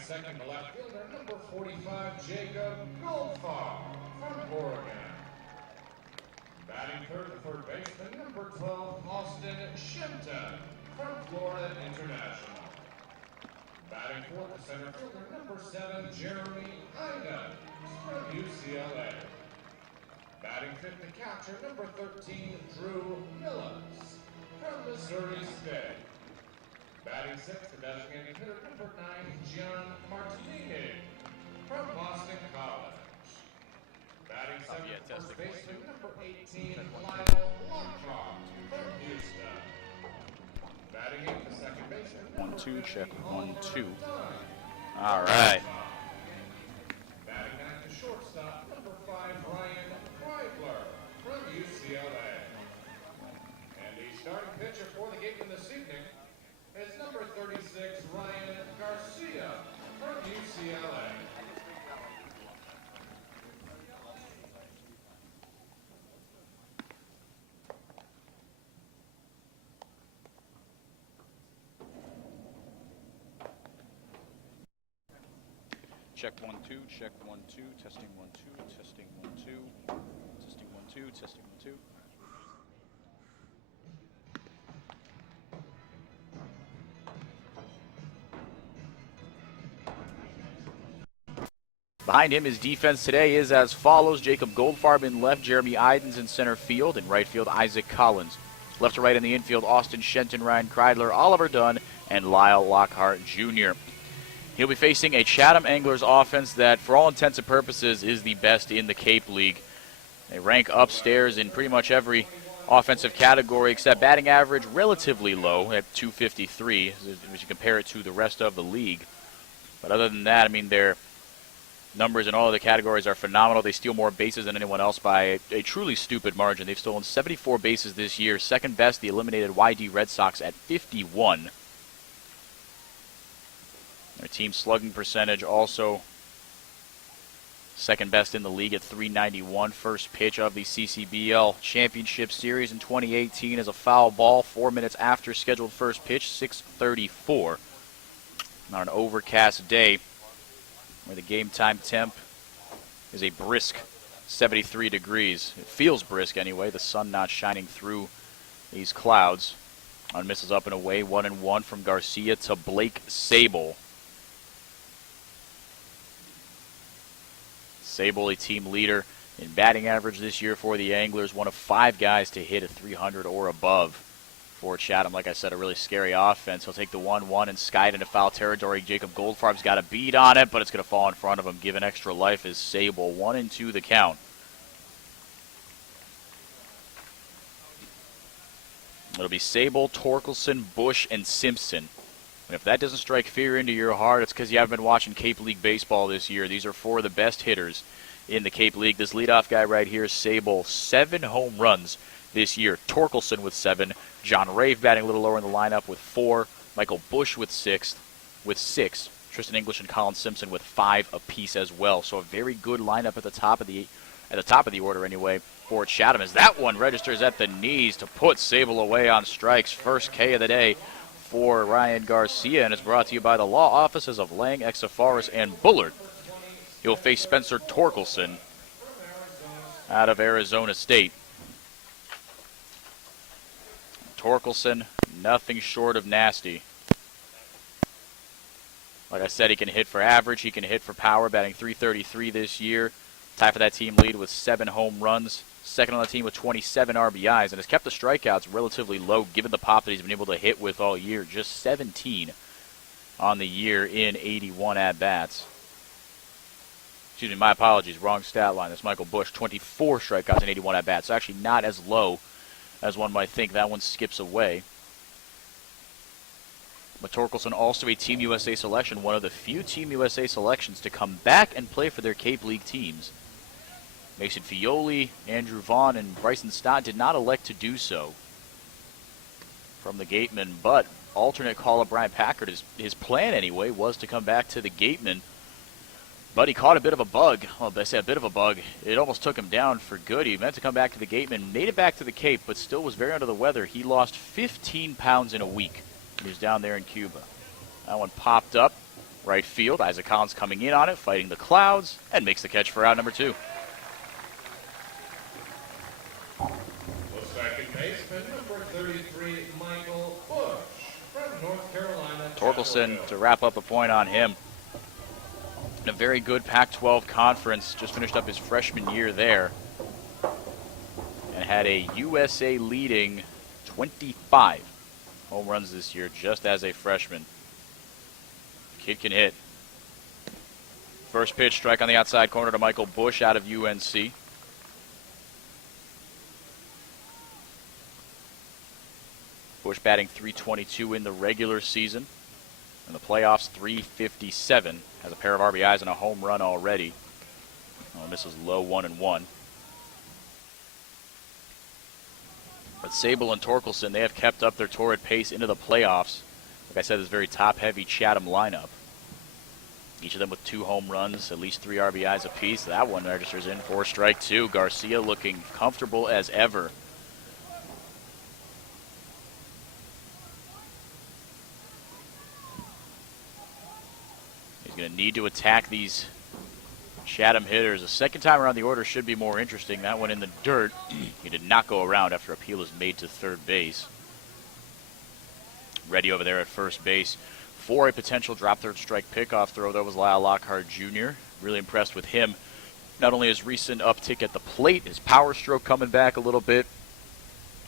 second to left fielder, number 45, Jacob Goldfarb from Oregon. Batting third to third baseman, number 12, Austin Shenton from Florida International. Batting fourth to center fielder, number 7, Jeremy Hyden from UCLA. Batting fifth to catcher, number 13, Drew Millis from Missouri State. Batting sixth to designated hitter, number 9, Gian Martini from Boston College. Batting seventh, first baseman, number 18, Lyle Lockhart from Houston. Batting eighth, the second baseman, 1-2, check 1-2. All right. Batting ninth to shortstop, number 5, Ryan Kreidler from UCLA. And the starting pitcher for the Gatemen this evening is number 36, Ryan Garcia from UCLA. Check 1-2, check 1-2, testing 1-2, testing 1-2, testing 1-2, testing 1-2. Behind him, his defense today is as follows. Jacob Goldfarb in left, Jeremy Idens in center field. In right field, Isaac Collins. Left to right in the infield, Austin Shenton, Ryan Kreidler, Oliver Dunn, and Lyle Lockhart Jr. He'll be facing a Chatham Anglers offense that, for all intents and purposes, is the best in the Cape League. They rank upstairs in pretty much every offensive category except batting average, relatively low at 253 as you compare it to the rest of the league. But other than that, I mean, their numbers in all of the categories are phenomenal. They steal more bases than anyone else by a truly stupid margin. They've stolen 74 bases this year, second best the eliminated YD Red Sox at 51. Their team slugging percentage also second best in the league at 391. First pitch of the CCBL Championship Series in 2018 is a foul ball 4 minutes after scheduled first pitch, 6:34. On an overcast day where the game time temp is a brisk 73 degrees. It feels brisk anyway, the sun not shining through these clouds. On misses up and away, 1-1 from Garcia to Blake Sable. Sable, a team leader in batting average this year for the Anglers, one of 5 guys to hit a 300 or above for Chatham. Like I said, a really scary offense. He'll take the 1-1 and sky it into foul territory. Jacob Goldfarb's got a beat on it, but it's going to fall in front of him. Given extra life is Sable. 1-2 the count. It'll be Sable, Torkelson, Bush, and Simpson. And if that doesn't strike fear into your heart, it's because you haven't been watching Cape League baseball this year. These are 4 of the best hitters in the Cape League. This leadoff guy right here, Sable, 7 home runs this year. Torkelson with 7. John Rave batting a little lower in the lineup with 4. Michael Bush with 6. Tristan English and Colin Simpson with 5 apiece as well. So a very good lineup at the top of the order anyway for Chatham. As that one registers at the knees to put Sable away on strikes. First K of the day for Ryan Garcia, and it's brought to you by the law offices of Lang, Exafaris, and Bullard. He'll face Spencer Torkelson out of Arizona State. Torkelson, nothing short of nasty. Like I said, he can hit for average, he can hit for power, batting .333 this year. Tied for that team lead with 7 home runs. Second on the team with 27 RBIs, and has kept the strikeouts relatively low given the pop that he's been able to hit with all year. Just 17 on the year in 81 at-bats. Excuse me, my apologies, wrong stat line. That's Michael Bush, 24 strikeouts in 81 at-bats. So actually not as low as one might think. That one skips away. But Torkelson also a Team USA selection, one of the few Team USA selections to come back and play for their Cape League teams. Mason Fioli, Andrew Vaughn, and Bryson Stott did not elect to do so from the Gatemen, but alternate call-up Brian Packard, his plan anyway, was to come back to the Gatemen. But he caught a bit of a bug. Well, I say a bit of a bug. It almost took him down for good. He meant to come back to the Gatemen, made it back to the Cape, but still was very under the weather. He lost 15 pounds in a week when he was down there in Cuba. That one popped up. Right field, Isaac Collins coming in on it, fighting the clouds, and makes the catch for out number 2. The second baseman, number 33, Michael Bush from North Carolina. Torkelson to wrap up a point on him. In a very good Pac-12 conference, just finished up his freshman year there, and had a USA leading 25 home runs this year just as a freshman. Kid can hit. First pitch, strike on the outside corner to Michael Bush out of UNC. Bush batting .322 in the regular season. In the playoffs, .357. Has a pair of RBIs and a home run already. Oh, misses low 1-1. But Sable and Torkelson, they have kept up their torrid pace into the playoffs. Like I said, this very top-heavy Chatham lineup. Each of them with 2 home runs, at least 3 RBIs apiece. That one registers in for strike 2. Garcia looking comfortable as ever. He's going to need to attack these Chatham hitters. The second time around the order should be more interesting. That one in the dirt. He did not go around after appeal was made to third base. Ready over there at first base for a potential drop third strike pickoff throw. That was Lyle Lockhart Jr. Really impressed with him. Not only his recent uptick at the plate, his power stroke coming back a little bit,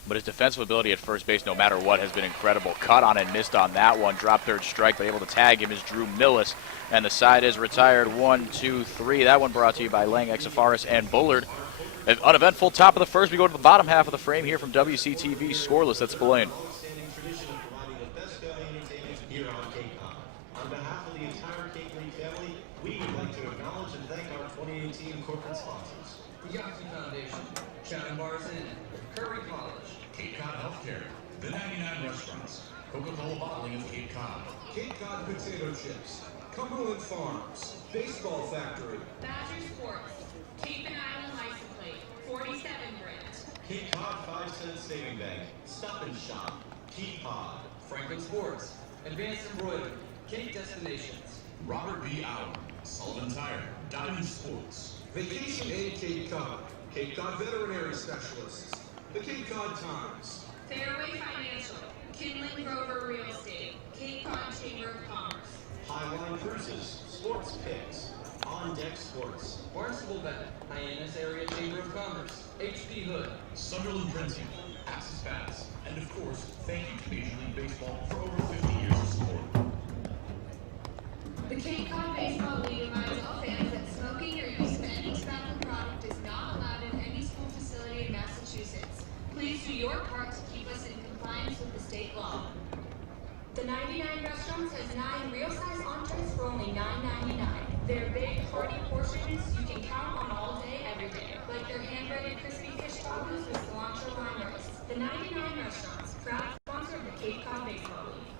but his defensive ability at first base, no matter what, has been incredible. Caught on and missed on that one. Drop third strike, but able to tag him is Drew Millis. And the side is retired. 1, 2, 3. That one brought to you by Lang, Exafaris, and Bullard. An uneventful top of the first. We go to the bottom half of the frame here from WCTV. Scoreless, that's Spillane. Here on Cape Cod. On behalf of the entire Cape League family, we would like to acknowledge and thank our 2018 corporate sponsors. The Yachty Foundation, Chatham Bars Inn, Curry College, Cape Cod Healthcare, the 99 Restaurants, Coca-Cola Bottling of Cape Cod, Cape Cod Potato Chips, Cumberland Farms, Baseball Factory, Badger Sports, Cape and Island License Plate, 47 Brent, Cape Cod 5-cent Saving Bank, Stop and Shop, Cape Cod, Franklin Sports, Advanced Embroidery, Cape Destinations, Robert B. Allen, Sullivan Tire, Diamond Sports, Vacation Aid Cape Cod, Cape Cod Veterinary Specialists, the Cape Cod Times, Fairway Financial, Kinlan Grover Real Estate, Cape Cod Chamber of Commerce, Highline Cruises, Sports Picks, On Deck Sports, Barnstable Bennett, Hyannis Area Chamber of Commerce, H.P. Hood, Sunderland Printing, Axis Bass, and of course, thank you to Major League Baseball for over 50 years of support. The Cape Cod Baseball League reminds all fans that smoking or use of any tobacco product is not allowed in any school facility in Massachusetts. Please do your part to keep us in compliance with the state law. The 99 Restaurants has 9 real-size entrees for only $9.99. They're big, hearty portions you can count on all day, every day. Like their hand-breaded crispy fish tacos with cilantro lime rice. The 99 Restaurants, proud sponsor of the Cape Cod Baseball League.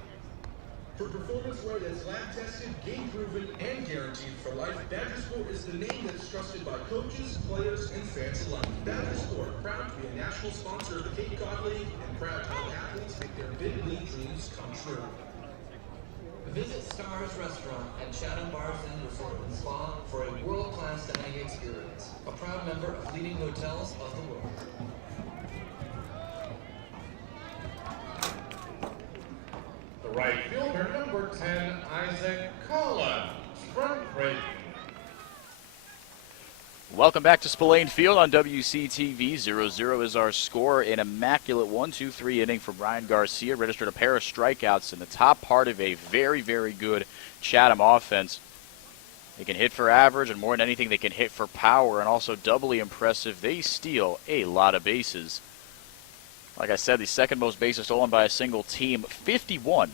For performance wear that's lab tested, game proven, and guaranteed for life, Badger Sport is the name that's trusted by coaches, players, and fans alike. Badger Sport, proud to be a national sponsor of the Cape Cod League and proud to help athletes make their big league dreams come true. Visit Stars Restaurant at Chatham Bars Inn Resort and Spa for a world-class dining experience. A proud member of leading hotels of the world. The right fielder, number 10, Isaac Collins from Creighton. Welcome back to Spillane Field on WCTV. 0-0 is our score. An immaculate 1-2-3 inning for Brian Garcia. Registered a pair of strikeouts in the top part of a very, very good Chatham offense. They can hit for average, and more than anything, they can hit for power. And also doubly impressive, they steal a lot of bases. Like I said, the second most bases stolen by a single team, 51,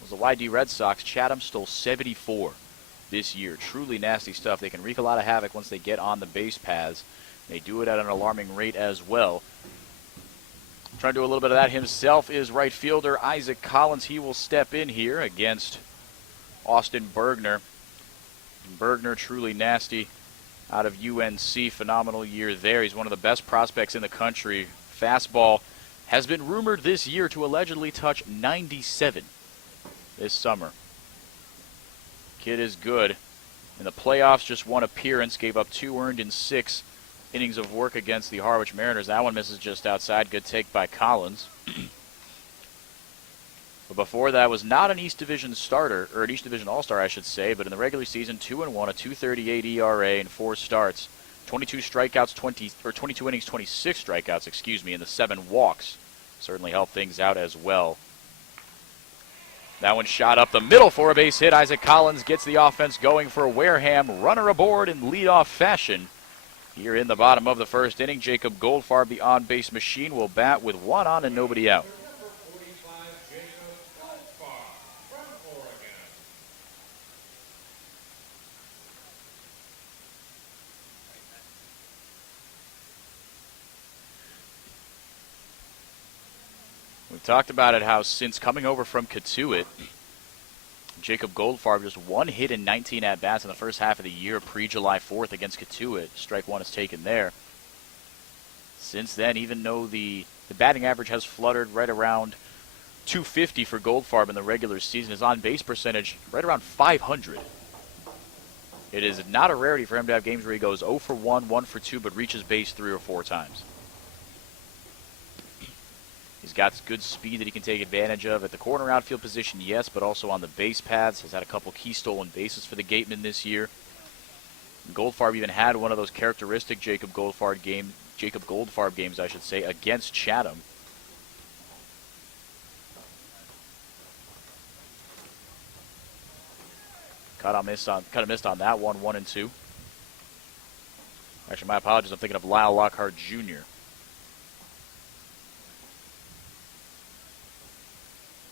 was the YD Red Sox. Chatham stole 74. This year. Truly nasty stuff. They can wreak a lot of havoc once they get on the base paths. They do it at an alarming rate as well. Trying to do a little bit of that himself is right fielder Isaac Collins. He will step in here against Austin Bergner. Bergner truly nasty out of UNC. Phenomenal year there. He's one of the best prospects in the country. Fastball has been rumored this year to allegedly touch 97 this summer. Kid is good. In the playoffs, just one appearance, gave up 2 earned in 6 innings of work against the Harwich Mariners. That one misses just outside. Good take by Collins. But before that was not an East Division starter, or an East Division All-Star, I should say, but in the regular season, 2-1, a 2.38 ERA in 4 starts, 22 strikeouts, 22 innings, 26 strikeouts, excuse me, and the 7 walks. Certainly helped things out as well. That one shot up the middle for a base hit. Isaac Collins gets the offense going for Wareham. Runner aboard in leadoff fashion. Here in the bottom of the first inning, Jacob Goldfarb, the on-base machine, will bat with 1 on and nobody out. Number 45, Jacob Goldfarb from Oregon. We talked about it, how since coming over from Katuitt, Jacob Goldfarb just 1 hit in 19 at-bats in the first half of the year pre-July 4th against Katuitt. Strike 1 is taken there. Since then, even though the batting average has fluttered right around 250 for Goldfarb in the regular season, his on-base percentage right around 500. It is not a rarity for him to have games where he goes 0 for 1, 1 for 2, but reaches base 3 or 4 times. He's got good speed that he can take advantage of at the corner outfield position, yes, but also on the base paths. Has had a couple key stolen bases for the Gatemen this year. Goldfarb even had one of those characteristic Jacob Goldfarb games, I should say, against Chatham. Kind of missed on that one, 1-2. Actually, my apologies. I'm thinking of Lyle Lockhart Jr.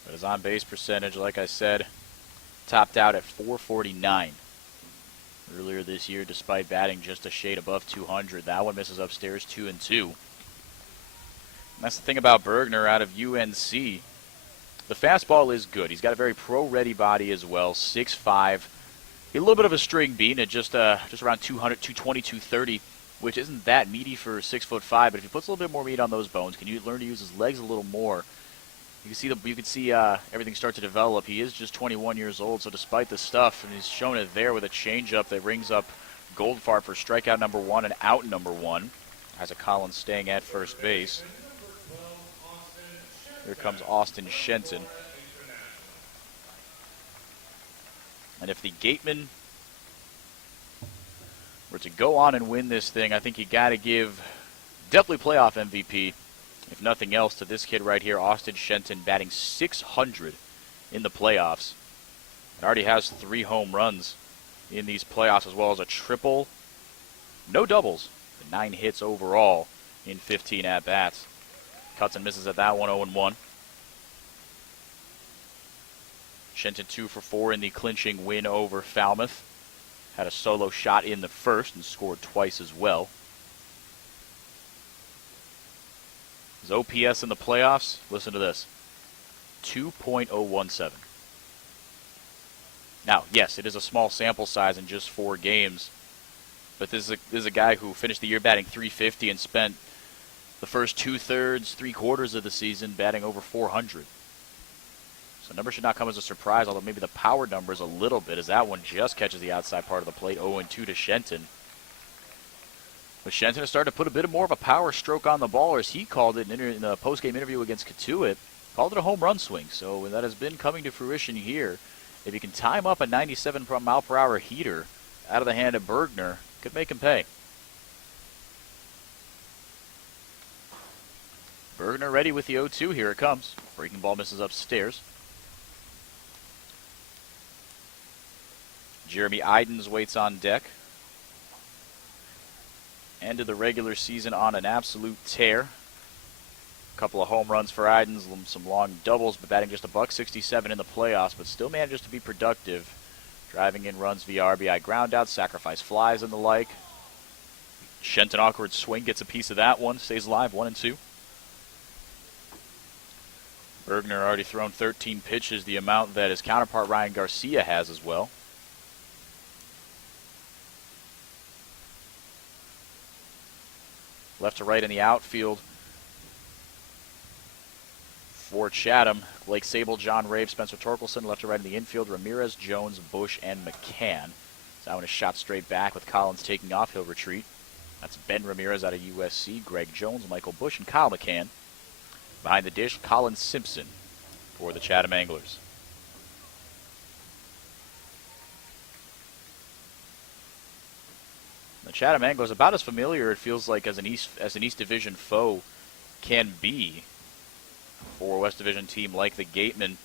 But his on-base percentage, like I said, topped out at .449 earlier this year, despite batting just a shade above 200. That one misses upstairs, 2-2. And that's the thing about Bergner out of UNC. The fastball is good. He's got a very pro-ready body as well, 6'5". A little bit of a string bean at just around 200, 220, 230, which isn't that meaty for 6'5". But if he puts a little bit more meat on those bones, can you learn to use his legs a little more? You can see everything start to develop. He is just 21 years old, so despite the stuff, and he's shown it there with a changeup that rings up Goldfarb for strikeout number 1 and out number 1. Isaac Collins staying at first base. Here comes Austin Shenton. And if the Gatemen were to go on and win this thing, I think you got to give definitely playoff MVP, if nothing else, to this kid right here, Austin Shenton, batting .600 in the playoffs. And already has 3 home runs in these playoffs, as well as a triple. No doubles. 9 hits overall in 15 at-bats. Cuts and misses at that one, 0-1. Shenton 2 for 4 in the clinching win over Falmouth. Had a solo shot in the first and scored twice as well. His OPS in the playoffs, listen to this, 2.017. Now, yes, it is a small sample size in just 4 games, but this is a guy who finished the year batting .350 and spent the first 2/3, 3/4 of the season batting over .400. So the number should not come as a surprise, although maybe the power numbers a little bit, as that one just catches the outside part of the plate, 0-2 to Shenton. But Shenton has started to put a bit more of a power stroke on the ball, or as he called it in a post-game interview against Katuitt, called it a home run swing. So that has been coming to fruition here. If you can time up a 97 mile per hour heater out of the hand of Bergner, could make him pay. Bergner ready with the 0-2. Here it comes. Breaking ball misses upstairs. Jeremy Idens waits on deck. Ended the regular season on an absolute tear. A couple of home runs for Idens, some long doubles, but batting just $167 in the playoffs, but still manages to be productive, driving in runs via RBI groundouts, sacrifice flies, and the like. Shenton awkward swing, gets a piece of that one, stays alive, 1-2. Bergner already thrown 13 pitches, the amount that his counterpart Ryan Garcia has as well. Left to right in the outfield For Chatham, Blake Sable, John Rave, Spencer Torkelson, left to right in the infield, Ramirez, Jones, Bush, and McCann. So that one is shot straight back with Collins taking off. He'll retreat. That's Ben Ramirez out of USC, Greg Jones, Michael Bush, and Kyle McCann. Behind the dish, Colin Simpson for the Chatham Anglers. The Chatham Anglers, about as familiar, it feels like, as an East Division foe can be for a West Division team like the Gatemen.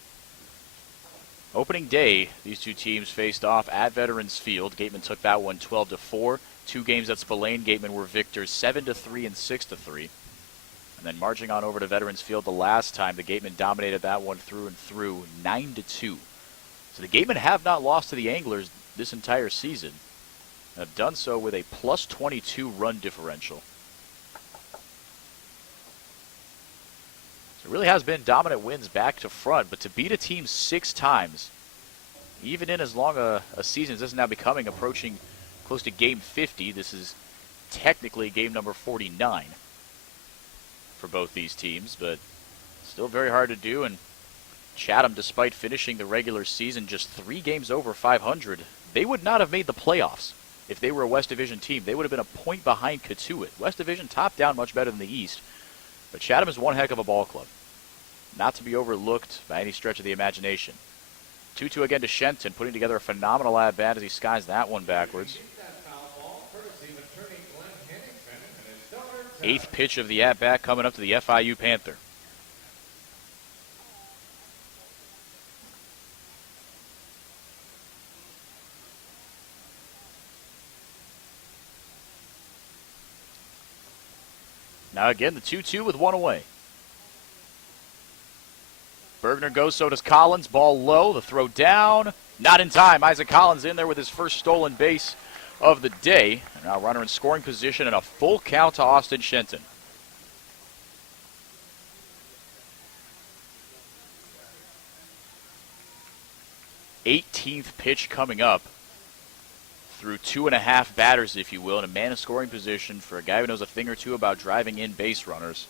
Opening day, these two teams faced off at Veterans Field. Gatemen took that one 12-4. 2 games at Spillane, Gatemen were victors 7-3 and 6-3. And then marching on over to Veterans Field the last time, the Gatemen dominated that one through and through 9-2. So the Gatemen have not lost to the Anglers this entire season, and have done so with a plus 22 run differential. So it really has been dominant wins back to front, but to beat a team 6 times, even in as long a season as this is now becoming, approaching close to game 50, this is technically game number 49 for both these teams, but still very hard to do. And Chatham, despite finishing the regular season just 3 games over 500, they would not have made the playoffs if they were a West Division team. They would have been a point behind Cotuit. West Division top down much better than the East, but Chatham is one heck of a ball club, not to be overlooked by any stretch of the imagination. 2-2 again to Shenton, putting together a phenomenal at-bat as he skies that one backwards. 8th pitch of the at-bat coming up to the FIU Panther. Now again, the 2-2 with 1 away. Bergner goes, so does Collins. Ball low, the throw down. Not in time. Isaac Collins in there with his first stolen base of the day. And now runner in scoring position and a full count to Austin Shenton. '18th pitch coming up through 2.5 batters, if you will, and a man in scoring position for a guy who knows a thing or two about driving in base runners.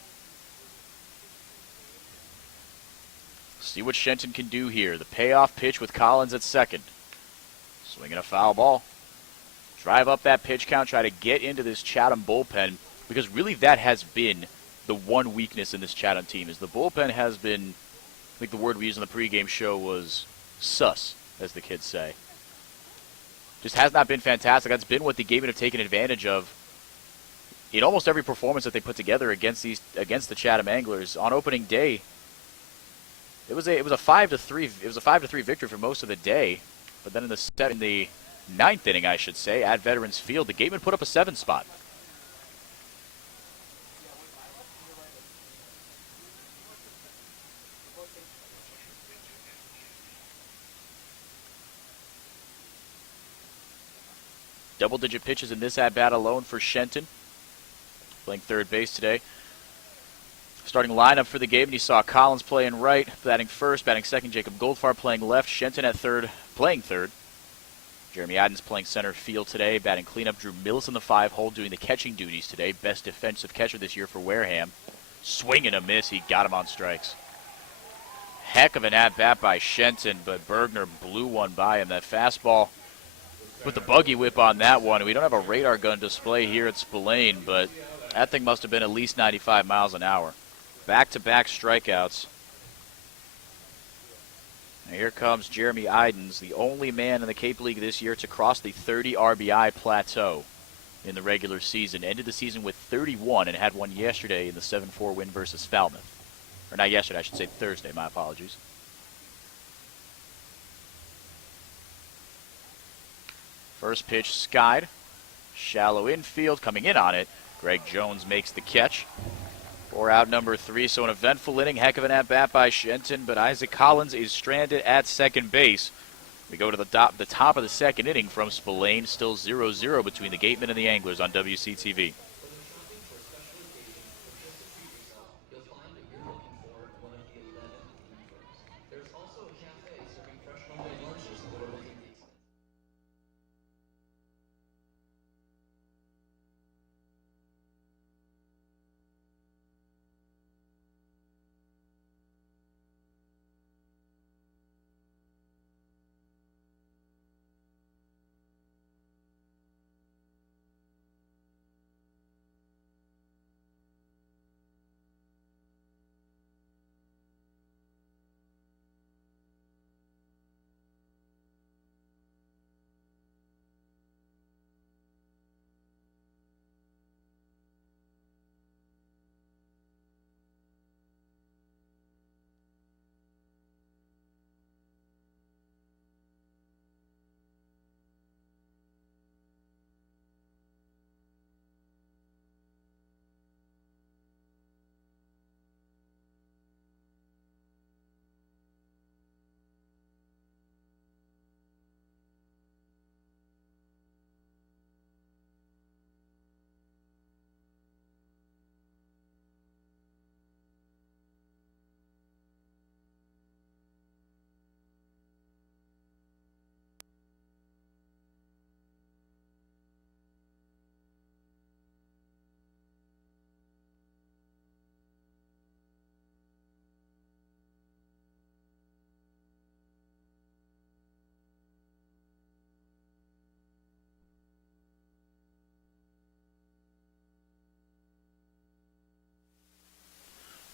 See what Shenton can do here. The payoff pitch with Collins at second. Swinging a foul ball. Drive up that pitch count, try to get into this Chatham bullpen, because really that has been the one weakness in this Chatham team, is the bullpen has been, I think the word we used on the pregame show was sus, as the kids say. Just has not been fantastic. That's been what the Gatemen have taken advantage of in almost every performance that they put together against the Chatham Anglers. On opening day, it was a 5-3 victory for most of the day, but then in the 9th inning, I should say, at Veterans Field, the Gatemen put up a 7 spot. Double-digit pitches in this at-bat alone for Shenton, playing third base today. Starting lineup for the game, and you saw Collins playing right, batting first, batting second, Jacob Goldfarb playing left, Shenton at third, playing third. Jeremy Adams playing center field today, batting cleanup. Drew Mills in the 5-hole doing the catching duties today. Best defensive catcher this year for Wareham. Swing and a miss, he got him on strikes. Heck of an at-bat by Shenton, but Bergner blew one by him. That fastball, put the buggy whip on that one. We don't have a radar gun display here at Spillane, but that thing must have been at least 95 miles an hour. Back-to-back strikeouts. And here comes Jeremy Idens, the only man in the Cape League this year to cross the 30 RBI plateau in the regular season. Ended the season with 31 and had one yesterday in the 7-4 win versus Falmouth. Or not yesterday, I should say Thursday, my apologies. First pitch skied. Shallow infield, coming in on it. Greg Jones makes the catch. For out number 3, so an eventful inning, heck of an at-bat by Shenton, but Isaac Collins is stranded at second base. We go to the top of the second inning from Spillane, still 0-0 between the Gatemen and the Anglers on WCTV.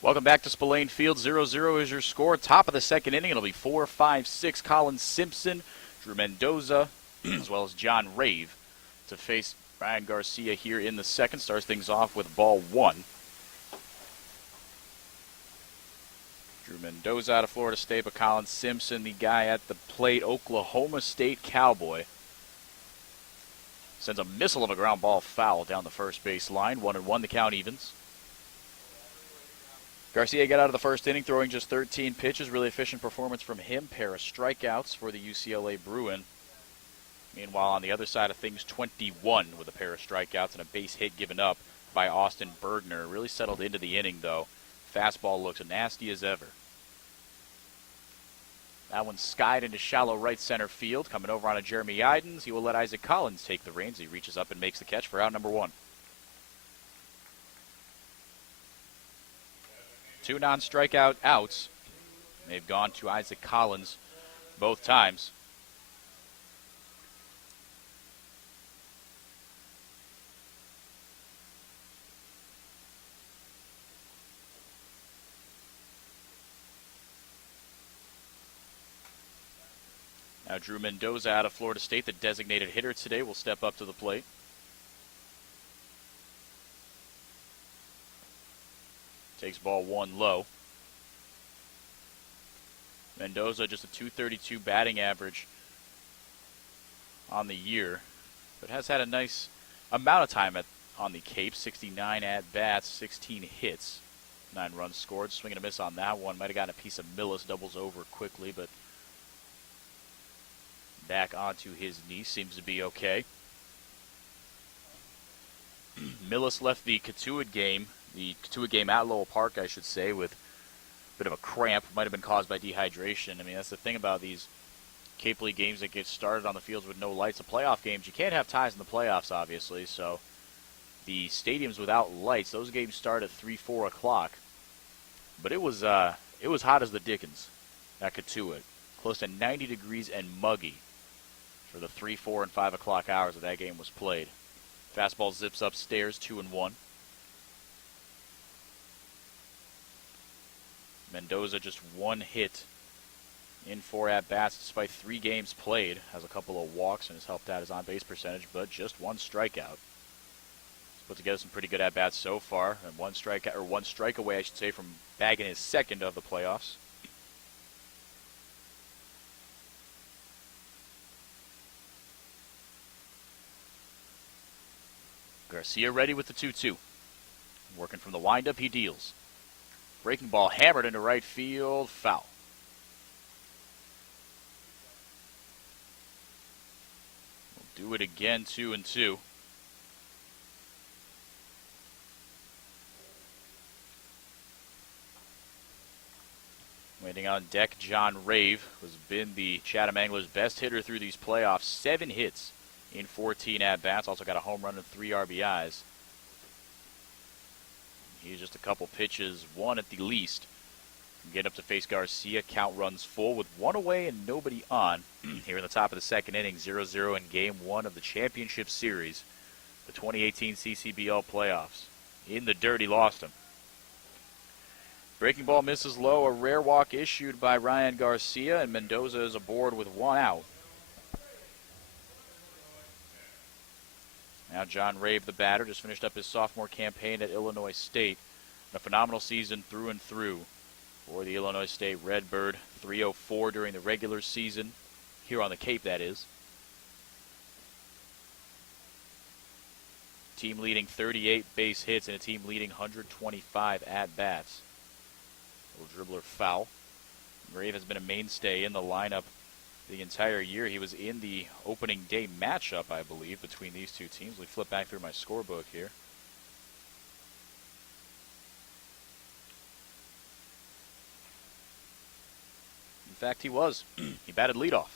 Welcome back to Spillane Field. 0-0 is your score. Top of the second inning. It'll be 4-5-6. Colin Simpson, Drew Mendoza, as well as John Rave to face Ryan Garcia here in the second. Starts things off with ball one. Drew Mendoza out of Florida State, but Colin Simpson, the guy at the plate, Oklahoma State Cowboy, sends a missile of a ground ball foul down the first base line. 1-1, the count evens. Garcia got out of the first inning throwing just 13 pitches. Really efficient performance from him. Pair of strikeouts for the UCLA Bruin. Meanwhile, on the other side of things, 21 with a pair of strikeouts and a base hit given up by Austin Bergner. Really settled into the inning, though. Fastball looks nasty as ever. That one skied into shallow right center field. Coming over on a Jeremy Idens. He will let Isaac Collins take the reins. He reaches up and makes the catch for out number one. 2 non-strikeout outs. They've gone to Isaac Collins both times. Now Drew Mendoza out of Florida State, the designated hitter today, will step up to the plate. Takes ball one low. Mendoza just a .232 batting average on the year, but has had a nice amount of time on the Cape. 69 at-bats, 16 hits, 9 runs scored. Swing and a miss on that one. Might have gotten a piece of Millis, doubles over quickly, but back onto his knee. Seems to be okay. Millis left the Katuitt game at Lowell Park, I should say, with a bit of a cramp. Might have been caused by dehydration. I mean, that's the thing about these Cape League games that get started on the fields with no lights. The playoff games, you can't have ties in the playoffs, obviously, so the stadiums without lights, those games start at 3, 4 o'clock. But it was hot as the dickens at Katuitt. Close to 90 degrees and muggy for the 3, 4, and 5 o'clock hours that game was played. Fastball zips upstairs, 2-1. Mendoza just 1 hit in 4 at-bats despite 3 games played. Has a couple of walks and has helped out his on-base percentage, but just 1 strikeout. He's put together some pretty good at-bats so far, and 1 strike away, I should say, from bagging his second of the playoffs. Garcia ready with the 2-2. Working from the windup, he deals. Breaking ball hammered into right field, foul. We'll do it again, 2-2. Waiting on deck, John Rave, who's been the Chatham Anglers' best hitter through these playoffs. 7 hits in 14 at-bats. Also got a home run and 3 RBIs. He's just a couple pitches, 1 at the least. Get up to face Garcia. Count runs full with 1 away and nobody on. Here in the top of the second inning, 0-0 in Game 1 of the championship series, the 2018 CCBL playoffs. In the dirt, he lost him. Breaking ball misses low. A rare walk issued by Ryan Garcia, and Mendoza is aboard with 1 out. Now John Rave, the batter, just finished up his sophomore campaign at Illinois State. A phenomenal season through and through for the Illinois State Redbird. 304 during the regular season, here on the Cape, that is. Team leading 38 base hits and a team leading 125 at-bats. Little dribbler foul. Rave has been a mainstay in the lineup the entire year. He was in the opening day matchup, I believe, between these two teams. Let me flip back through my scorebook here. In fact, he was. He batted leadoff.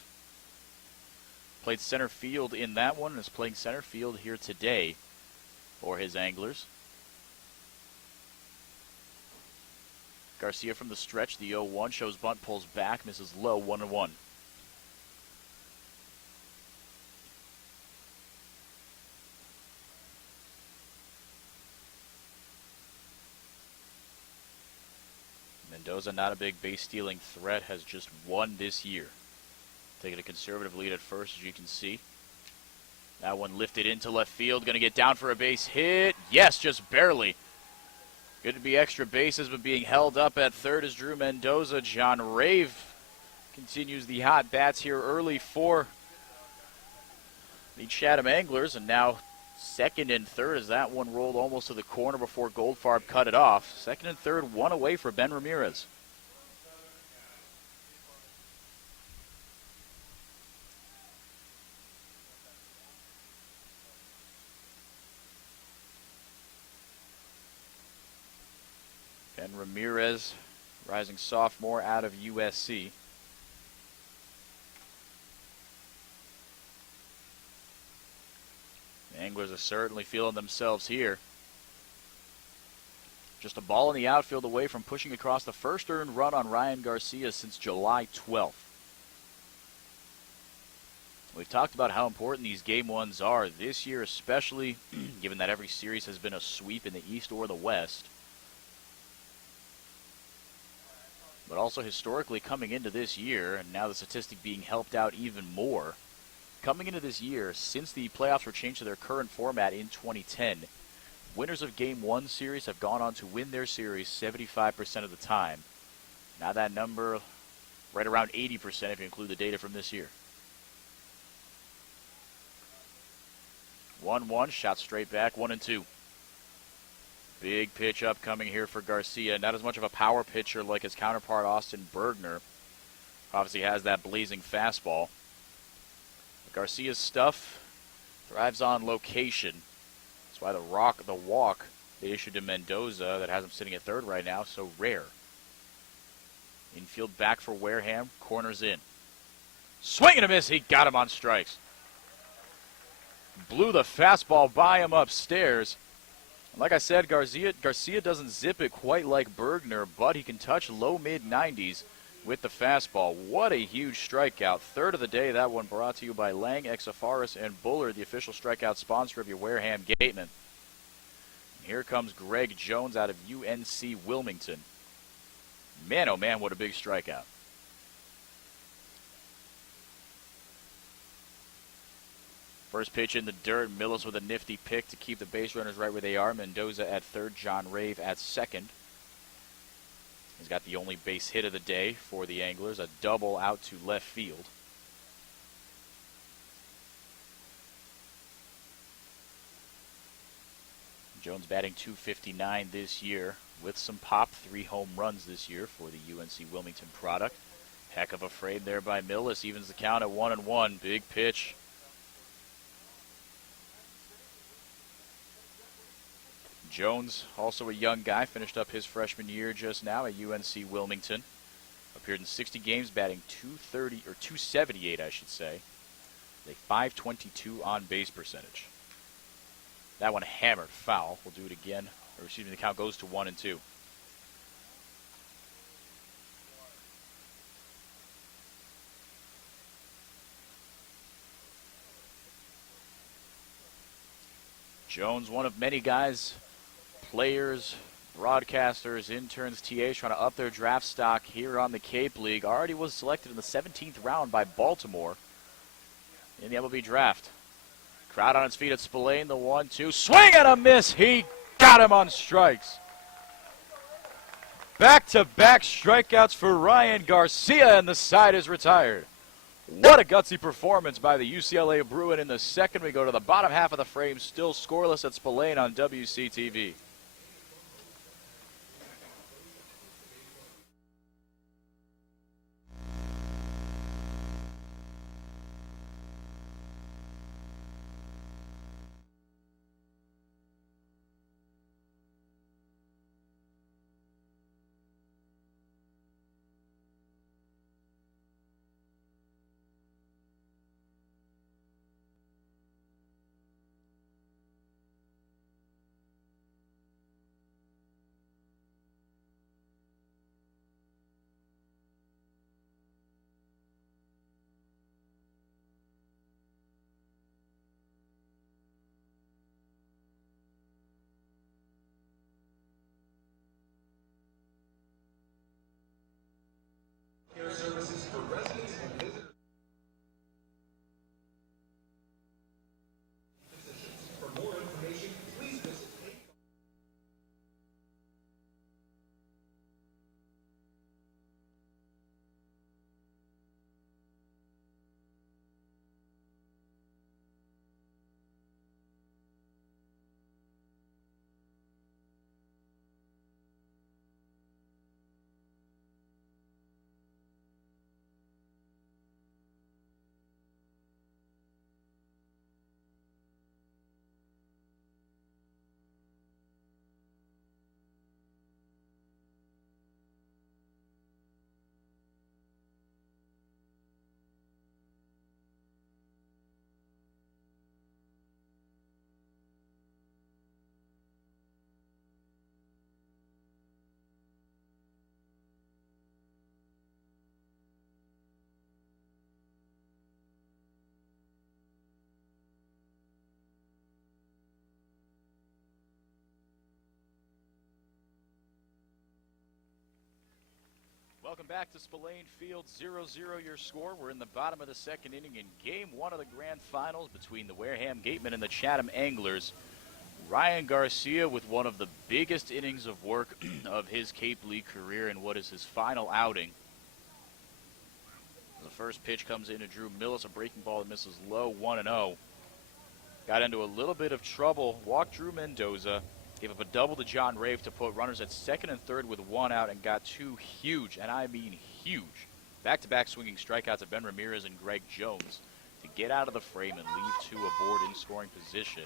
Played center field in that one and is playing center field here today for his Anglers. Garcia from the stretch, the 0-1, shows bunt, pulls back, misses low, 1-1. Mendoza, not a big base stealing threat, has just one this year. Taking a conservative lead at first, as you can see. That one lifted into left field, going to get down for a base hit. Yes, just barely. Good to be extra bases, but being held up at third is Drew Mendoza. John Rave continues the hot bats here early for the Chatham Anglers, and now second and third as that one rolled almost to the corner before Goldfarb cut it off. Second and third, one away for Ben Ramirez. Ben Ramirez, rising sophomore out of USC. The Anglers are certainly feeling themselves here. Just a ball in the outfield away from pushing across the first earned run on Ryan Garcia since July 12th. We've talked about how important these game ones are this year, especially given that every series has been a sweep in the East or the West. But also historically coming into this year, and now the statistic being helped out even more. Coming into this year, since the playoffs were changed to their current format in 2010, winners of Game 1 series have gone on to win their series 75% of the time. Now that number, right around 80% if you include the data from this year. 1-1, shot straight back, 1-2. Big pitch upcoming here for Garcia. Not as much of a power pitcher like his counterpart Austin Bergner. Obviously has that blazing fastball. But Garcia's stuff thrives on location. That's why the walk they issued to Mendoza that has him sitting at third right now so rare. Infield back for Wareham, corners in. Swing and a miss, he got him on strikes. Blew the fastball by him upstairs. Like I said, Garcia doesn't zip it quite like Bergner, but he can touch low mid-90s with the fastball. What a huge strikeout. Third of the day, that one brought to you by Lang, Exafaris, and Bullard, the official strikeout sponsor of your Wareham Gatemen. Here comes Greg Jones out of UNC Wilmington. Man, oh man, what a big strikeout. First pitch in the dirt, Millis with a nifty pick to keep the base runners right where they are. Mendoza at third, John Rave at second. He's got the only base hit of the day for the Anglers, a double out to left field. Jones batting .259 this year with some pop, 3 home runs this year for the UNC Wilmington product. Heck of a frame there by Millis, evens the count at 1-1. Big pitch. Jones, also a young guy, finished up his freshman year just now at UNC Wilmington. Appeared in 60 games, batting .278, I should say. A .522 on base percentage. That one hammered foul. We'll do it again. Or excuse me, the count goes to 1-2. Jones, one of many guys, players, broadcasters, interns, TAs trying to up their draft stock here on the Cape League. Already was selected in the 17th round by Baltimore in the MLB draft. Crowd on its feet at Spillane, the 1-2. Swing and a miss. He got him on strikes. Back-to-back strikeouts for Ryan Garcia, and the side is retired. What a gutsy performance by the UCLA Bruin in the second. We go to the bottom half of the frame, still scoreless at Spillane on WCTV. Welcome back to Spillane Field, 0-0 your score. We're in the bottom of the second inning in Game 1 of the Grand Finals between the Wareham Gatemen and the Chatham Anglers. Ryan Garcia with one of the biggest innings of work of his Cape League career in what is his final outing. The first pitch comes in to Drew Millis, a breaking ball that misses low, 1-0. Got into a little bit of trouble, walked Drew Mendoza, gave up a double to John Rave to put runners at second and third with one out, and got two huge, and I mean huge, back-to-back swinging strikeouts of Ben Ramirez and Greg Jones to get out of the frame and leave two aboard in scoring position.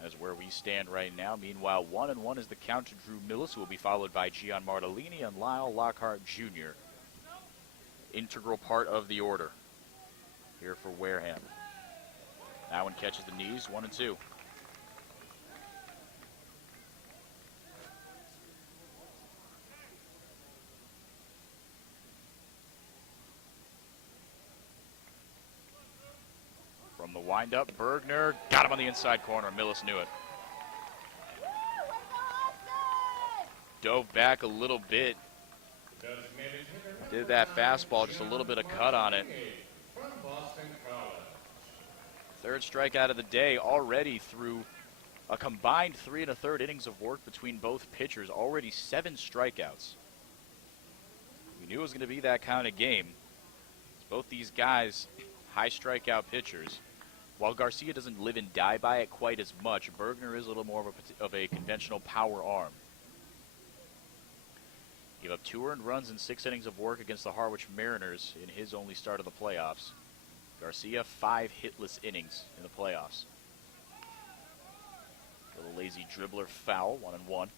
That's where we stand right now. Meanwhile, 1-1 is the count to Drew Millis, who will be followed by Gian Martellini and Lyle Lockhart Jr. Integral part of the order here for Wareham. That one catches the knees, 1-2. From the windup, Bergner got him on the inside corner. Millis knew it. Dove back a little bit. Did that fastball, just a little bit of cut on it. Third strikeout of the day already through a combined 3 1/3 innings of work between both pitchers. Already 7 strikeouts. We knew it was going to be that kind of game. Both these guys, high strikeout pitchers. While Garcia doesn't live and die by it quite as much, Bergner is a little more of a conventional power arm. Gave up 2 earned runs in 6 innings of work against the Harwich Mariners in his only start of the playoffs. Garcia, 5 hitless innings in the playoffs. Little lazy dribbler foul, 1-1.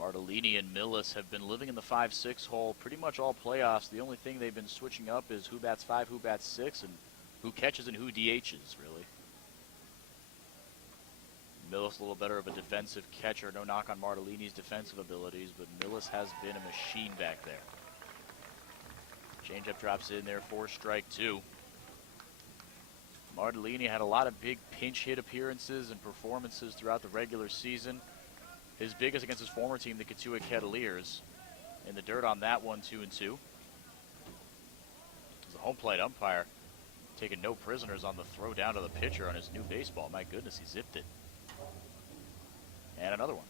Martellini and Millis have been living in the 5-6 hole pretty much all playoffs. The only thing they've been switching up is who bats 5, who bats 6, and who catches and who DHs, really. Millis a little better of a defensive catcher. No knock on Martellini's defensive abilities, but Millis has been a machine back there. Changeup drops in there for strike 2. Martellini had a lot of big pinch hit appearances and performances throughout the regular season. His biggest against his former team, the Katua Kettleers. In the dirt on that one, 2-2. The home plate umpire taking no prisoners on the throw down to the pitcher on his new baseball. My goodness, he zipped it. And another one.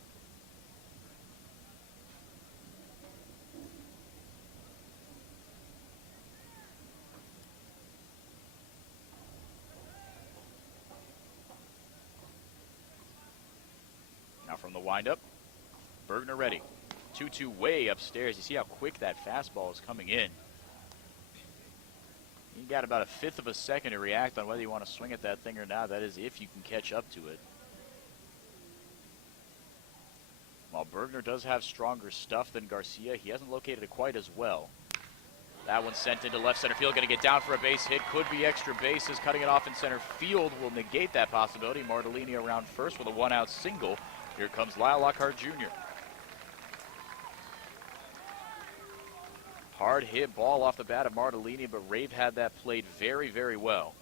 Now from the windup, Bergner ready. 2-2 way upstairs. You see how quick that fastball is coming in. You got about 1/5 of a second to react on whether you want to swing at that thing or not. That is if you can catch up to it. While Bergner does have stronger stuff than Garcia, he hasn't located it quite as well. That one's sent into left center field. Going to get down for a base hit. Could be extra bases. Cutting it off in center field will negate that possibility. Martellini around first with a 1-out single. Here comes Lyle Lockhart Jr. Hard hit ball off the bat of Martellini, but Rave had that played very, very well.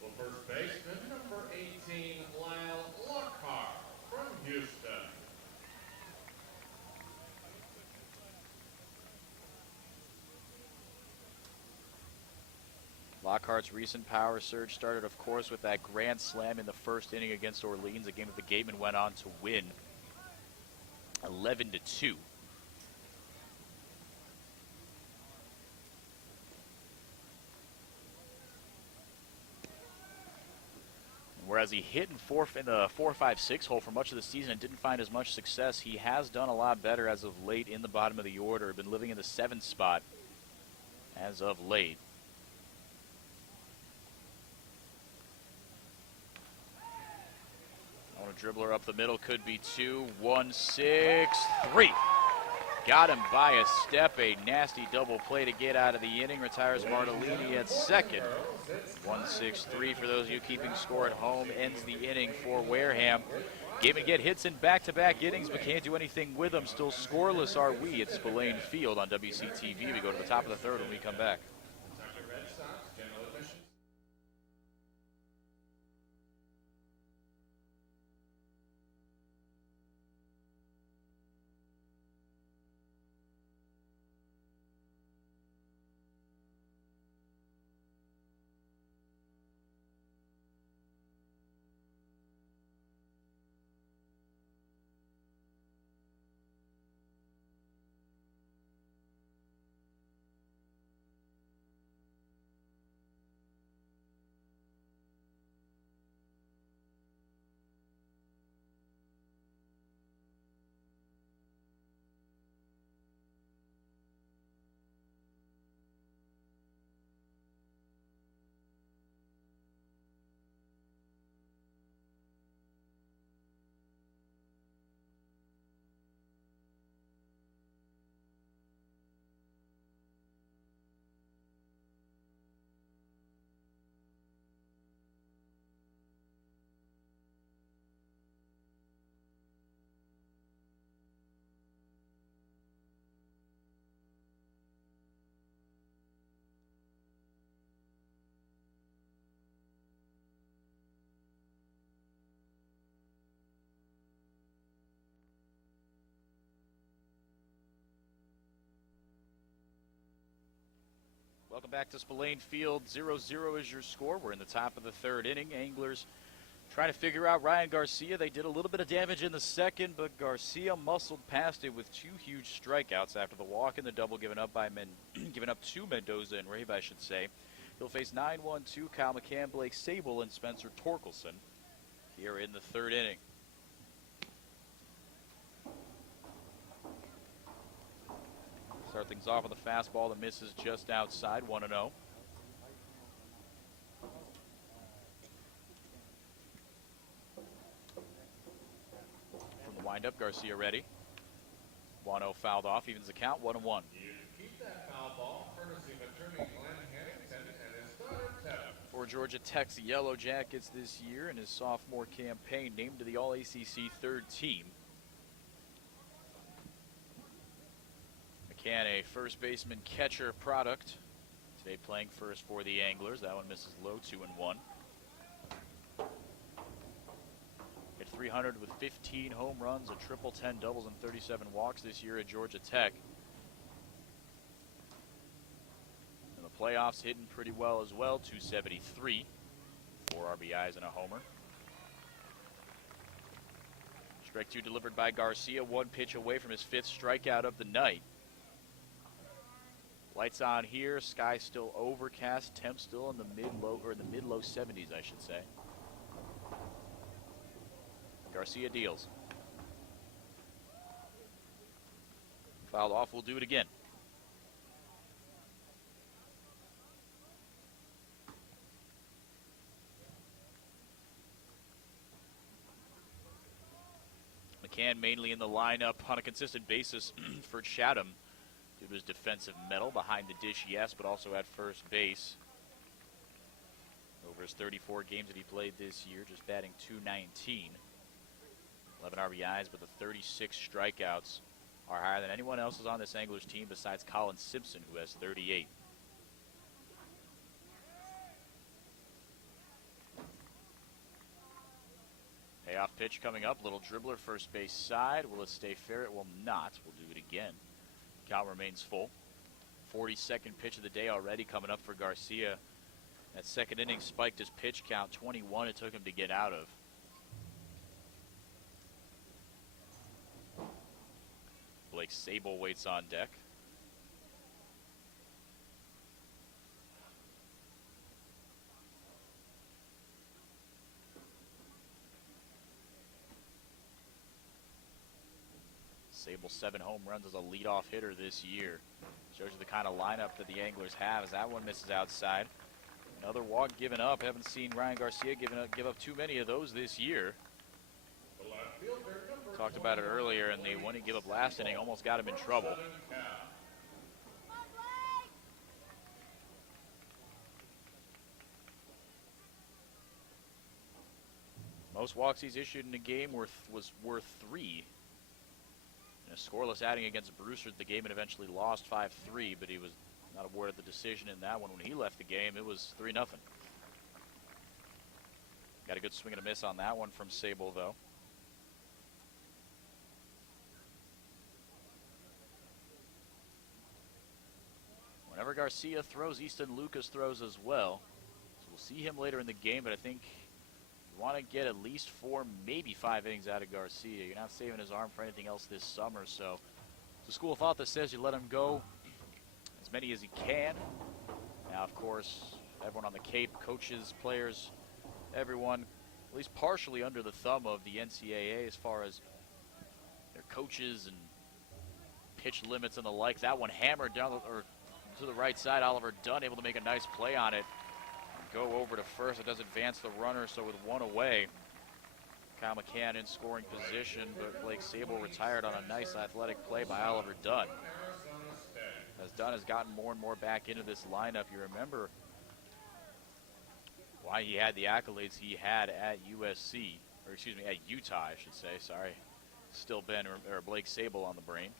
The first baseman, number 18, Lyle Lockhart from Houston. Lockhart's recent power surge started, of course, with that grand slam in the first inning against Orleans, a game that the Gatemen went on to win 11-2. Whereas he hit in the 4-5-6 hole for much of the season and didn't find as much success, he has done a lot better as of late in the bottom of the order. Been living in the 7th spot as of late. On a dribbler up the middle, could be 2, 1, 6, 3. Got him by a step, a nasty double play to get out of the inning. Retires Martellini at second. 1-6-3 for those of you keeping score at home. Ends the inning for Wareham. Gatemen get hits in back-to-back innings, but can't do anything with them. Still scoreless are we at Spillane Field on WCTV. We go to the top of the third when we come back. Welcome back to Spillane Field. 0-0 is your score. We're in the top of the third inning. Anglers trying to figure out Ryan Garcia. They did a little bit of damage in the second, but Garcia muscled past it with two huge strikeouts after the walk and the double given up to Mendoza and Rave, I should say. He'll face 9-1-2 Kyle McCann, Blake Sable, and Spencer Torkelson here in the third inning. Start things off with a fastball that misses just outside, 1-0. From the windup, Garcia ready. 1-0 fouled off, evens the count, 1-1. You keep that foul ball, courtesy of attorney Glenn Hennington and his daughter Tetta. For Georgia Tech's Yellow Jackets this year in his sophomore campaign, named to the All-ACC third team. McCann, a first baseman catcher product. Today playing first for the Anglers. That one misses low, 2-1. Hit 300 with 15 home runs, a triple, 10 doubles, and 37 walks this year at Georgia Tech. In the playoffs, hitting pretty well as well, 273. 4 RBIs and a homer. Strike two delivered by Garcia, one pitch away from his 5th strikeout of the night. Lights on here, sky still overcast, temp still in the mid-low 70s, I should say. Garcia deals. Fouled off, we'll do it again. McCann mainly in the lineup on a consistent basis for Chatham. Due to his defensive mettle, behind the dish, yes, but also at first base. Over his 34 games that he played this year, just batting .219. 11 RBIs, but the 36 strikeouts are higher than anyone else is on this Anglers team besides Colin Simpson, who has 38. Payoff pitch coming up, little dribbler, first base side. Will it stay fair? It will not. We'll do it again. Count remains full. 42nd pitch of the day already coming up for Garcia. That second inning spiked his pitch count, 21 it took him to get out of. Blake Sable waits on deck. Sable 7 home runs as a leadoff hitter this year. Shows you the kind of lineup that the Anglers have as that one misses outside. Another walk given up. Haven't seen Ryan Garcia give up too many of those this year. Talked about it earlier, and the one he gave up last inning almost got him in trouble. Most walks he's issued in a game was worth 3. In a scoreless outing against Brewster, the game had eventually lost 5-3, but he was not awarded the decision in that one. When he left the game, it was 3-0. Got a good swing and a miss on that one from Sable, though. Whenever Garcia throws, Easton Lucas throws as well. So we'll see him later in the game, but I think you want to get at least 4, maybe 5 innings out of Garcia. You're not saving his arm for anything else this summer, so it's a school of thought that says you let him go as many as he can. Now, of course, everyone on the Cape, coaches, players, everyone, at least partially under the thumb of the NCAA as far as their coaches and pitch limits and the like. That one hammered down to the right side. Oliver Dunn able to make a nice play on it. Go over to first. It does advance the runner, so with 1 away, Kyle McCann in scoring position, but Blake Sable retired on a nice athletic play by Oliver Dunn. As Dunn has gotten more and more back into this lineup, you remember why he had the accolades he had at USC, or excuse me, at Utah, I should say. Sorry, still Ben or Blake Sable on the brain.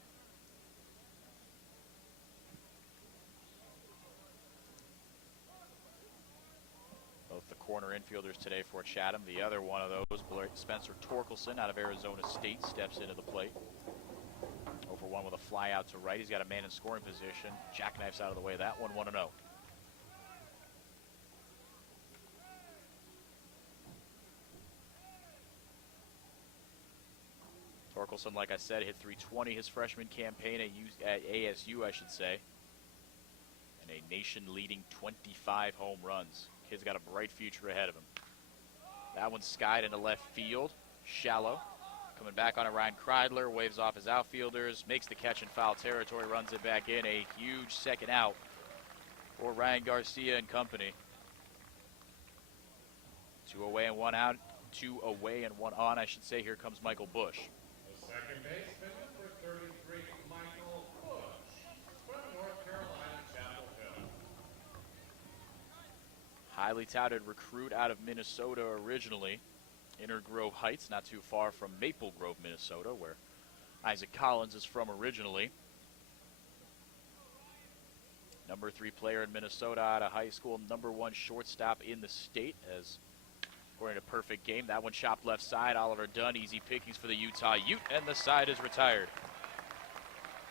Both the corner infielders today for Chatham. The other one of those, Spencer Torkelson out of Arizona State, steps into the plate. 0-for-1 with a fly out to right. He's got a man in scoring position. Jackknifes out of the way. That one 1-0. Torkelson, like I said, hit 320 his freshman campaign at ASU, I should say. And a nation-leading 25 home runs. Kid's got a bright future ahead of him. That one's skied into left field. Shallow. Coming back on it, Ryan Kreidler waves off his outfielders, makes the catch in foul territory, runs it back in. A huge second out for Ryan Garcia and company. 2 away and 1 out. 2 away and 1 on, I should say. Here comes Michael Bush. The second baseman, number 33, Michael Bush, from North Carolina, Chapel Hill. Highly touted recruit out of Minnesota originally. Inner Grove Heights, not too far from Maple Grove, Minnesota, where Isaac Collins is from originally. Number 3 player in Minnesota out of high school, number 1 shortstop in the state, as according to Perfect Game. That one chopped left side. Oliver Dunn, easy pickings for the Utah Ute, and the side is retired.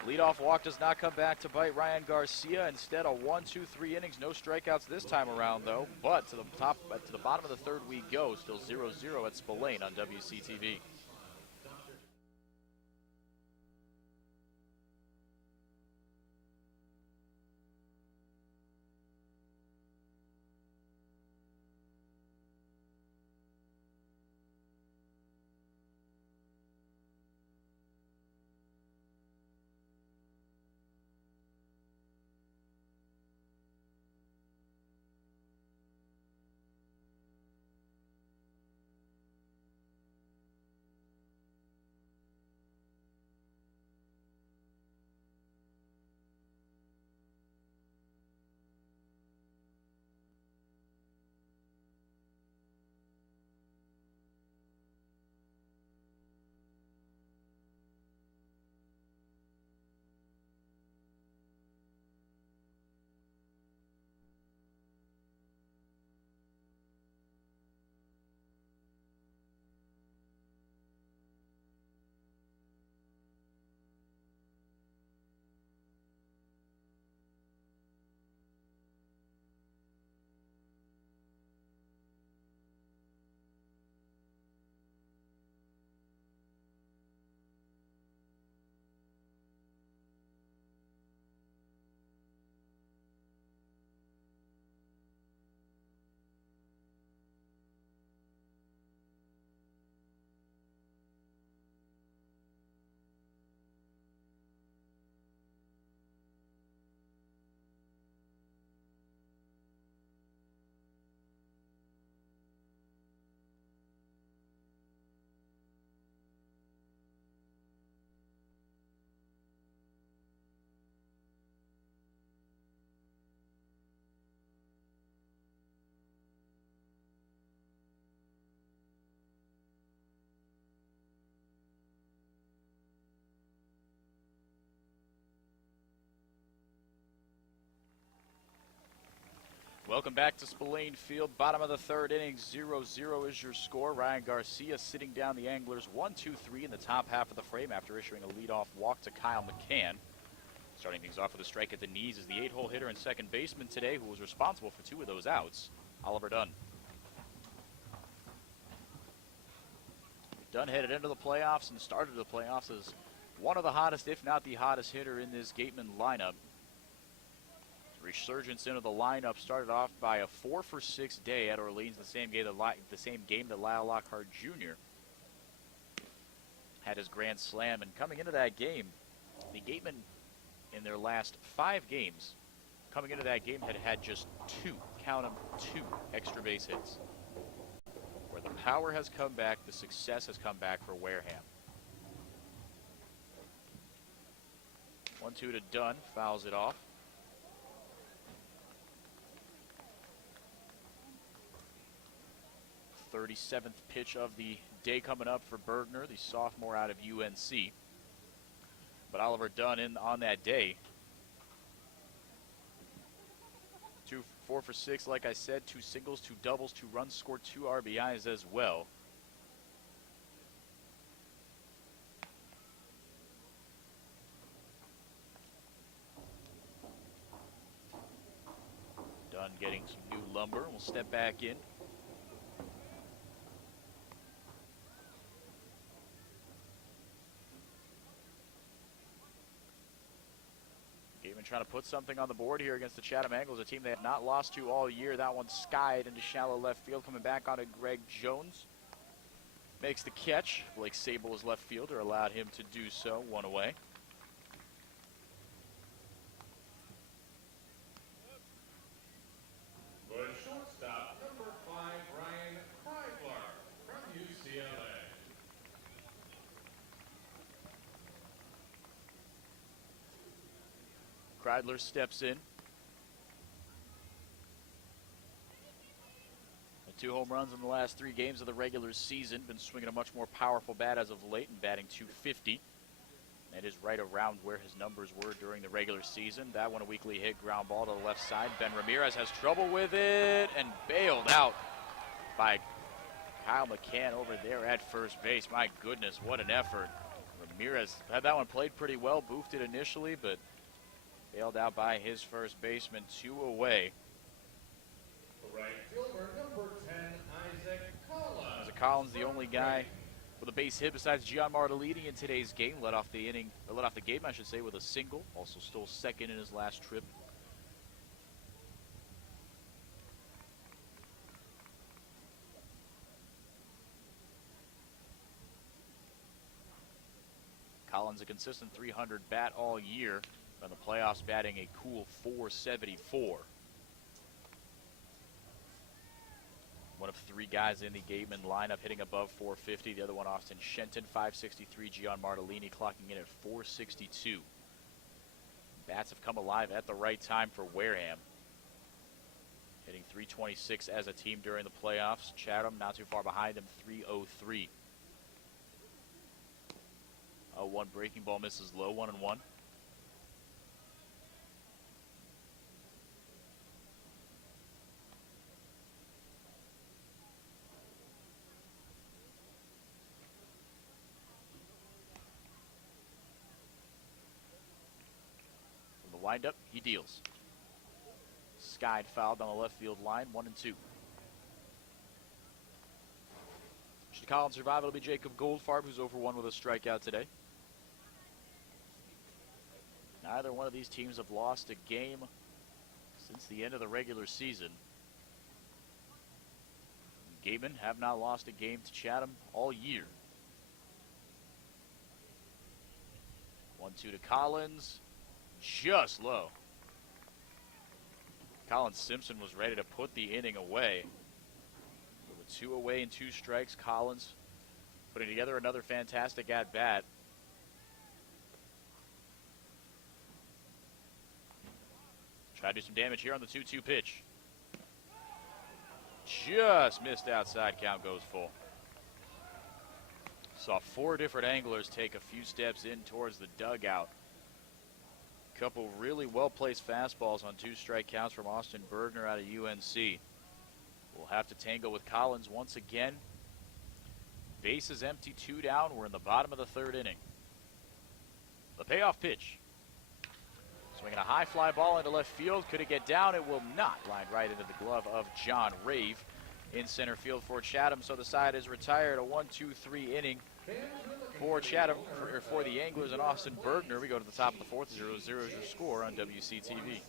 Leadoff walk does not come back to bite Ryan Garcia. Instead, a 1-2-3 innings, no strikeouts this time around, though. But to the bottom of the third we go. Still 0-0 at Spillane on WCTV. Welcome back to Spillane Field. Bottom of the third inning, 0-0 is your score. Ryan Garcia sitting down the Anglers 1-2-3 in the top half of the frame after issuing a leadoff walk to Kyle McCann. Starting things off with a strike at the knees is the 8-hole hitter and second baseman today, who was responsible for 2 of those outs, Oliver Dunn. Dunn headed into the playoffs and started the playoffs as one of the hottest, if not the hottest hitter in this Gatemen lineup. Resurgence into the lineup started off by a 4-for-6 day at Orleans, the same game that Lyle Lockhart Jr. had his grand slam. And coming into that game, the Gatemen, in their last 5 games, coming into that game had just 2, count them, 2 extra base hits. Where the power has come back, the success has come back for Wareham. 1-2 to Dunn, fouls it off. 37th pitch of the day coming up for Bergner, the sophomore out of UNC. But Oliver Dunn in on that day. 4 for 6, like I said, 2 singles, 2 doubles, 2 runs scored, 2 RBIs as well. Dunn getting some new lumber. We'll step back in. Gatemen trying to put something on the board here against the Chatham Angles, a team they have not lost to all year. That one skied into shallow left field, coming back onto Greg Jones. Makes the catch. Blake Sable, his left fielder, allowed him to do so. One away. The shortstop, number 5, Ryan Kreidler from UCLA. Kreidler steps in. 2 home runs in the last 3 games of the regular season. Been swinging a much more powerful bat as of late and batting .250. That is right around where his numbers were during the regular season. That one a weekly hit, ground ball to the left side. Ben Ramirez has trouble with it and bailed out by Kyle McCann over there at first base. My goodness, what an effort. Ramirez had that one played pretty well, boofed it initially, but bailed out by his first baseman. 2 away. Right fielder, number 10, Isaac Collins. Isaac Collins, the only guy with a base hit besides Gian Martellini in today's game. Led off the game, I should say, with a single. Also stole second in his last trip. Collins, a consistent 300 bat all year. In the playoffs, batting a cool .474. One of 3 guys in the Gatemen lineup hitting above .450. The other one, Austin Shenton, .563. Gian Martellini clocking in at .462. Bats have come alive at the right time for Wareham. Hitting .326 as a team during the playoffs. Chatham not too far behind them, .303. 0-1 breaking ball misses low, 1-1. Windup, he deals. Skied fouled on the left field line, 1-2. Should Collins survive, it'll be Jacob Goldfarb, who's over 1 with a strikeout today. Neither one of these teams have lost a game since the end of the regular season. Gatemen have not lost a game to Chatham all year. 1-2 to Collins. Just low. Colin Simpson was ready to put the inning away. With 2 away and 2 strikes, Collins putting together another fantastic at-bat. Try to do some damage here on the 2-2 pitch. Just missed outside, count goes full. Saw 4 different anglers take a few steps in towards the dugout. Couple really well-placed fastballs on 2 strikeouts from Austin Bergner out of UNC. We'll have to tangle with Collins once again. Base is empty, 2 down. We're in the bottom of the 3rd inning. The payoff pitch. Swinging a high fly ball into left field. Could it get down? It will not. Lined right into the glove of John Rave in center field for Chatham. So the side is retired. A 1-2-3 inning for Chatham, for the Anglers and Austin Bergner. We go to the top of the 4th. 0-0 is your score on WCTV.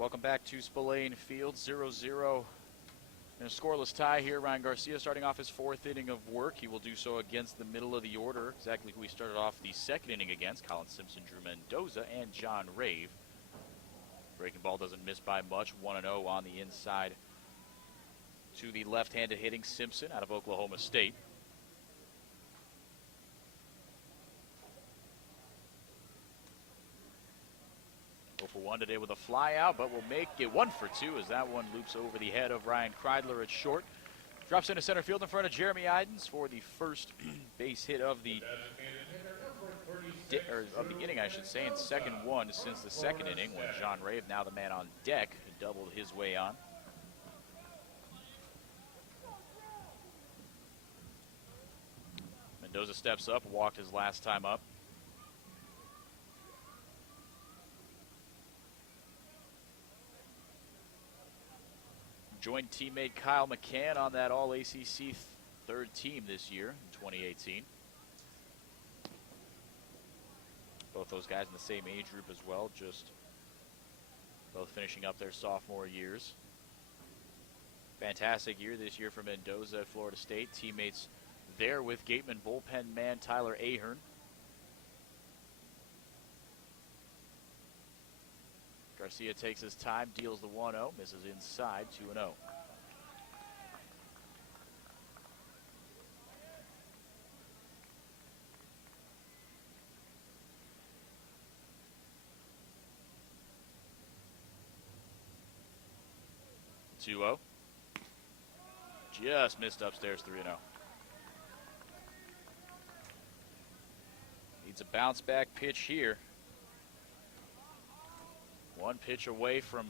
Welcome back to Spillane Field, 0-0 in a scoreless tie here. Ryan Garcia starting off his fourth inning of work. He will do so against the middle of the order, exactly who he started off the second inning against: Colin Simpson, Drew Mendoza, and John Rave. Breaking ball doesn't miss by much, 1-0 on the inside to the left-handed hitting Simpson out of Oklahoma State. For 1 today with a fly out, but will make it 1 for 2 as that one loops over the head of Ryan Kreidler at short. Drops into center field in front of Jeremy Idens for the first base hit of the inning, I should say, and second one since the second inning when John Rave, now the man on deck, doubled his way on. Mendoza steps up, walked his last time up. Joined teammate Kyle McCann on that All-ACC third team this year in 2018. Both those guys in the same age group as well, just both finishing up their sophomore years. Fantastic year this year for Mendoza at Florida State. Teammates there with Gatemen bullpen man Tyler Ahern. Garcia takes his time, deals the 1-0, misses inside, 2-0. Just missed upstairs, 3-0. Needs a bounce back pitch here. One pitch away from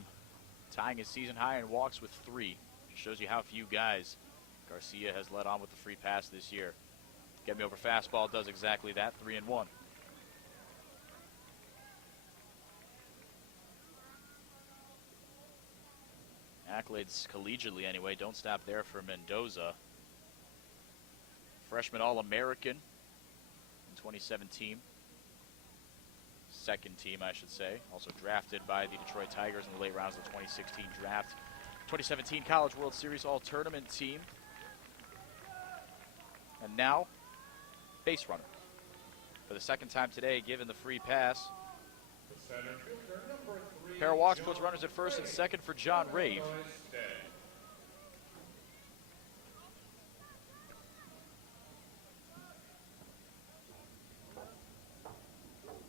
tying his season high in walks with 3. Shows you how few guys Garcia has let on with the free pass this year. Get me over fastball does exactly that, 3-1. Accolades collegiately anyway, don't stop there for Mendoza. Freshman All-American in 2017. Second team, I should say. Also drafted by the Detroit Tigers in the late rounds of the 2016 draft. 2017 College World Series All-Tournament team. And now, base runner. For the second time today, given the free pass. Pair of walks puts runners at first and second for John Rave.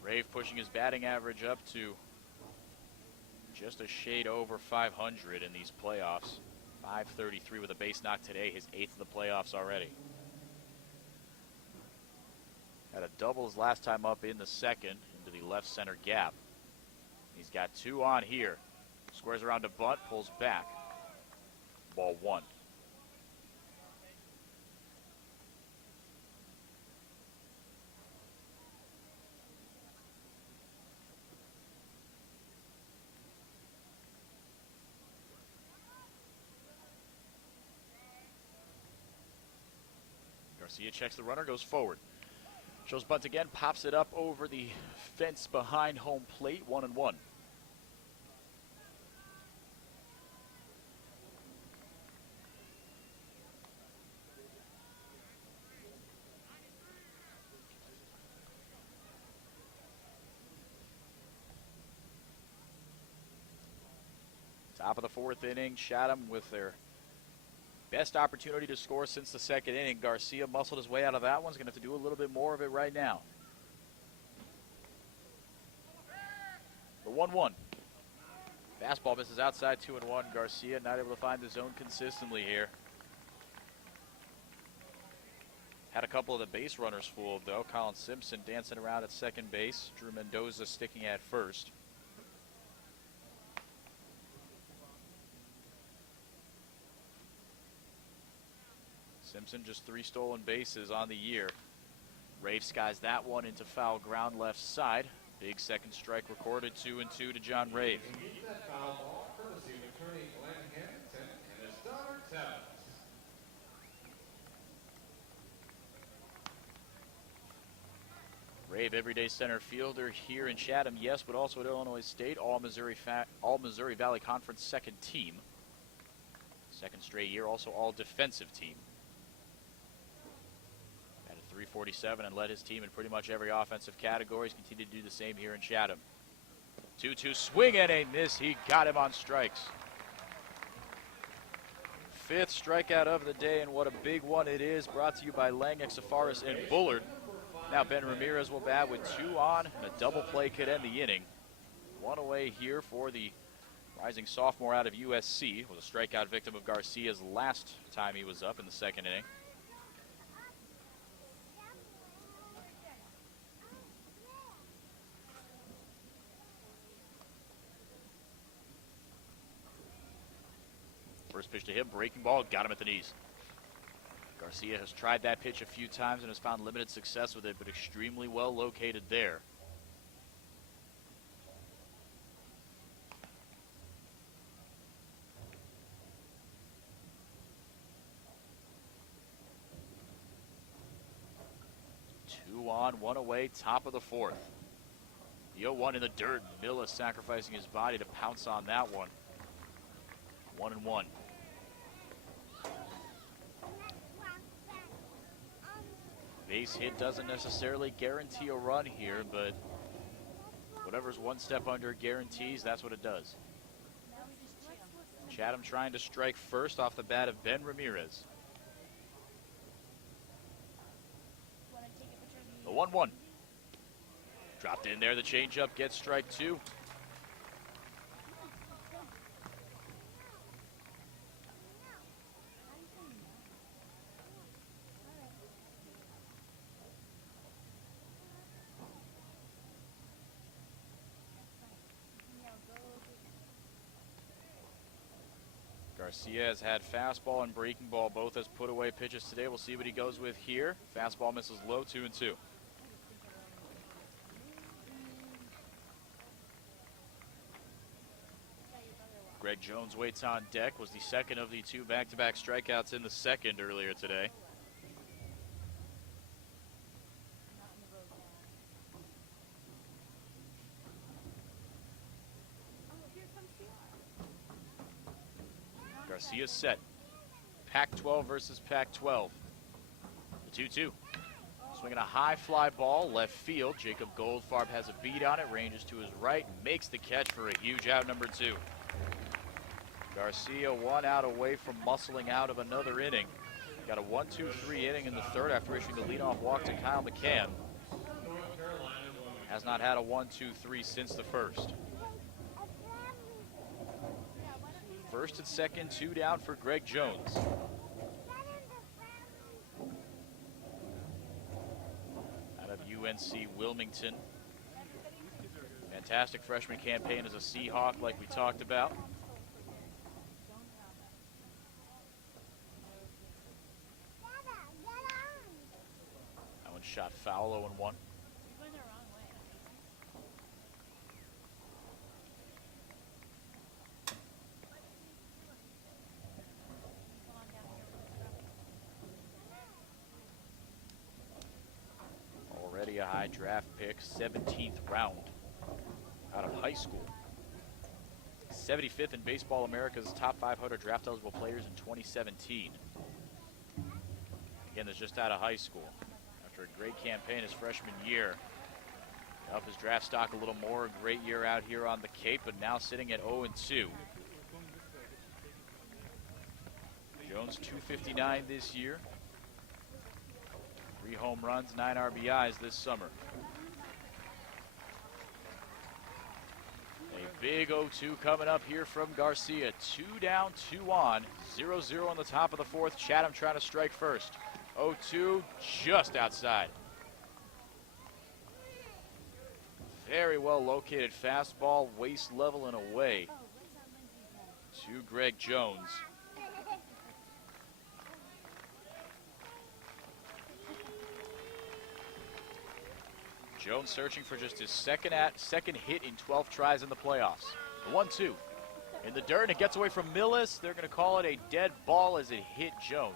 Rave pushing his batting average up to just a shade over 500 in these playoffs. 533 with a base knock today, his 8th of the playoffs already. Had a double his last time up in the second into the left center gap. He's got 2 on here. Squares around to bunt, pulls back. Ball 1. Garcia checks the runner, goes forward. Shows bunt again, pops it up over the fence behind home plate, 1-1. Top of the 4th inning, Chatham with their best opportunity to score since the second inning. Garcia muscled his way out of that one. He's going to have to do a little bit more of it right now. The 1-1. Fastball misses outside, 2-1. Garcia not able to find the zone consistently here. Had a couple of the base runners fooled, though. Colin Simpson dancing around at second base. Drew Mendoza sticking at first. Simpson just 3 stolen bases on the year. Rave skies that one into foul ground left side. Big second strike recorded, 2-2 to John Rave. That foul ball, courtesy of attorney Glenn Hamilton and his daughter Tess. Brave everyday center fielder here in Chatham, yes, but also at Illinois State, all Missouri Valley Conference second team. Second straight year, also all defensive team. Batted .347 and led his team in pretty much every offensive category. He's continued to do the same here in Chatham. 2-2 swing and a miss. He got him on strikes. Fifth strikeout of the day, and what a big one it is. Brought to you by Lang, Safaris, and Bullard. Now Ben Ramirez will bat with 2 on, and a double play could end the inning. 1 away here for the rising sophomore out of USC. Was a strikeout victim of Garcia's last time he was up in the second inning. First pitch to him, breaking ball, got him at the knees. Garcia has tried that pitch a few times and has found limited success with it, but extremely well located there. Two on, 1 away, top of the 4th. The 0-1 in the dirt. Millis sacrificing his body to pounce on that one. 1-1. Base hit doesn't necessarily guarantee a run here, but whatever's one step under guarantees, that's what it does. Chatham trying to strike first off the bat of Ben Ramirez. The 1-1. Dropped in there, the changeup gets strike 2. Garcia has had fastball and breaking ball both as put away pitches today. We'll see what he goes with here. Fastball misses low, 2-2. Greg Jones waits on deck, was the second of the 2 back-to-back strikeouts in the second earlier today. Garcia set. Pac-12 versus Pac-12. The 2-2. Swinging a high fly ball, left field. Jacob Goldfarb has a beat on it, ranges to his right, makes the catch for a huge out, number 2. Garcia 1 out away from muscling out of another inning. Got a 1-2-3 inning in the third after issuing the leadoff walk to Kyle McCann. Has not had a 1-2-3 since the first. First and second, 2 down for Greg Jones. Out of UNC Wilmington. Fantastic freshman campaign as a Seahawk like we talked about. That one shot foul, 0-1. Already a high draft pick, 17th round out of high school. 75th in Baseball America's top 500 draft eligible players in 2017. Again, that's just out of high school. After a great campaign his freshman year. Up his draft stock a little more. Great year out here on the Cape, but now sitting at 0-2. Jones 259 this year. 3 home runs, 9 RBIs this summer. A big 0-2 coming up here from Garcia. 2 down, 2 on. 0-0 on the top of the 4th. Chatham trying to strike first. 0-2 just outside. Very well located fastball, waist level and away to Greg Jones. Jones searching for just his second hit in 12 tries in the playoffs. The 1-2 in the dirt, and it gets away from Millis. They're going to call it a dead ball as it hit Jones.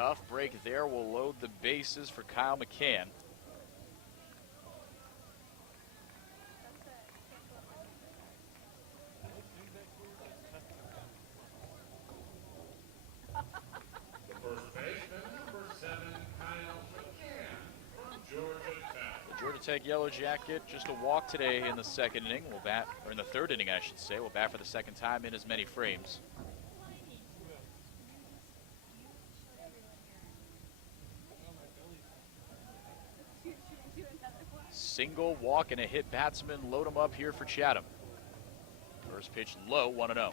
Tough break there. Will load the bases for Kyle McCann. The first baseman, number 7, Kyle McCann from Georgia Tech. The Georgia Tech Yellow Jacket, just a walk today in the second inning. Will bat, or in the third inning, I should say. Will bat for the second time in as many frames. Single walk and a hit batsman. Load him up here for Chatham. First pitch low, 1-0.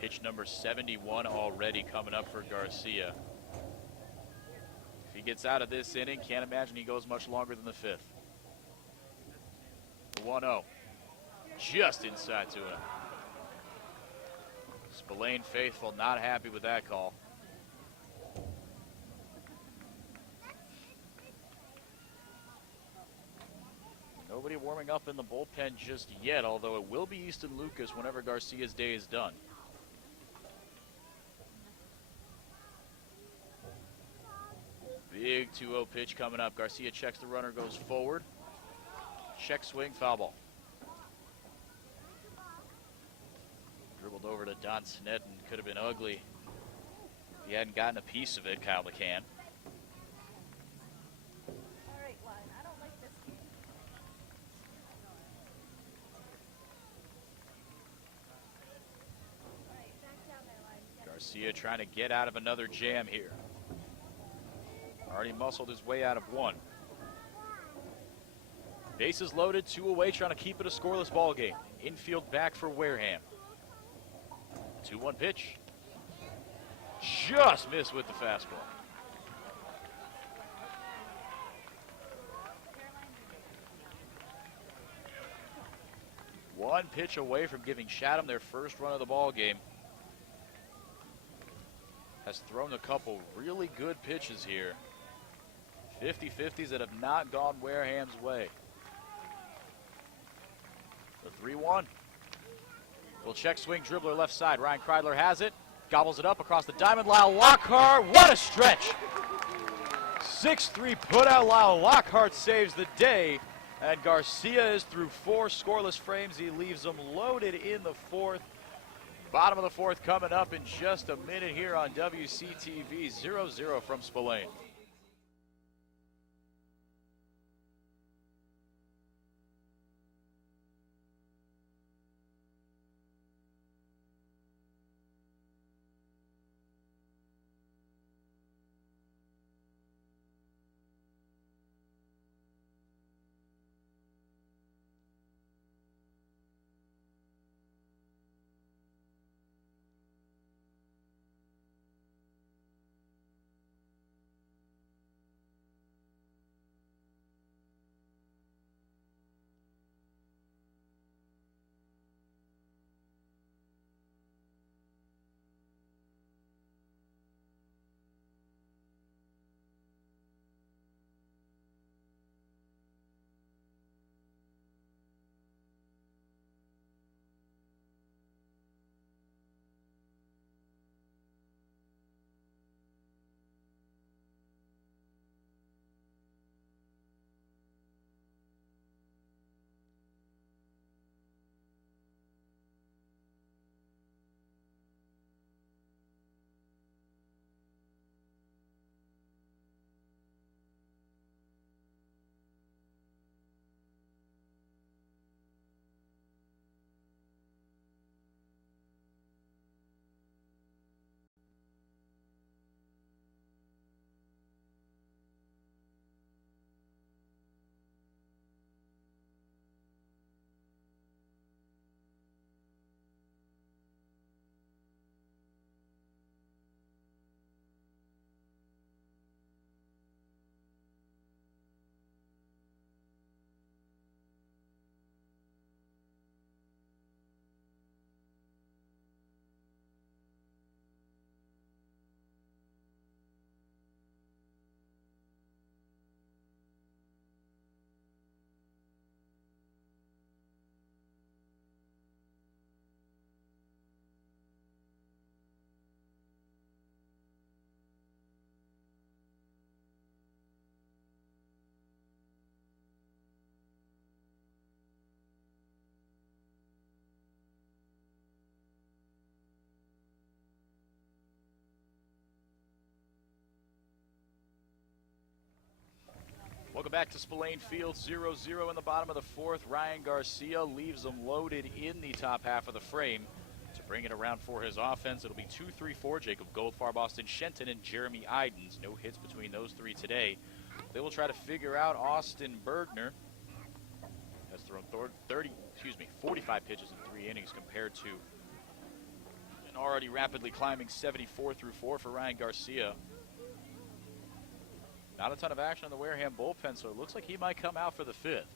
Pitch number 71 already coming up for Garcia. If he gets out of this inning, can't imagine he goes much longer than the fifth. 1-0. Just inside to him. Spillane faithful not happy with that call. Nobody warming up in the bullpen just yet, although it will be Easton Lucas whenever Garcia's day is done. Big 2-0 pitch coming up. Garcia checks the runner, goes forward. Check swing, foul ball. Dribbled over to Don Snedden. Could have been ugly if he hadn't gotten a piece of it, Kyle McCann. Garcia trying to get out of another jam here. Already muscled his way out of one. Bases loaded, 2 away, trying to keep it a scoreless ball game. Infield back for Wareham. 2-1 pitch. Just missed with the fastball. One pitch away from giving Chatham their first run of the ball game. Has thrown a couple really good pitches here. 50-50s that have not gone Wareham's way. The 3-1. Will check swing, dribbler left side. Ryan Kreidler has it. Gobbles it up across the diamond. Lyle Lockhart, what a stretch. 6-3 put out. Lyle Lockhart saves the day. And Garcia is through 4 scoreless frames. He leaves them loaded in the fourth. Bottom of the fourth coming up in just a minute here on WCTV. 0-0 from Spillane. Welcome back to Spillane Field, 0-0 in the bottom of the fourth. Ryan Garcia leaves them loaded in the top half of the frame to bring it around for his offense. It'll be 2-3-4, Jacob Goldfarb, Austin Shenton, and Jeremy Idens. No hits between those three today. They will try to figure out Austin Bergner. Has thrown 45 pitches in 3 innings compared to an already rapidly climbing 74 through 4 for Ryan Garcia. Not a ton of action on the Wareham bullpen, so it looks like he might come out for the fifth.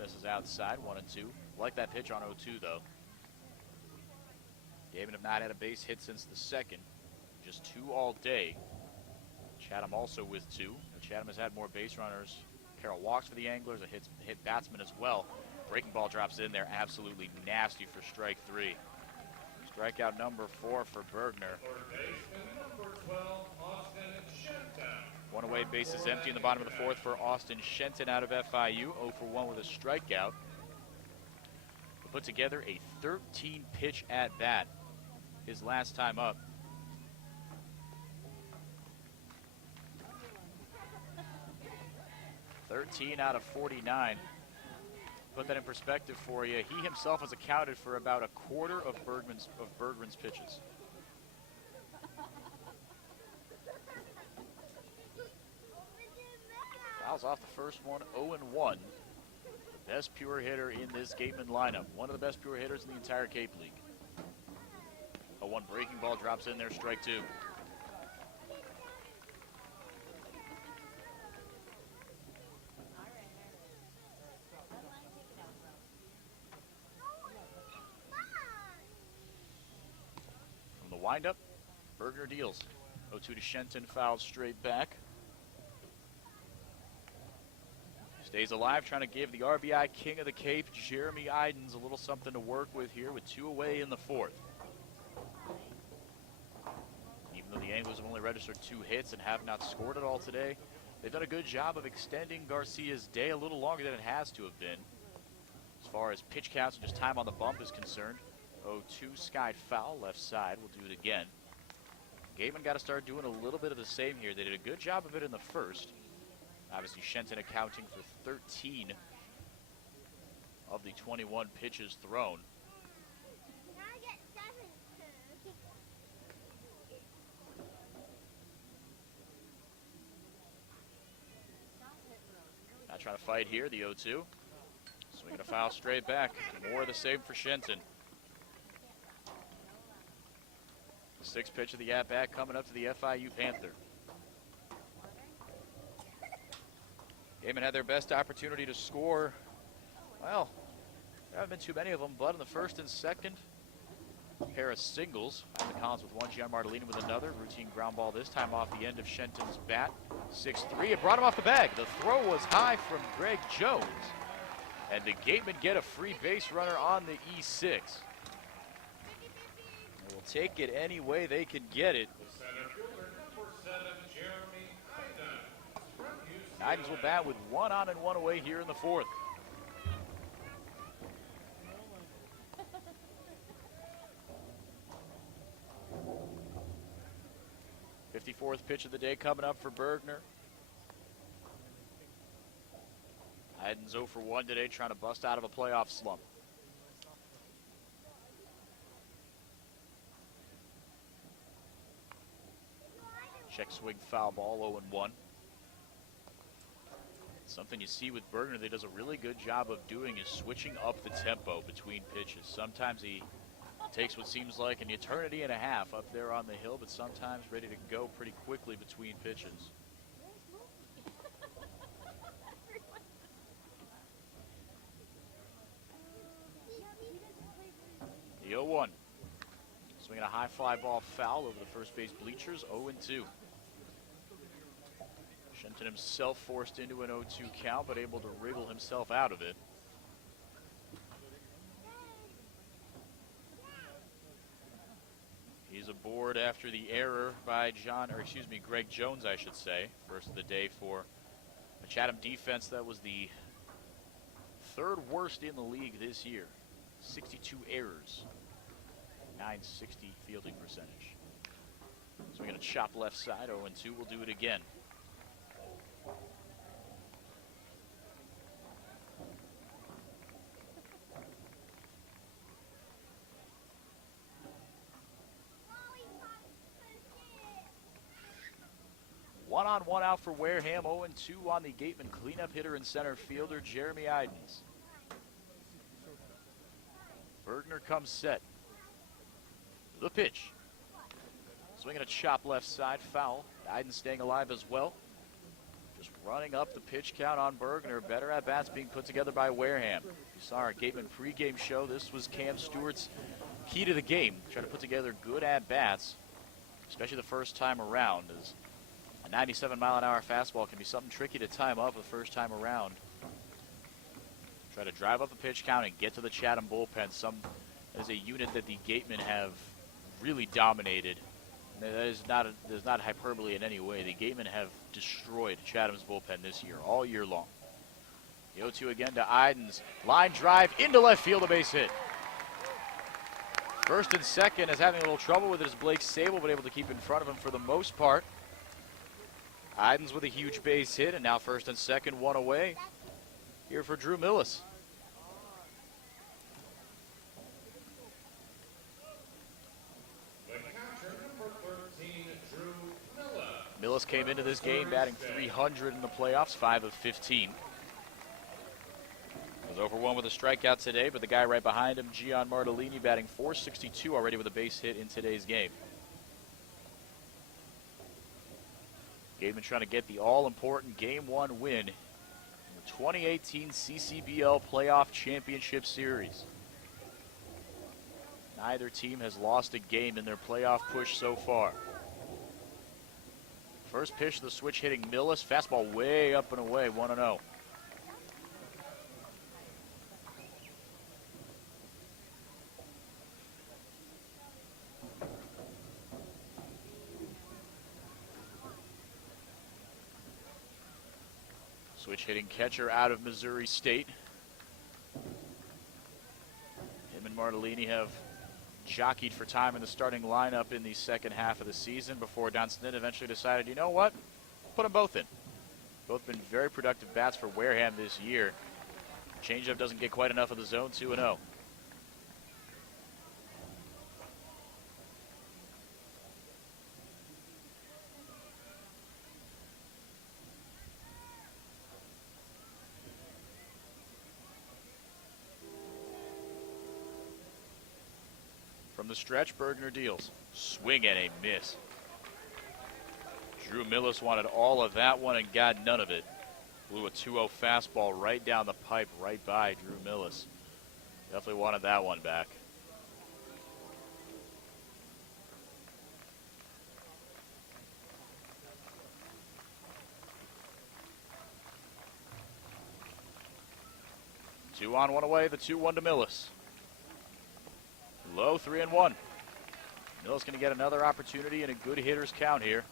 Misses outside, 1-2. Like that pitch on 0-2, though. Gatemen have not had a base hit since the second. Just 2 all day. Chatham also with 2. But Chatham has had more base runners. Carroll walks for the Anglers, a hit batsman as well. Breaking ball drops in there, absolutely nasty for strike 3. Strikeout number 4 for Bergner. Number 12, Austin Shenton. One away, bases empty in the bottom of the fourth for Austin Shenton out of FIU. 0 for 1 with a strikeout. He put together a 13-pitch at-bat his last time up. (13 out of 49). Put that in perspective for you. He himself has accounted for about a quarter of Bergman's pitches. Fouls off the first one, 0-1. Best pure hitter in this Gatemen lineup. One of the best pure hitters in the entire Cape League. A 1 breaking ball drops in there, strike 2. From the windup, Bergner deals. 0-2 to Shenton, fouls straight back. Stays alive, trying to give the RBI king of the Cape, Jeremy Idens, a little something to work with here with 2 away in the fourth. Even though the Anglers have only registered 2 hits and have not scored at all today, they've done a good job of extending Garcia's day a little longer than it has to have been. As far as pitch counts and just time on the bump is concerned, 0-2 skied foul, left side, we'll do it again. Gatemen got to start doing a little bit of the same here. They did a good job of it in the first. Obviously, Shenton accounting for 13 of the 21 pitches thrown. Not trying to fight here, the 0-2. Swinging a foul straight back. More of the same for Shenton. The 6th pitch of the at-bat coming up to the FIU Panther. Gatemen had their best opportunity to score. Well, there haven't been too many of them, but in the first and second, a pair of singles. The Collins with 1, Gian Martellini with another. Routine ground ball this time off the end of Shenton's bat. 6-3, it brought him off the bag. The throw was high from Greg Jones. And the Gatemen get a free base runner on the E6. They will take it any way they can get it. The center fielder, number 7, Jeremy Idens. Idens will bat with 1 on and 1 away here in the fourth. '54th pitch of the day coming up for Bergner. Idens 0 for 1 today, trying to bust out of a playoff slump. Check swing foul ball, 0-1. Something you see with Bergner that he does a really good job of doing is switching up the tempo between pitches. Sometimes he takes what seems like an eternity and a half up there on the hill, but sometimes ready to go pretty quickly between pitches. The 0-1. Swinging a high fly ball foul over the first base bleachers, 0-2. Shenton himself forced into an 0-2 count, but able to wriggle himself out of it. He's aboard after the error by Greg Jones, I should say. First of the day for a Chatham defense that was the 3rd worst in the league this year. 62 errors, 960 fielding percentage. So we're going to chop left side, 0-2. We'll do it again. One on, one out for Wareham. 0-2 on the Gatemen cleanup hitter and center fielder, Jeremy Idens. Bergner comes set. The pitch. Swinging a chop left side, foul. Idens staying alive as well. Just running up the pitch count on Bergner. Better at bats being put together by Wareham. You saw our Gatemen pregame show. This was Cam Stewart's key to the game. Try to put together good at bats, especially the first time around. As a 97-mile-an-hour fastball can be something tricky to time up the first time around. Try to drive up the pitch count and get to the Chatham bullpen. That is a unit that the Gatemen have really dominated. That is not hyperbole in any way. The Gatemen have destroyed Chatham's bullpen this year, all year long. The 0-2 again to Idens. Line drive into left field, a base hit. First and second is having a little trouble with it as Blake Sable, but able to keep in front of him for the most part. Idens with a huge base hit, and now first and second, one away here for Drew Millis. Millis came into this game batting .300 in the playoffs, 5 of 15. Was over one with a strikeout today, but the guy right behind him, Gian Martellini, batting .462 already with a base hit in today's game. Gatemen trying to get the all-important Game 1 win in the 2018 CCBL Playoff Championship Series. Neither team has lost a game in their playoff push so far. First pitch, the switch hitting Millis. Fastball way up and away, 1-0. Switch hitting catcher out of Missouri State. Him and Martellini have jockeyed for time in the starting lineup in the second half of the season before Dunstan eventually decided, you know what, put them both in. Both been very productive bats for Wareham this year. Changeup doesn't get quite enough of the zone, 2-0. From the stretch, Bergner deals. Swing and a miss. Drew Millis wanted all of that one and got none of it. Blew a 2-0 fastball right down the pipe, right by Drew Millis. Definitely wanted that one back. Two on, one away, the 2-1 to Millis. Low, 3-1. Millis going to get another opportunity and a good hitter's count here.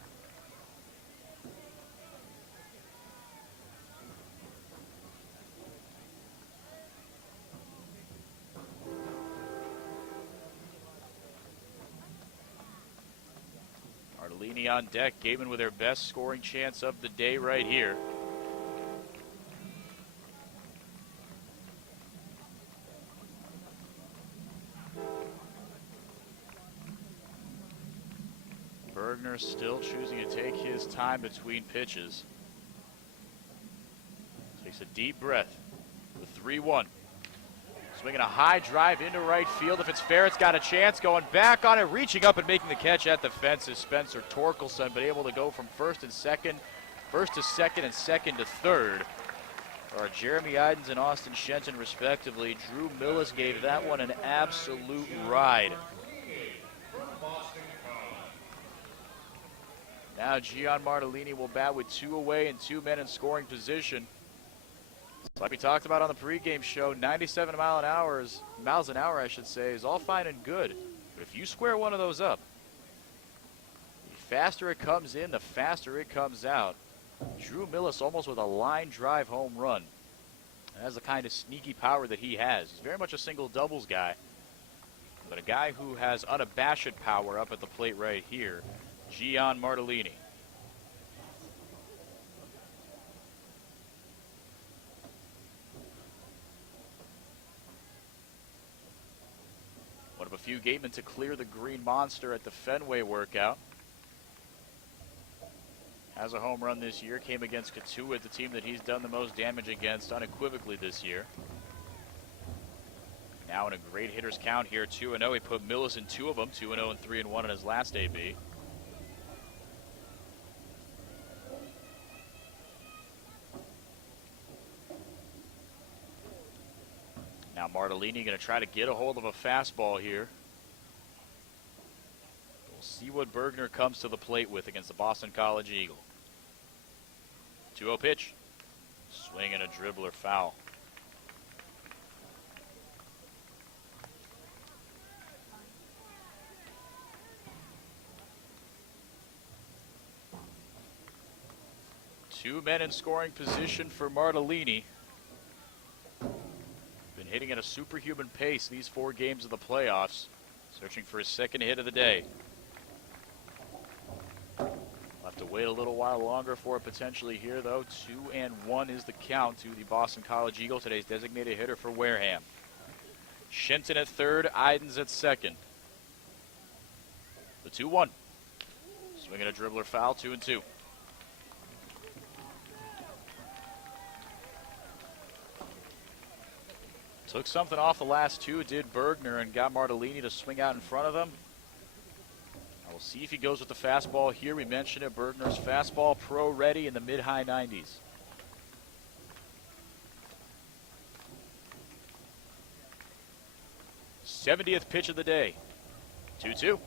Martellini on deck. Gatemen with their best scoring chance of the day right here. Bergner still choosing to take his time between pitches. Takes a deep breath. The 3-1. Swinging a high drive into right field. If it's fair, it's got a chance. Going back on it, reaching up and making the catch at the fence is Spencer Torkelson, but able to go from first to second and second to third. Or Jeremy Idens and Austin Shenton, respectively. Drew Millis gave that one an absolute ride. Now Gian Martellini will bat with 2 away and 2 men in scoring position. Like we talked about on the pregame show, 97 miles an hour, I should say, is all fine and good. But if you square one of those up, the faster it comes in, the faster it comes out. Drew Millis almost with a line drive home run. That's the kind of sneaky power that he has. He's very much a single doubles guy, but a guy who has unabashed power up at the plate right here, Gian Martellini. One of a few gatemen to clear the green monster at the Fenway workout. Has a home run this year, came against Katuitt, the team that he's done the most damage against unequivocally this year. Now in a great hitter's count here, 2-0. He put Millis in 2 of them, 2-0 and 3-1 in his last AB. Now Martellini going to try to get a hold of a fastball here. We'll see what Bergner comes to the plate with against the Boston College Eagle. 2-0 pitch. Swing and a dribbler foul. Two men in scoring position for Martellini. Been hitting at a superhuman pace these 4 games of the playoffs. Searching for his second hit of the day. Have to wait a little while longer for it potentially here, though. 2-1 is the count to the Boston College Eagle, today's designated hitter for Wareham. Shinton at third, Idens at second. The 2-1. Swinging a dribbler foul, 2-2. Took something off the last 2, did Bergner, and got Martellini to swing out in front of him. We'll see if he goes with the fastball here. We mentioned it, Bergner's fastball pro ready in the mid-high 90s. '70th pitch of the day. 2-2.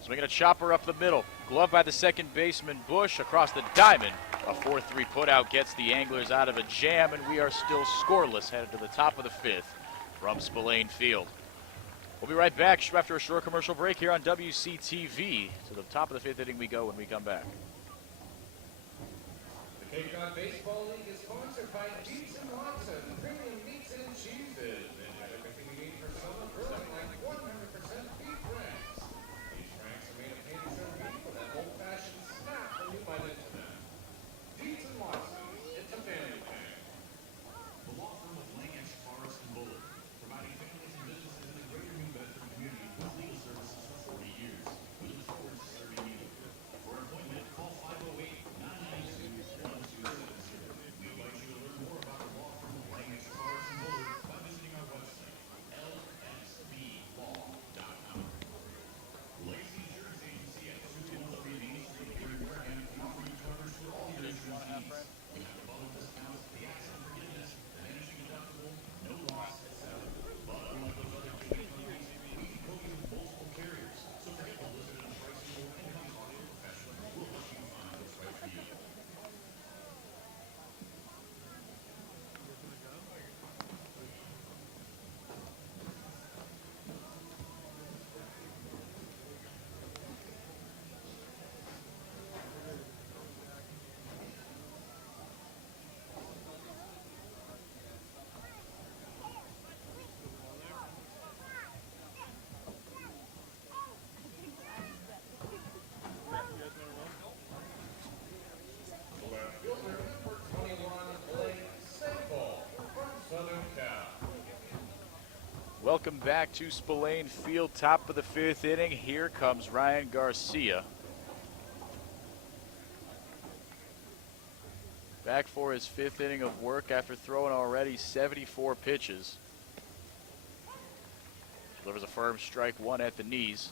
Swinging a chopper up the middle. Glove by the second baseman Bush across the diamond. A 4-3 putout gets the Anglers out of a jam, and we are still scoreless headed to the top of the 5th from Spillane Field. We'll be right back after a short commercial break here on WCTV. To the top of the 5th inning we go when we come back. The Cape Cod Baseball League is sponsored by Dietz & Watson, premium meats and cheeses. And everything you need for summer grilling, like 100% beef franks. These franks are made of hand-trimmed beef with that old-fashioned snap when you bite into them. Dietz & Watson, it's a family thing. The law firm of Lange, Forrest & Bullard, providing families and businesses in the greater New Bedford community with legal services for 40 years. We look forward to serving you. For an appointment, call 508-992-1270. We invite you to learn more about the law firm of Lange, Forrest & Bullard by visiting our website, lsblaw.com. Lacey Insurance Agency at 213 Main Street here in Wareham can offer you coverage for all your insurance needs. We have bundle discounts, the accident forgiveness, the managing deductible, no loss, etc. But unlike those other big companies, we can quote you with multiple carriers. So forget the list and pricing and come talk to a professional. We'll help you find what's right for you. Left fielder number 21, Blake Sable from Southern Cal. Welcome back to Spillane Field, top of the 5th inning. Here comes Ryan Garcia. Back for his 5th inning of work after throwing already 74 pitches. Delivers a firm strike 1 at the knees.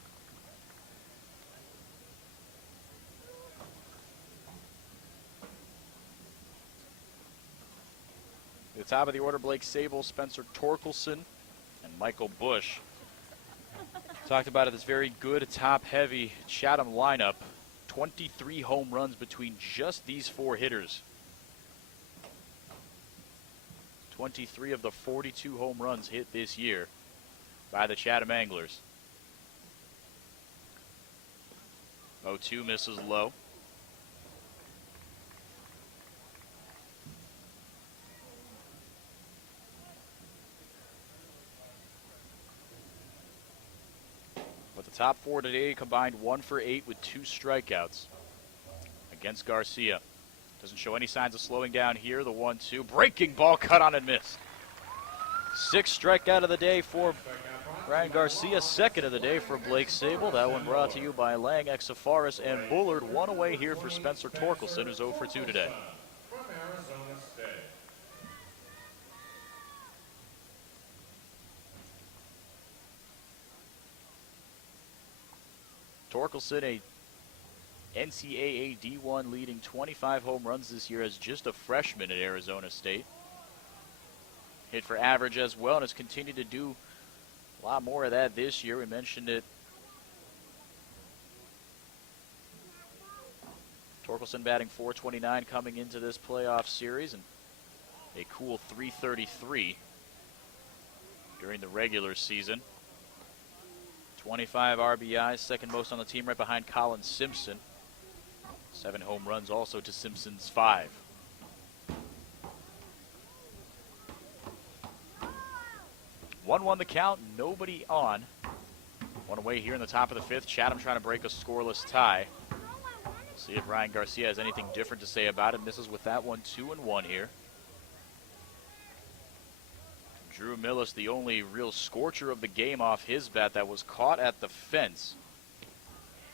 At the top of the order, Blake Sable, Spencer Torkelson, and Michael Bush. Talked about it, this very good, top-heavy Chatham lineup. 23 home runs between just these 4 hitters. 23 of the 42 home runs hit this year by the Chatham Anglers. 0-2 misses low. top 4 today combined 1 for 8 with 2 strikeouts against Garcia. Doesn't show any signs of slowing down here. The 1-2. Breaking ball cut on and missed. 6th strikeout of the day for Ryan Garcia. 2nd of the day for Blake Sable. That one brought to you by Lang, Exafaris, and Bullard. 1 away here for Spencer Torkelson, who's 0 for 2 today. From Arizona State. Torkelson, a NCAA D1 leading 25 home runs this year as just a freshman at Arizona State. Hit for average as well and has continued to do a lot more of that this year. We mentioned it. Torkelson batting .429 coming into this playoff series and a cool .333 during the regular season. 25 RBIs, second most on the team right behind Colin Simpson. 7 home runs also to Simpson's 5. One the count, nobody on. 1 away here in the top of the 5th. Chatham trying to break a scoreless tie. See if Ryan Garcia has anything different to say about it. Misses with that one, 2-1 here. Drew Millis, the only real scorcher of the game off his bat, that was caught at the fence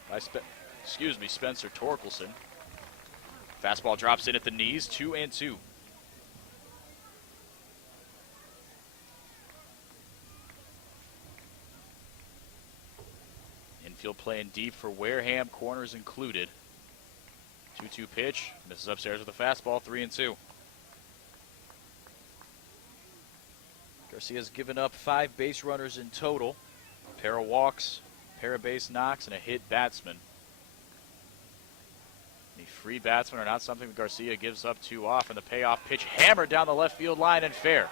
by Spencer Torkelson. Fastball drops in at the knees, 2-2. Infield playing deep for Wareham, corners included. 2-2 pitch, misses upstairs with a fastball, 3-2. Garcia's given up 5 base runners in total. A pair of walks, a pair of base knocks, and a hit batsman. The free batsmen are not something that Garcia gives up too often. The payoff pitch hammered down the left field line and fair.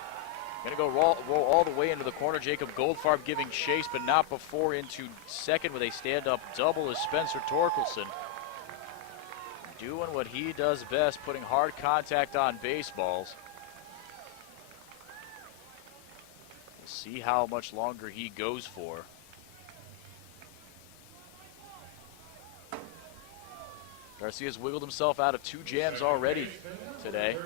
Going to go roll all the way into the corner. Jacob Goldfarb giving chase, but not before into second with a stand-up double is Spencer Torkelson. Doing what he does best, putting hard contact on baseballs. We'll see how much longer he goes for. Garcia's wiggled himself out of 2 jams already today.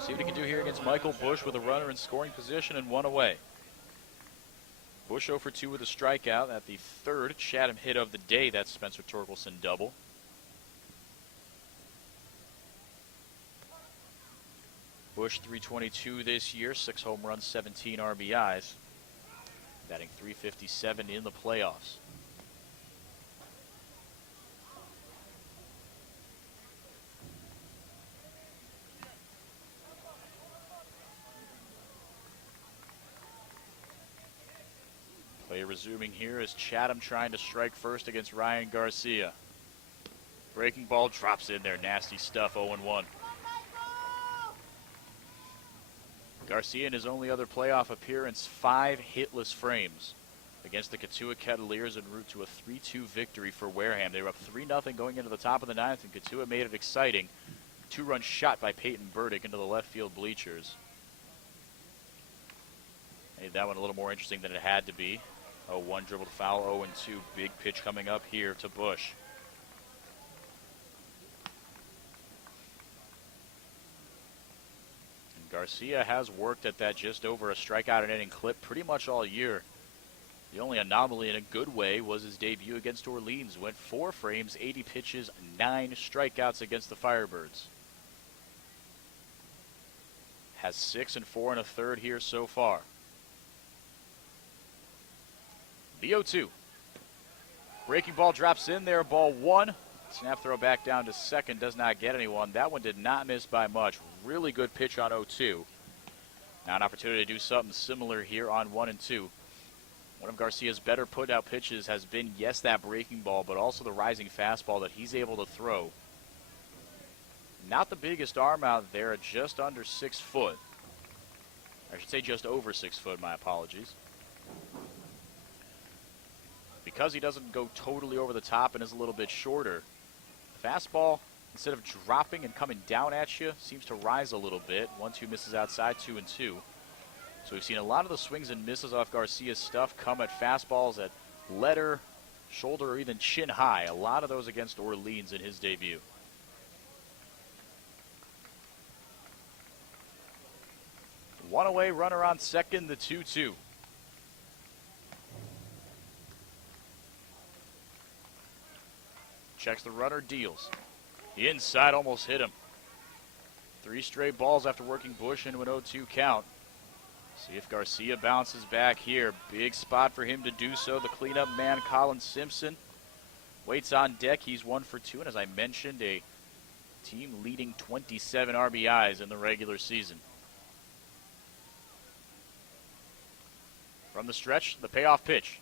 See what he can do here against Michael Bush with a runner in scoring position and 1 away. Bush 0 for 2 with a strikeout at the 3rd Chatham hit of the day. That's Spencer Torkelson double. Bush 322 this year, 6 home runs, 17 RBIs. Batting .357 in the playoffs. Play resuming here as Chatham trying to strike first against Ryan Garcia. Breaking ball drops in there. Nasty stuff, 0-1. Garcia in his only other playoff appearance, 5 hitless frames against the Katua Cavaliers en route to a 3-2 victory for Wareham. They were up 3-0 going into the top of the 9th, and Katua made it exciting. 2-run shot by Peyton Burdick into the left field bleachers. Made that one a little more interesting than it had to be. 0-1 dribbled foul, 0-2. Big pitch coming up here to Bush. And Garcia has worked at that just over a strikeout an inning clip pretty much all year. The only anomaly in a good way was his debut against Orleans. Went 4 frames, 80 pitches, 9 strikeouts against the Firebirds. Has 6 and 4 1/3 here so far. The 0-2. Breaking ball drops in there, ball 1. Snap throw back down to second, does not get anyone. That one did not miss by much. Really good pitch on 0-2. Now an opportunity to do something similar here on 1 and 2. One of Garcia's better put-out pitches has been, yes, that breaking ball, but also the rising fastball that he's able to throw. Not the biggest arm out there, just under 6 foot. I should say just over 6 foot, my apologies. Because he doesn't go totally over the top and is a little bit shorter, fastball, instead of dropping and coming down at you, seems to rise a little bit. 1-2 misses outside, 2-2. So we've seen a lot of the swings and misses off Garcia's stuff come at fastballs at letter, shoulder, or even chin high. A lot of those against Orleans in his debut. One away, runner on second, the 2-2. Checks the runner, deals. The inside almost hit him. 3 straight balls after working Bush into an 0-2 count. See if Garcia bounces back here. Big spot for him to do so. The cleanup man, Colin Simpson, waits on deck. He's 1 for 2, and as I mentioned, a team leading 27 RBIs in the regular season. From the stretch, the payoff pitch.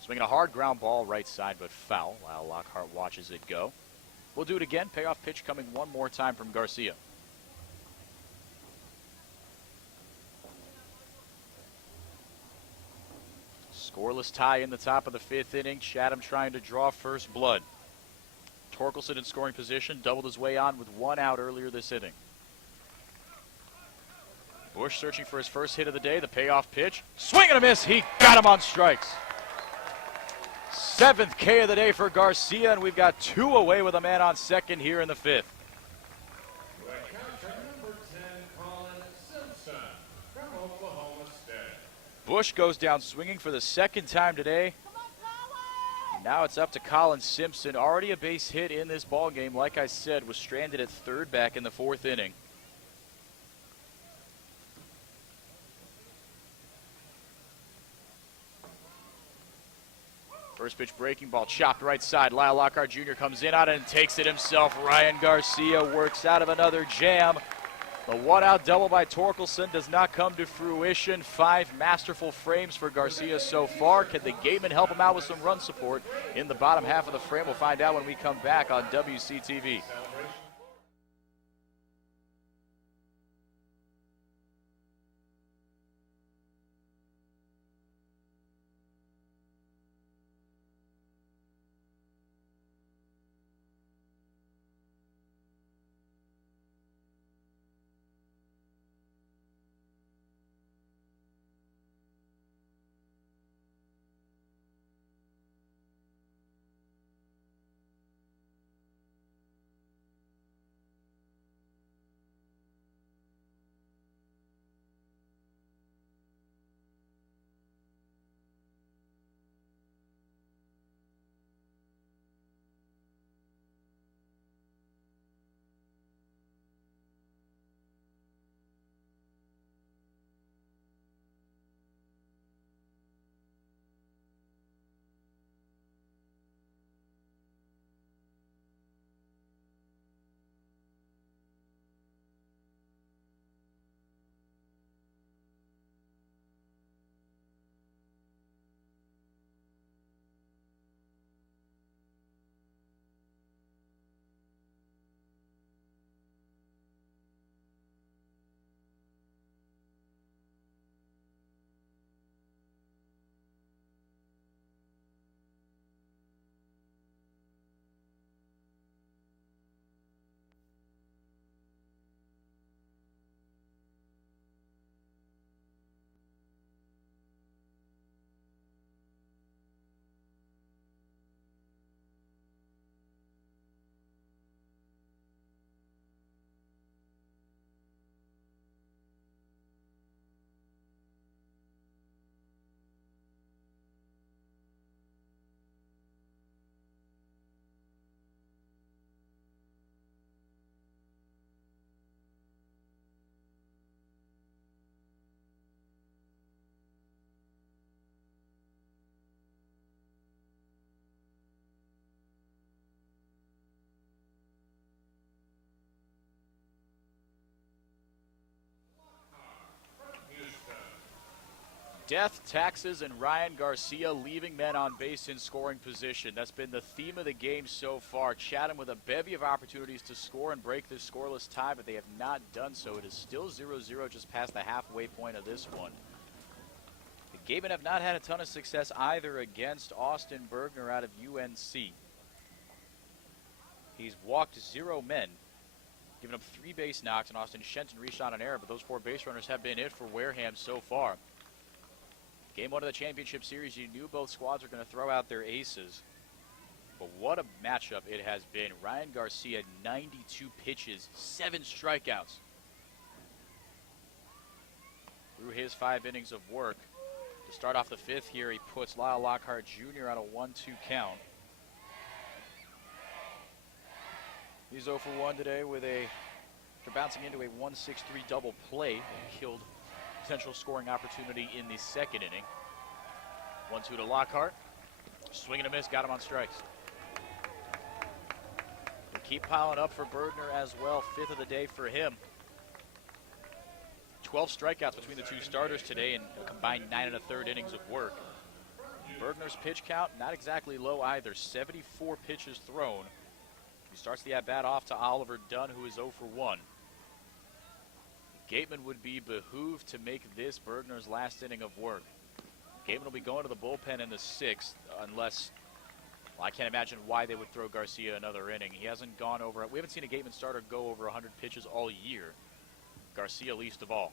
Swinging a hard ground ball right side, but foul. Lyle Lockhart watches it go. We'll do it again. Payoff pitch coming one more time from Garcia. Scoreless tie in the top of the 5th inning. Chatham trying to draw first blood. Torkelson in scoring position, doubled his way on with 1 out earlier this inning. Bush searching for his first hit of the day. The payoff pitch. Swing and a miss. He got him on strikes. 7th K of the day for Garcia, and we've got 2 away with a man on second here in the 5th. The catcher, number 10, Colin Simpson from Oklahoma State. Bush goes down swinging for the 2nd time today. Now it's up to Colin Simpson. Already a base hit in this ball game. Like I said, was stranded at 3rd back in the 4th inning. First pitch breaking ball chopped right side. Lyle Lockhart Jr. comes in on it and takes it himself. Ryan Garcia works out of another jam. The 1-out double by Torkelson does not come to fruition. 5 masterful frames for Garcia so far. Can the Gatemen help him out with some run support in the bottom half of the frame? We'll find out when we come back on WCTV. Death, taxes, and Ryan Garcia leaving men on base in scoring position. That's been the theme of the game so far. Chatham with a bevy of opportunities to score and break this scoreless tie, but they have not done so. It is still 0-0 just past the halfway point of this one. The Gatemen have not had a ton of success either against Austin Bergner out of UNC. He's walked 0 men giving up 3 base knocks, and Austin Shenton reached on an error, but those 4 base runners have been it for Wareham so far. Game 1 of the championship series, you knew both squads were going to throw out their aces. But what a matchup it has been. Ryan Garcia, 92 pitches, 7 strikeouts. Through his 5 innings of work. To start off the 5th here, he puts Lyle Lockhart Jr. on a 1-2 count. He's 0 for 1 today with after bouncing into a 1-6-3 double play. Killed potential scoring opportunity in the 2nd inning. 1-2 to Lockhart. Swing and a miss, got him on strikes. They keep piling up for Bergner as well. 5th of the day for him. 12 strikeouts between the 2 starters today and a combined 9 1/3 innings of work. Bergner's pitch count, not exactly low either. 74 pitches thrown. He starts the at-bat off to Oliver Dunn, who is 0 for 1. Gatemen would be behooved to make this Bergner's last inning of work. Gatemen will be going to the bullpen in the 6th, unless, well, I can't imagine why they would throw Garcia another inning. He hasn't gone over, we haven't seen a Gatemen starter go over 100 pitches all year. Garcia least of all.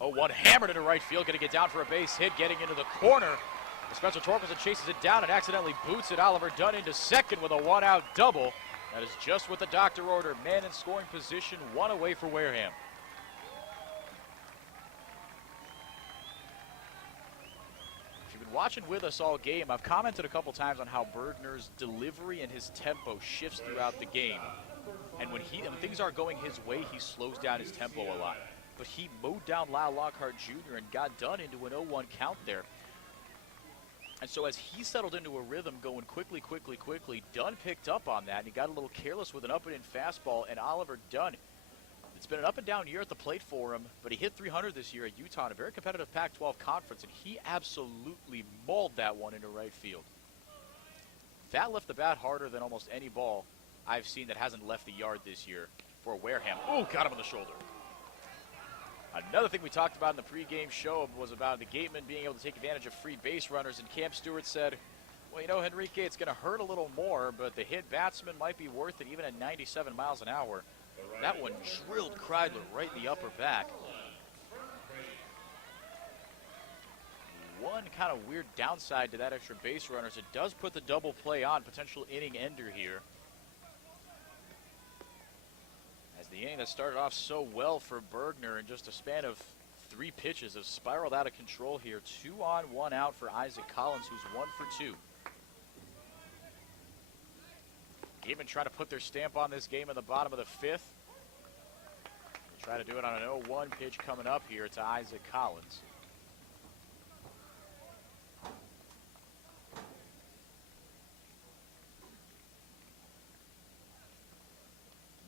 0-1 hammered into right field, going to get down for a base hit, getting into the corner. Spencer Torkelson chases it down and accidentally boots it. Oliver Dunn into second with a 1-out double. That is just what the doctor ordered. Man in scoring position, 1 away for Wareham. If you've been watching with us all game, I've commented a couple times on how Bergner's delivery and his tempo shifts throughout the game. And when things aren't going his way, he slows down his tempo a lot. But he mowed down Lyle Lockhart Jr. and got Dunn into an 0-1 count there. And so as he settled into a rhythm going quickly, Dunn picked up on that, and he got a little careless with an up and in fastball, and Oliver Dunn, it's been an up and down year at the plate for him, but he hit 300 this year at Utah in a very competitive Pac-12 conference, and he absolutely mauled that one into right field. That left the bat harder than almost any ball I've seen that hasn't left the yard this year for Wareham. Oh, got him on the shoulder. Another thing we talked about in the pregame show was about the Gatemen being able to take advantage of free base runners, and Camp Stewart said, well, you know, Henrique, it's going to hurt a little more, but the hit batsman might be worth it even at 97 miles an hour. That one drilled Kreidler right in the upper back. One kind of weird downside to that extra base runner is it does put the double play on, potential inning ender here. As the inning that started off so well for Bergner in just a span of 3 pitches has spiraled out of control here. 2 on, 1 out for Isaac Collins, who's 1 for 2. Gatemen trying to put their stamp on this game in the bottom of the 5th. They'll try to do it on an 0-1 pitch coming up here to Isaac Collins.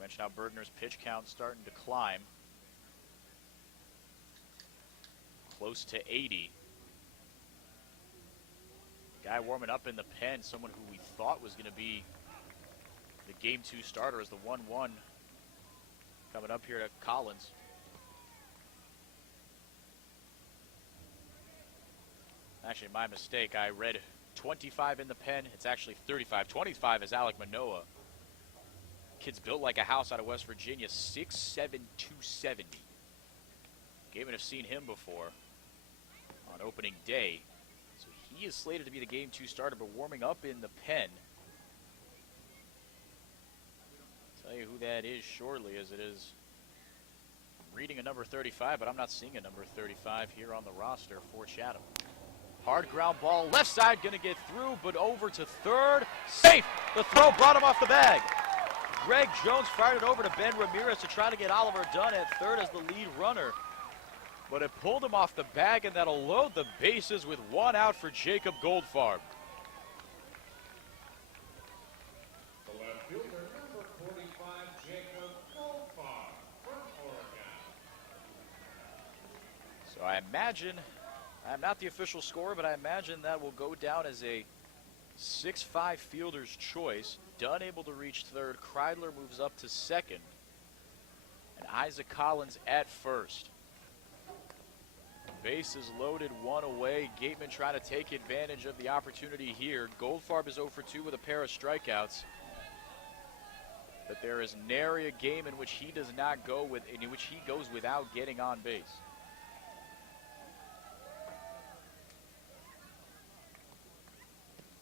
Mentioned how Bergner's pitch count starting to climb. Close to 80. Guy warming up in the pen, someone who we thought was going to be the Game 2 starter, is the 1-1 coming up here to Collins. Actually, my mistake. I read 25 in the pen. It's actually 35. 25 is Alek Manoah. Kid's built like a house out of West Virginia, 6'7", 270. Gatemen have seen him before on opening day. So he is slated to be the Game 2 starter, but warming up in the pen. I'll tell you who that is shortly, as it is. I'm reading a number 35, but I'm not seeing a number 35 here on the roster for Chatham. Hard ground ball, left side, going to get through, but over to third. Safe! The throw brought him off the bag. Greg Jones fired it over to Ben Ramirez to try to get Oliver Dunn at third as the lead runner. But it pulled him off the bag, and that'll load the bases with 1 out for Jacob Goldfarb. The left fielder, number 45, Jacob Goldfarb from Oregon. So I imagine, I'm not the official scorer, but I imagine that will go down as a 6-5 fielder's choice. Dunn able to reach third. Kreidler moves up to second. And Isaac Collins at first. Bases loaded, 1 away. Gatemen trying to take advantage of the opportunity here. Goldfarb is 0 for 2 with a pair of strikeouts. but there is nary a game in which he does not go with, in which he goes without getting on base.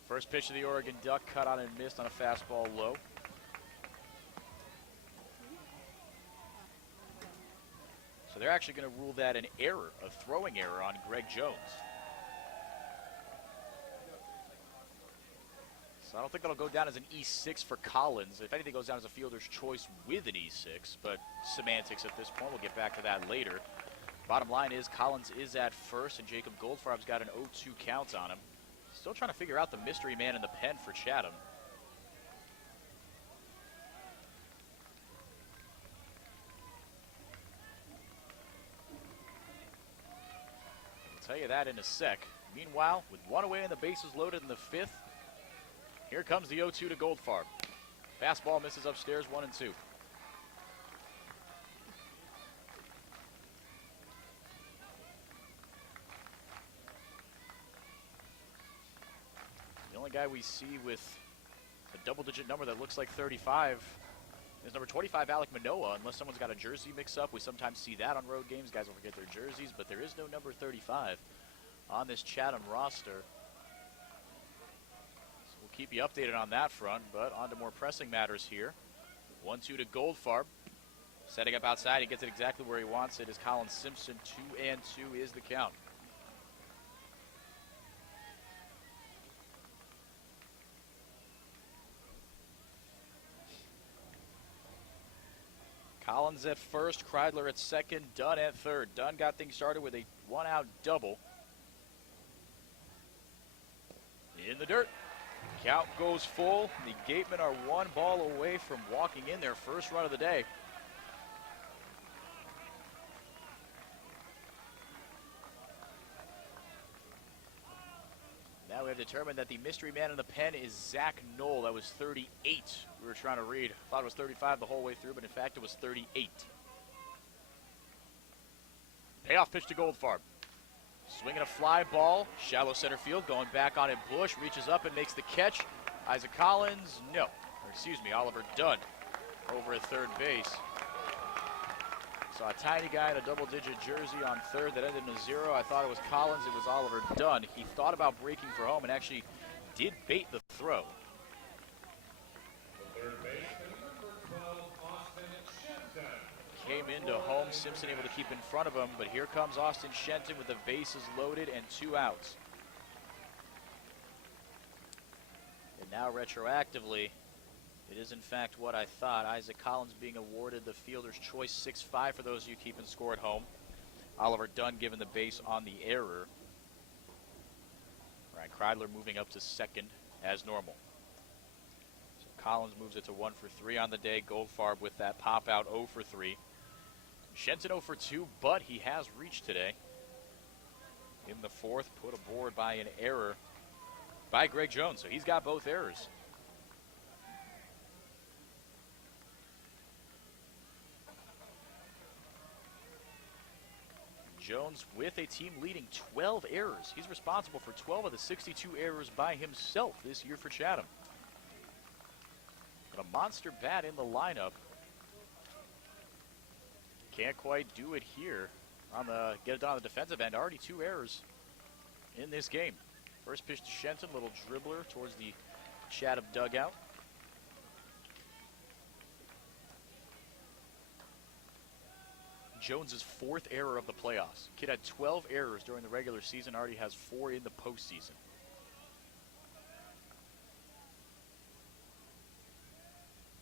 First pitch of the Oregon Duck, cut on and missed on a fastball low. So they're actually going to rule that an error, a throwing error on Greg Jones. So I don't think that'll go down as an E6 for Collins. If anything, it goes down as a fielder's choice with an E6, but semantics at this point. We'll get back to that later. Bottom line is Collins is at first, and Jacob Goldfarb's got an 0-2 count on him. Still trying to figure out the mystery man in the pen for Chatham. I'll tell you that in a sec. Meanwhile, with one away and the bases loaded in the fifth, here comes the 0-2 to Goldfarb. Fastball misses upstairs, 1-2. The only guy we see with a double-digit number that looks like 35 is number 25, Alec Manoa. Unless someone's got a jersey mix-up, we sometimes see that on road games. Guys will forget their jerseys, but there is no number 35 on this Chatham roster. Keep you updated on that front, but on to more pressing matters here. 1-2 to Goldfarb. Setting up outside, he gets it exactly where he wants it as Colin Simpson. 2-2 is the count. Collins at first, Kreidler at second, Dunn at third. Dunn got things started with a one-out double. In the dirt. Count goes full. The Gatemen are one ball away from walking in their first run of the day. Now we have determined that the mystery man in the pen is Zach Knoll. That was 38 we were trying to read. Thought it was 35 the whole way through, but in fact it was 38. Payoff pitch to Goldfarb. Swinging a fly ball, shallow center field, going back on it. Bush reaches up and makes the catch. Isaac Collins, no. Or excuse me, Oliver Dunn over at third base. Saw a tiny guy in a double-digit jersey on third that ended in a 0. I thought it was Collins. It was Oliver Dunn. He thought about breaking for home and actually did bait the throw. The third baseman, number 12, Austin Shenton. Came into home, Simpson able to keep in front of him, but here comes Austin Shenton with the bases loaded and 2 outs. And now retroactively, it is in fact what I thought. Isaac Collins being awarded the fielder's choice 6-5 for those of you keeping score at home. Oliver Dunn given the base on the error. All right, Kreidler moving up to second as normal. So Collins moves it to 1 for 3 on the day. Goldfarb with that pop out 0 for 3. Shenton 0 for 2, but he has reached today. In the fourth, put aboard by an error by Greg Jones, so he's got both errors. Jones with a team leading 12 errors. He's responsible for 12 of the 62 errors by himself this year for Chatham. But a monster bat in the lineup. Can't quite do it here on the get it done on the defensive end. Already 2 errors in this game. First pitch to Shenton, little dribbler towards the Chatham dugout. Jones's 4th error of the playoffs. Kid had 12 errors during the regular season, already has 4 in the postseason.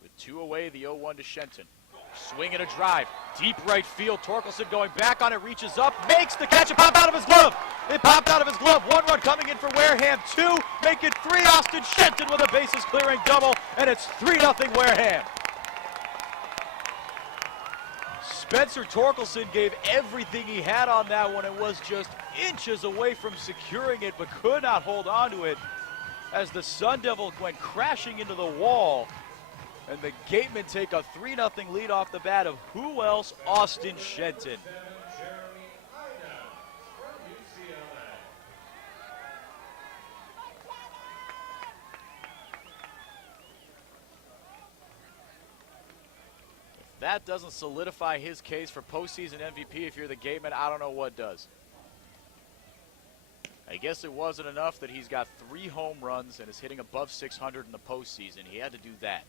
With 2 away, the 0-1 to Shenton. Swing and a drive. Deep right field. Torkelson going back on it, reaches up, makes the catch. It popped out of his glove. It popped out of his glove. 1 run coming in for Wareham. 2, make it 3. Austin Shenton with a bases clearing double, and it's 3-0 Wareham. Spencer Torkelson gave everything he had on that one and was just inches away from securing it, but could not hold on to it as the Sun Devil went crashing into the wall. And the Gatemen take a 3-0 lead off the bat of who else? Austin Shenton. that doesn't solidify his case for postseason MVP if you're the Gatemen, I don't know what does. I guess it wasn't enough that he's got 3 home runs and is hitting above 600 in the postseason. He had to do that.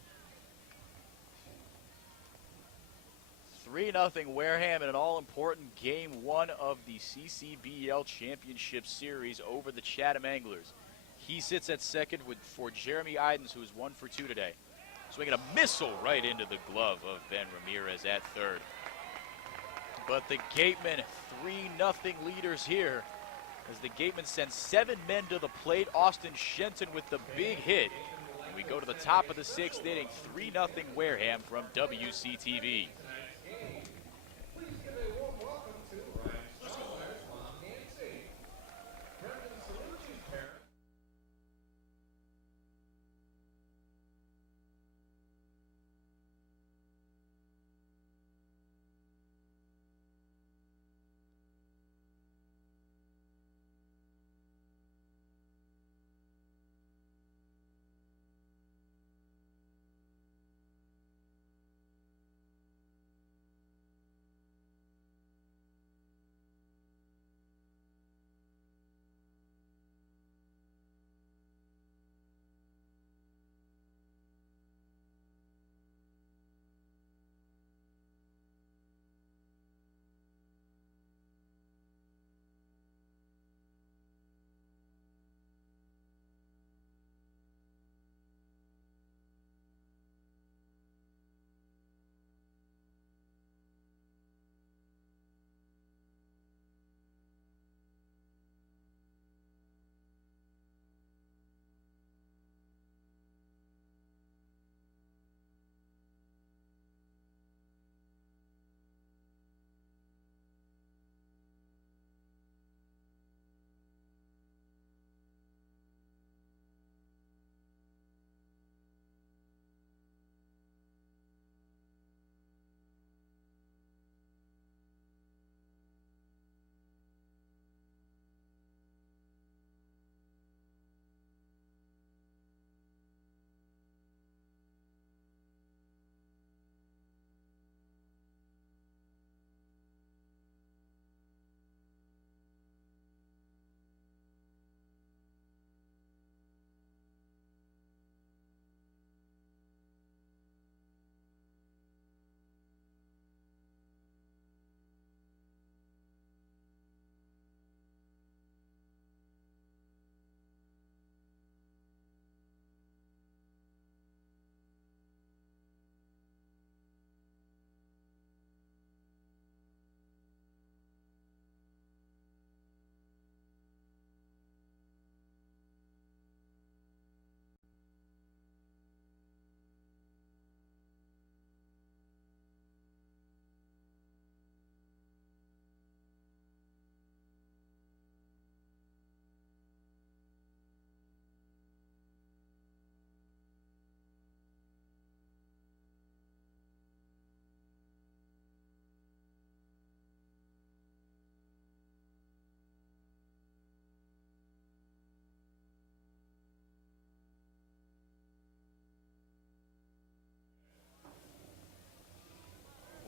3-0 Wareham in an all-important Game 1 of the CCBL Championship Series over the Chatham Anglers. He sits at second for Jeremy Idens, who is 1 for 2 today. Swinging a missile right into the glove of Ben Ramirez at third. But the Gatemen 3-0 leaders here as the Gatemen send 7 men to the plate. Austin Shenton with the big hit. And we go to the top of the 6th inning, 3-0 Wareham from WCTV. Please give a warm welcome to Ryan Stallers, Mom Nancy. Brendan Salucci's parents.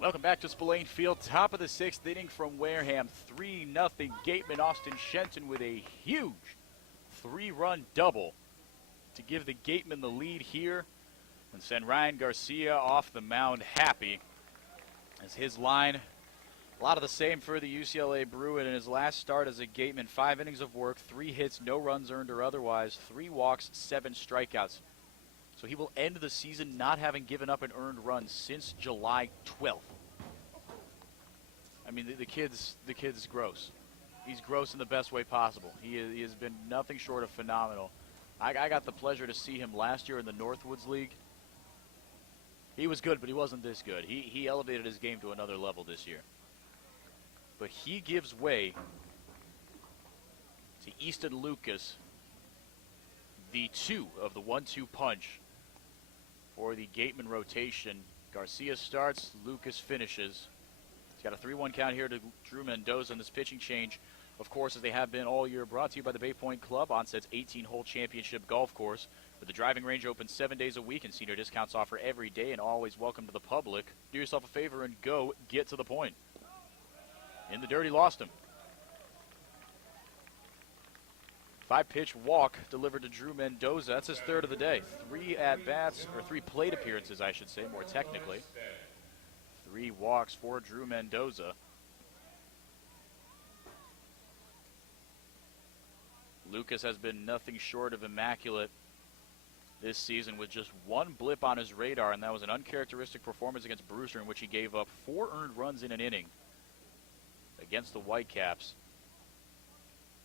Welcome back to Spillane Field. Top of the 6th inning from Wareham. 3-0 Gatemen. Austin Shenton with a huge 3-run double to give the Gatemen the lead here and send Ryan Garcia off the mound happy as his line, a lot of the same for the UCLA Bruin in his last start as a Gateman. 5 innings of work, 3 hits, no runs earned or otherwise, 3 walks, 7 strikeouts. So he will end the season not having given up an earned run since July 12th. I mean, the kid's gross. He's gross in the best way possible. He has been nothing short of phenomenal. I got the pleasure to see him last year in the Northwoods League. He was good, but he wasn't this good. He elevated his game to another level this year. But he gives way to Easton Lucas, the 2 of the 1-2 punch for the Gateman rotation. Garcia starts, Lucas finishes. He's got a 3-1 count here to Drew Mendoza, and this pitching change of course, as they have been all year, brought to you by the Bay Point Club, Onset's 18-hole championship golf course. With the driving range open 7 days a week and senior discounts offer every day and always welcome to the public, do yourself a favor and go get to the point. In the dirt, he lost him. 5-pitch walk delivered to Drew Mendoza. That's his third of the day. 3 at-bats, or 3 plate appearances, I should say, more technically. 3 walks for Drew Mendoza. Lucas has been nothing short of immaculate this season with just 1 blip on his radar, and that was an uncharacteristic performance against Brewster in which he gave up 4 earned runs in an inning against the Whitecaps.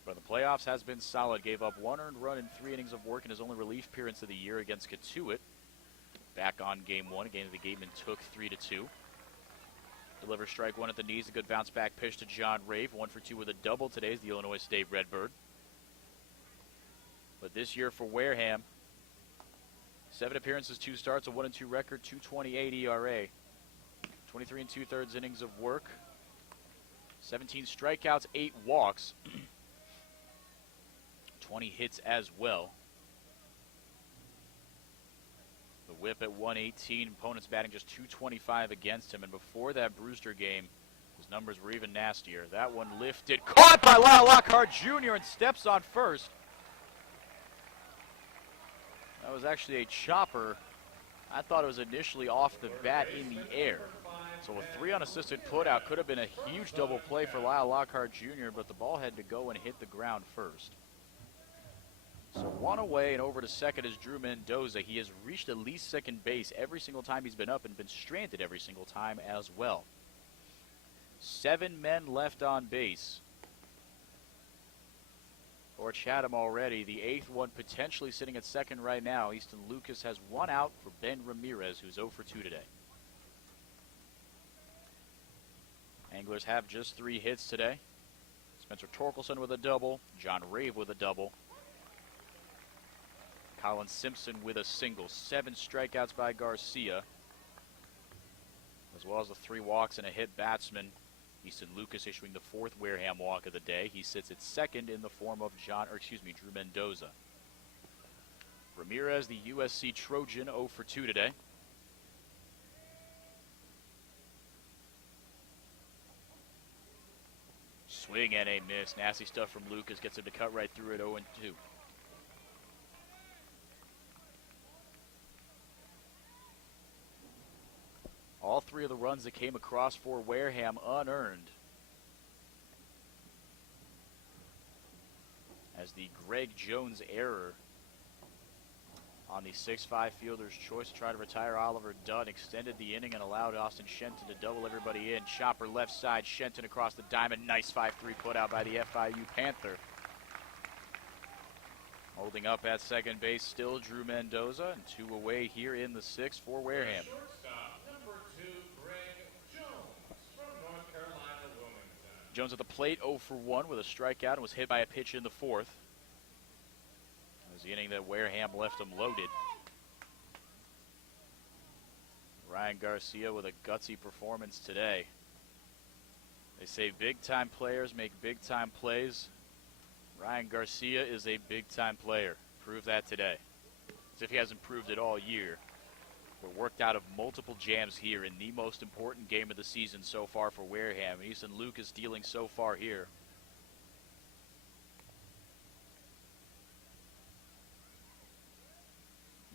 But the playoffs has been solid. Gave up 1 earned run in 3 innings of work in his only relief appearance of the year against Katuitt. Back on game 1, a game that the Gatemen took 3-2. Delivers strike 1 at the knees. A good bounce back pitch to John Rave. 1 for 2 with a double today is the Illinois State Redbird. But this year for Wareham, 7 appearances, 2 starts, a 1-2 record, 2.28 ERA. 23 2/3 innings of work. 17 strikeouts, 8 walks. 20 hits as well. The whip at 118, opponents batting just 225 against him, and before that Brewster game, his numbers were even nastier. That one lifted, caught by Lyle Lockhart Jr. and steps on first. That was actually a chopper. I thought it was initially off the bat in the air. So a 3 unassisted putout could have been a huge double play for Lyle Lockhart Jr., but the ball had to go and hit the ground first. So 1 away and over to second is Drew Mendoza. He has reached at least second base every single time he's been up and been stranded every single time as well. 7 men left on base for Chatham already. The 8th one potentially sitting at second right now. Easton Lucas has 1 out for Ben Ramirez, who's 0 for 2 today. Anglers have just 3 hits today. Spencer Torkelson with a double. John Rave with a double. Colin Simpson with a single. 7 strikeouts by Garcia, as well as the 3 walks and a hit batsman. Easton Lucas issuing the 4th Wareham walk of the day. He sits at second in the form of Drew Mendoza. Ramirez, the USC Trojan, 0 for 2 today. Swing and a miss. Nasty stuff from Lucas. Gets him to cut right through it, 0-2. All 3 of the runs that came across for Wareham unearned, as the Greg Jones error on the 6-5 fielder's choice to try to retire Oliver Dunn extended the inning and allowed Austin Shenton to double everybody in. Chopper left side, Shenton across the diamond. Nice 5-3 put out by the FIU Panther. Holding up at second base still Drew Mendoza, and 2 away here in the 6th for Wareham. Jones at the plate, 0 for 1 with a strikeout and was hit by a pitch in the 4th. It was the inning that Wareham left him loaded. Ryan Garcia with a gutsy performance today. They say big-time players make big-time plays. Ryan Garcia is a big-time player. Proved that today. As if he hasn't proved it all year. We're worked out of multiple jams here in the most important game of the season so far for Wareham. Easton Lucas dealing so far here.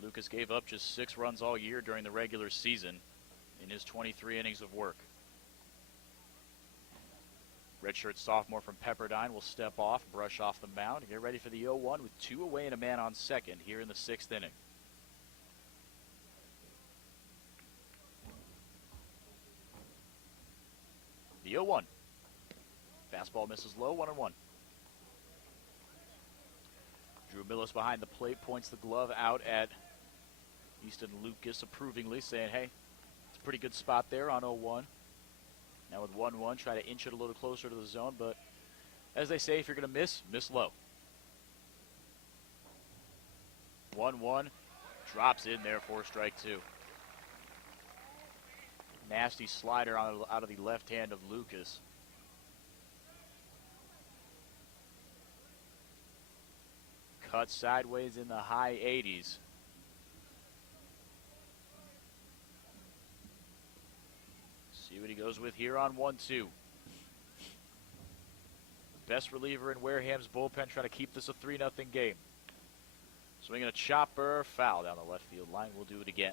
Lucas gave up just 6 runs all year during the regular season in his 23 innings of work. Redshirt sophomore from Pepperdine will step off, brush off the mound, and get ready for the 0-1 with 2 away and a man on second here in the 6th inning. The 0-1. Fastball misses low, 1-1. Drew Millis behind the plate points the glove out at Easton Lucas approvingly, saying, hey, it's a pretty good spot there on 0-1. Now with 1-1, try to inch it a little closer to the zone, but as they say, if you're going to miss low. 1-1, drops in there for strike 2. Nasty slider out of the left hand of Lucas. cut sideways in the high 80s. See what he goes with here on 1-2. Best reliever in Wareham's bullpen trying to keep this a 3-0 game. Swinging a chopper, foul down the left field line. We'll do it again.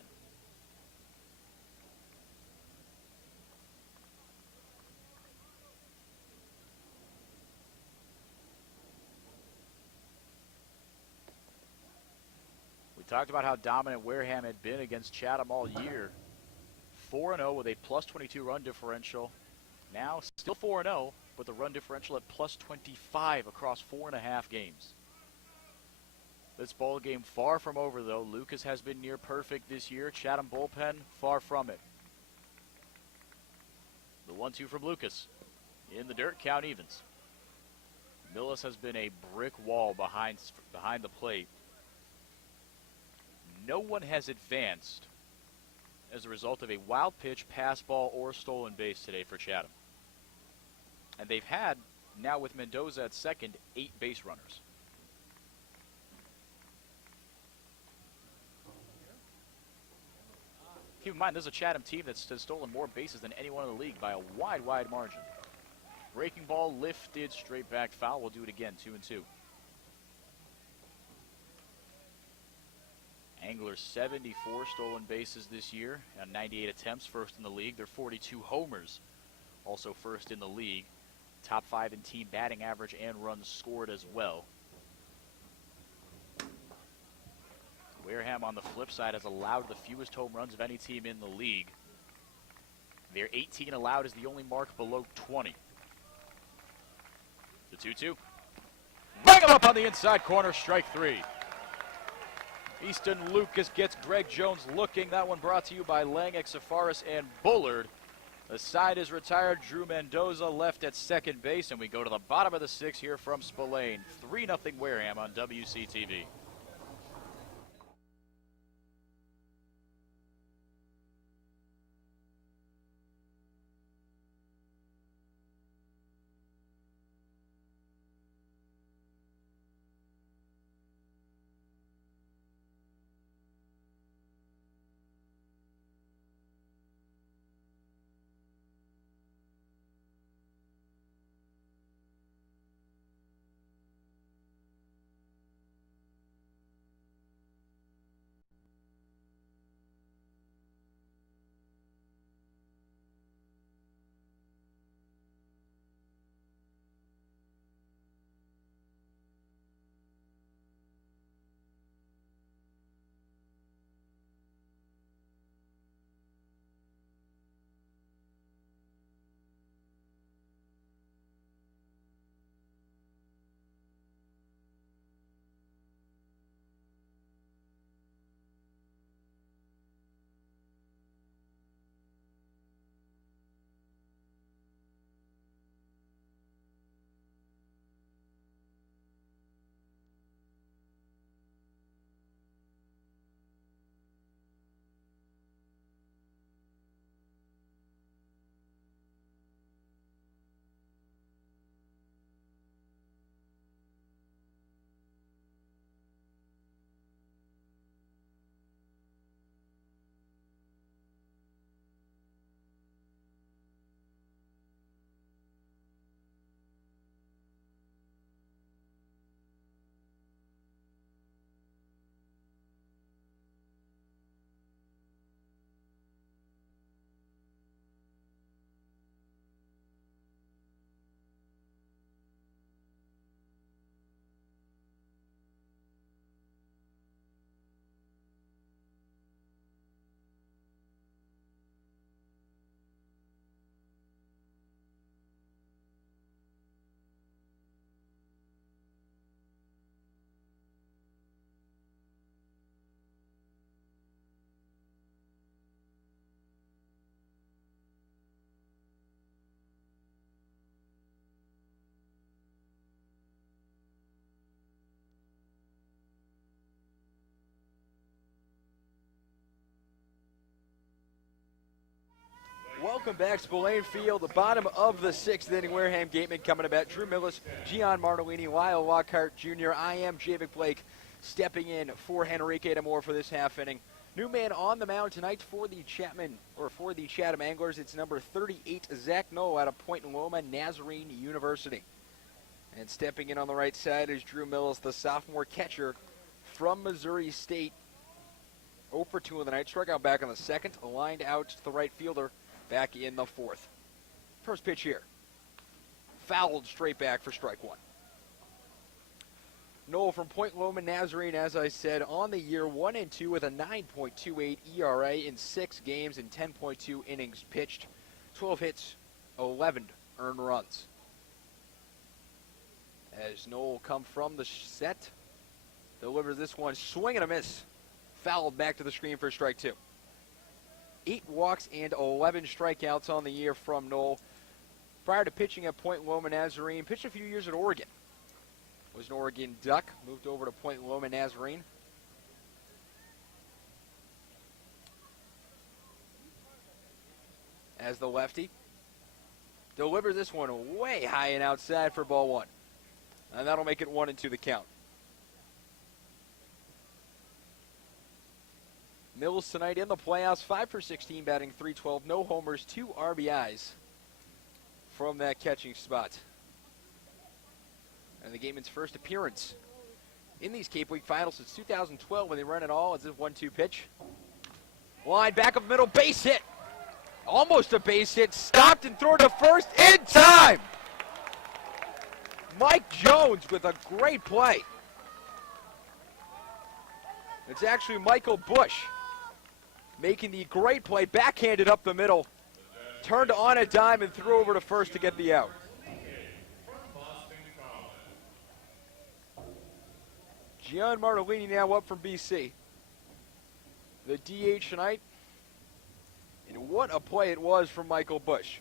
We talked about how dominant Wareham had been against Chatham all year. 4-0 with a plus 22 run differential. Now still 4-0, but the run differential at plus 25 across 4.5 games. This ball game far from over, though. Lucas has been near perfect this year. Chatham bullpen, far from it. The 1-2 from Lucas. In the dirt, count evens. Millis has been a brick wall behind the plate. No one has advanced as a result of a wild pitch, pass ball, or stolen base today for Chatham. And they've had, now with Mendoza at second, 8 base runners. Keep in mind, this is a Chatham team that's stolen more bases than anyone in the league by a wide, wide margin. Breaking ball lifted straight back foul. We'll do it again, 2-2. Anglers 74 stolen bases this year on 98 attempts, first in the league. They're 42 homers, also first in the league. Top 5 in team batting average and runs scored as well. Wareham, on the flip side, has allowed the fewest home runs of any team in the league. Their 18 allowed is the only mark below 20. The 2-2. Bring him up on the inside corner, strike 3. Easton Lucas gets Greg Jones looking. That one brought to you by Langek, Safaris, and Bullard. The side is retired. Drew Mendoza left at second base, and we go to the bottom of the 6th here from Spillane. 3-0 Wareham on WCTV. Welcome back, Spillane Field, the bottom of the 6th inning. Wareham Gatemen coming to bat. Drew Millis, Gian Martellini, Lyle Lockhart Jr. I am Javic Blake stepping in for Henrique Demore for this half inning. New man on the mound tonight for the Chatham Anglers. It's number 38, Zach Knoll out of Point Loma Nazarene University. And stepping in on the right side is Drew Millis, the sophomore catcher from Missouri State. 0 for 2 in the night. Struck out back on the 2nd. Lined out to the right fielder back in the 4th. First pitch here. Fouled straight back for strike 1. Knoll from Point Loma Nazarene, as I said, on the year 1-2 with a 9.28 ERA in 6 games and 10.2 innings pitched. 12 hits, 11 earned runs. As Knoll come from the set, delivers this one, swing and a miss. Fouled back to the screen for strike 2. 8 walks and 11 strikeouts on the year from Knoll. Prior to pitching at Point Loma Nazarene, pitched a few years at Oregon. Was an Oregon Duck, moved over to Point Loma Nazarene. As the lefty delivers this one way high and outside for ball 1. And that'll make it 1-2 the count. Mills tonight in the playoffs, 5 for 16, batting .312, no homers, 2 RBIs from that catching spot. And the Gatemen's first appearance in these Cape League finals since 2012 when they run it all as a 1-2 pitch. Line back up middle, base hit. Almost a base hit, stopped and thrown to first in time. Mike Jones with a great play. It's actually Michael Bush making the great play, backhanded up the middle, turned on a dime and threw over to first to get the out. Gian Martellini now up from BC. The DH tonight, and what a play it was from Michael Bush.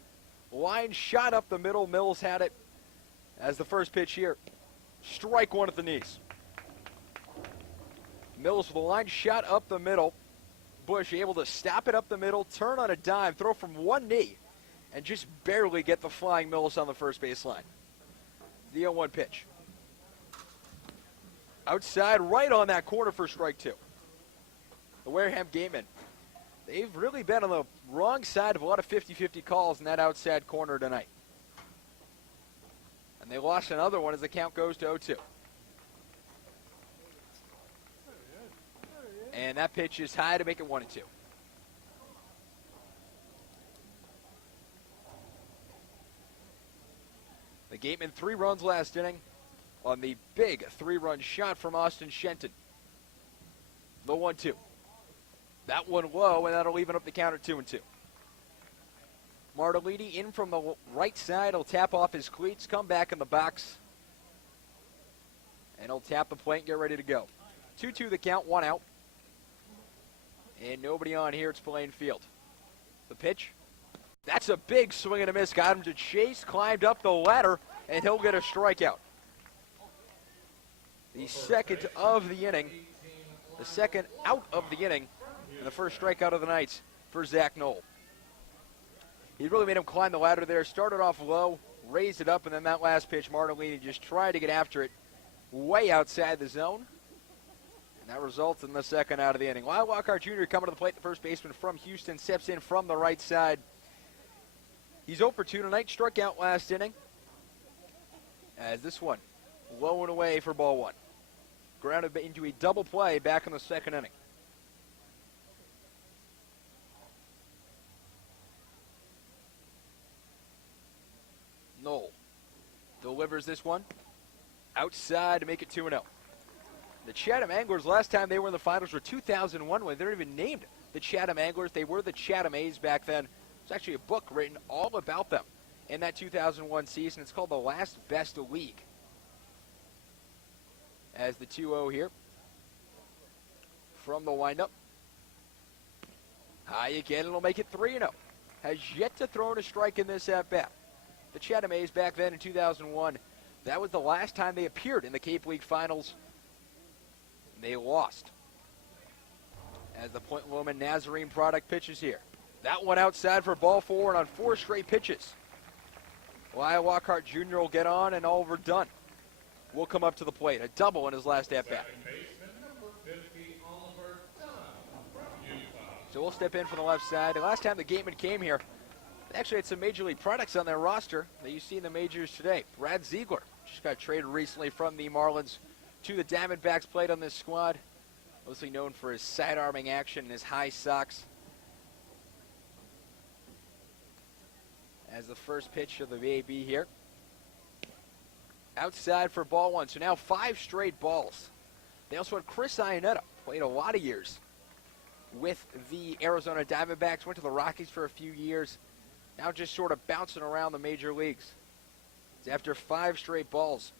Line shot up the middle, Mills had it as the first pitch here. Strike 1 at the knees. Mills with a line shot up the middle. Bush able to stop it up the middle, turn on a dime, throw from one knee, and just barely get the flying Mills on the first base line. The 0-1 pitch. Outside, right on that corner for strike 2. The Wareham Gatemen, they've really been on the wrong side of a lot of 50-50 calls in that outside corner tonight. And they lost another one as the count goes to 0-2. And that pitch is high to make it 1-2. The Gatemen 3 runs last inning on the big 3-run shot from Austin Shenton. The 1-2. That one low, and that'll even up the count at 2-2. Martellini in from the right side. He'll tap off his cleats, come back in the box, and he'll tap the plate and get ready to go. 2-2 the count, 1 out. And nobody on here at Spillane Field. The pitch. That's a big swing and a miss. Got him to chase, climbed up the ladder, and he'll get a strikeout. The second of the inning. The second out of the inning. And the first strikeout of the night for Zach Knoll. He really made him climb the ladder there. Started off low, raised it up, and then that last pitch, Martellini just tried to get after it way outside the zone. And that results in the second out of the inning. Lyle Lockhart Jr. coming to the plate, the first baseman from Houston, steps in from the right side. He's 0 for 2 tonight, struck out last inning. As this one, low and away for ball 1. Grounded into a double play back in the second inning. Knoll delivers this one outside to make it 2-0. The Chatham Anglers, last time they were in the finals, were 2001 when they weren't even named the Chatham Anglers. They were the Chatham A's back then. There's actually a book written all about them in that 2001 season. It's called The Last Best League. As the 2-0 here from the windup. High again, it'll make it 3-0. Has yet to throw in a strike in this at-bat. The Chatham A's back then in 2001, that was the last time they appeared in the Cape League Finals. They lost. As the Point Loma Nazarene product pitches here. That one outside for ball forward on 4 straight pitches. Lyle Lockhart Jr. will get on, and Oliver Dunn will come up to the plate. A double in his last at-bat. Second baseman, number 50, Oliver Dunn from Utah. So we'll step in from the left side. The last time the Gatemen came here, they actually had some Major League products on their roster that you see in the majors today. Brad Ziegler just got traded recently from the Marlins to the Diamondbacks, played on this squad. Mostly known for his side-arming action and his high socks. As the first pitch of the AB here. Outside for ball one. So now 5 straight balls. They also had Chris Iannetta, played a lot of years with the Arizona Diamondbacks, went to the Rockies for a few years. Now just sort of bouncing around the major leagues. After 5 straight balls,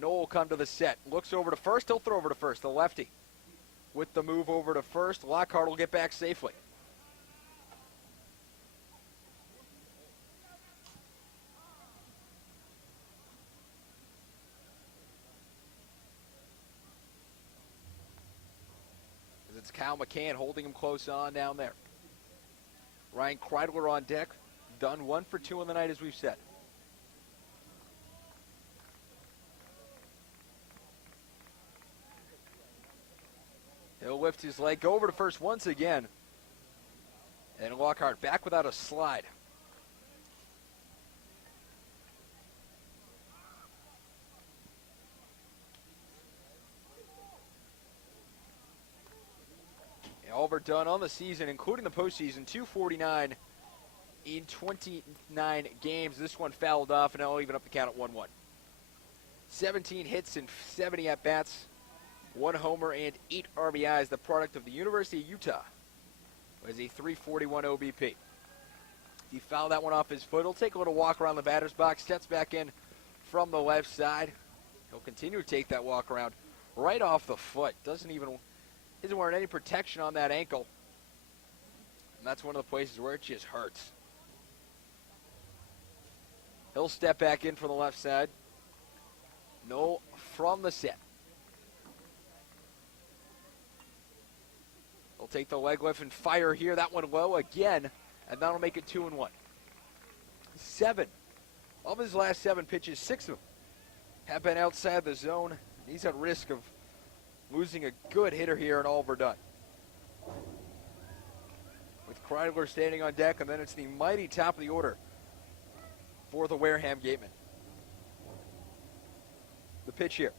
Noel will come to the set. Looks over to first. He'll throw over to first. The lefty with the move over to first. Lockhart will get back safely. As it's Kyle McCann holding him close on down there. Ryan Kreidler on deck. Done 1 for 2 on the night, as we've said. He'll lift his leg, go over to first once again. And Lockhart back without a slide. Oliver Dunn on the season, including the postseason, 249 in 29 games. This one fouled off, and I'll even up the count at 1-1. 17 hits and 70 at-bats. 1 homer and 8 RBIs, the product of the University of Utah. Was a 341 OBP. He fouled that one off his foot. He'll take a little walk around the batter's box, steps back in from the left side. He'll continue to take that walk around right off the foot. Isn't wearing any protection on that ankle. And that's one of the places where it just hurts. He'll step back in from the left side. No from the set. He'll take the leg lift and fire here. That one low again, and that'll make it 2-1. 7 of his last 7 pitches, 6 of them have been outside the zone. He's at risk of losing a good hitter here in Oliver Dunn. With Kreidler standing on deck, and then it's the mighty top of the order for the Wareham Gatemen. The pitch here.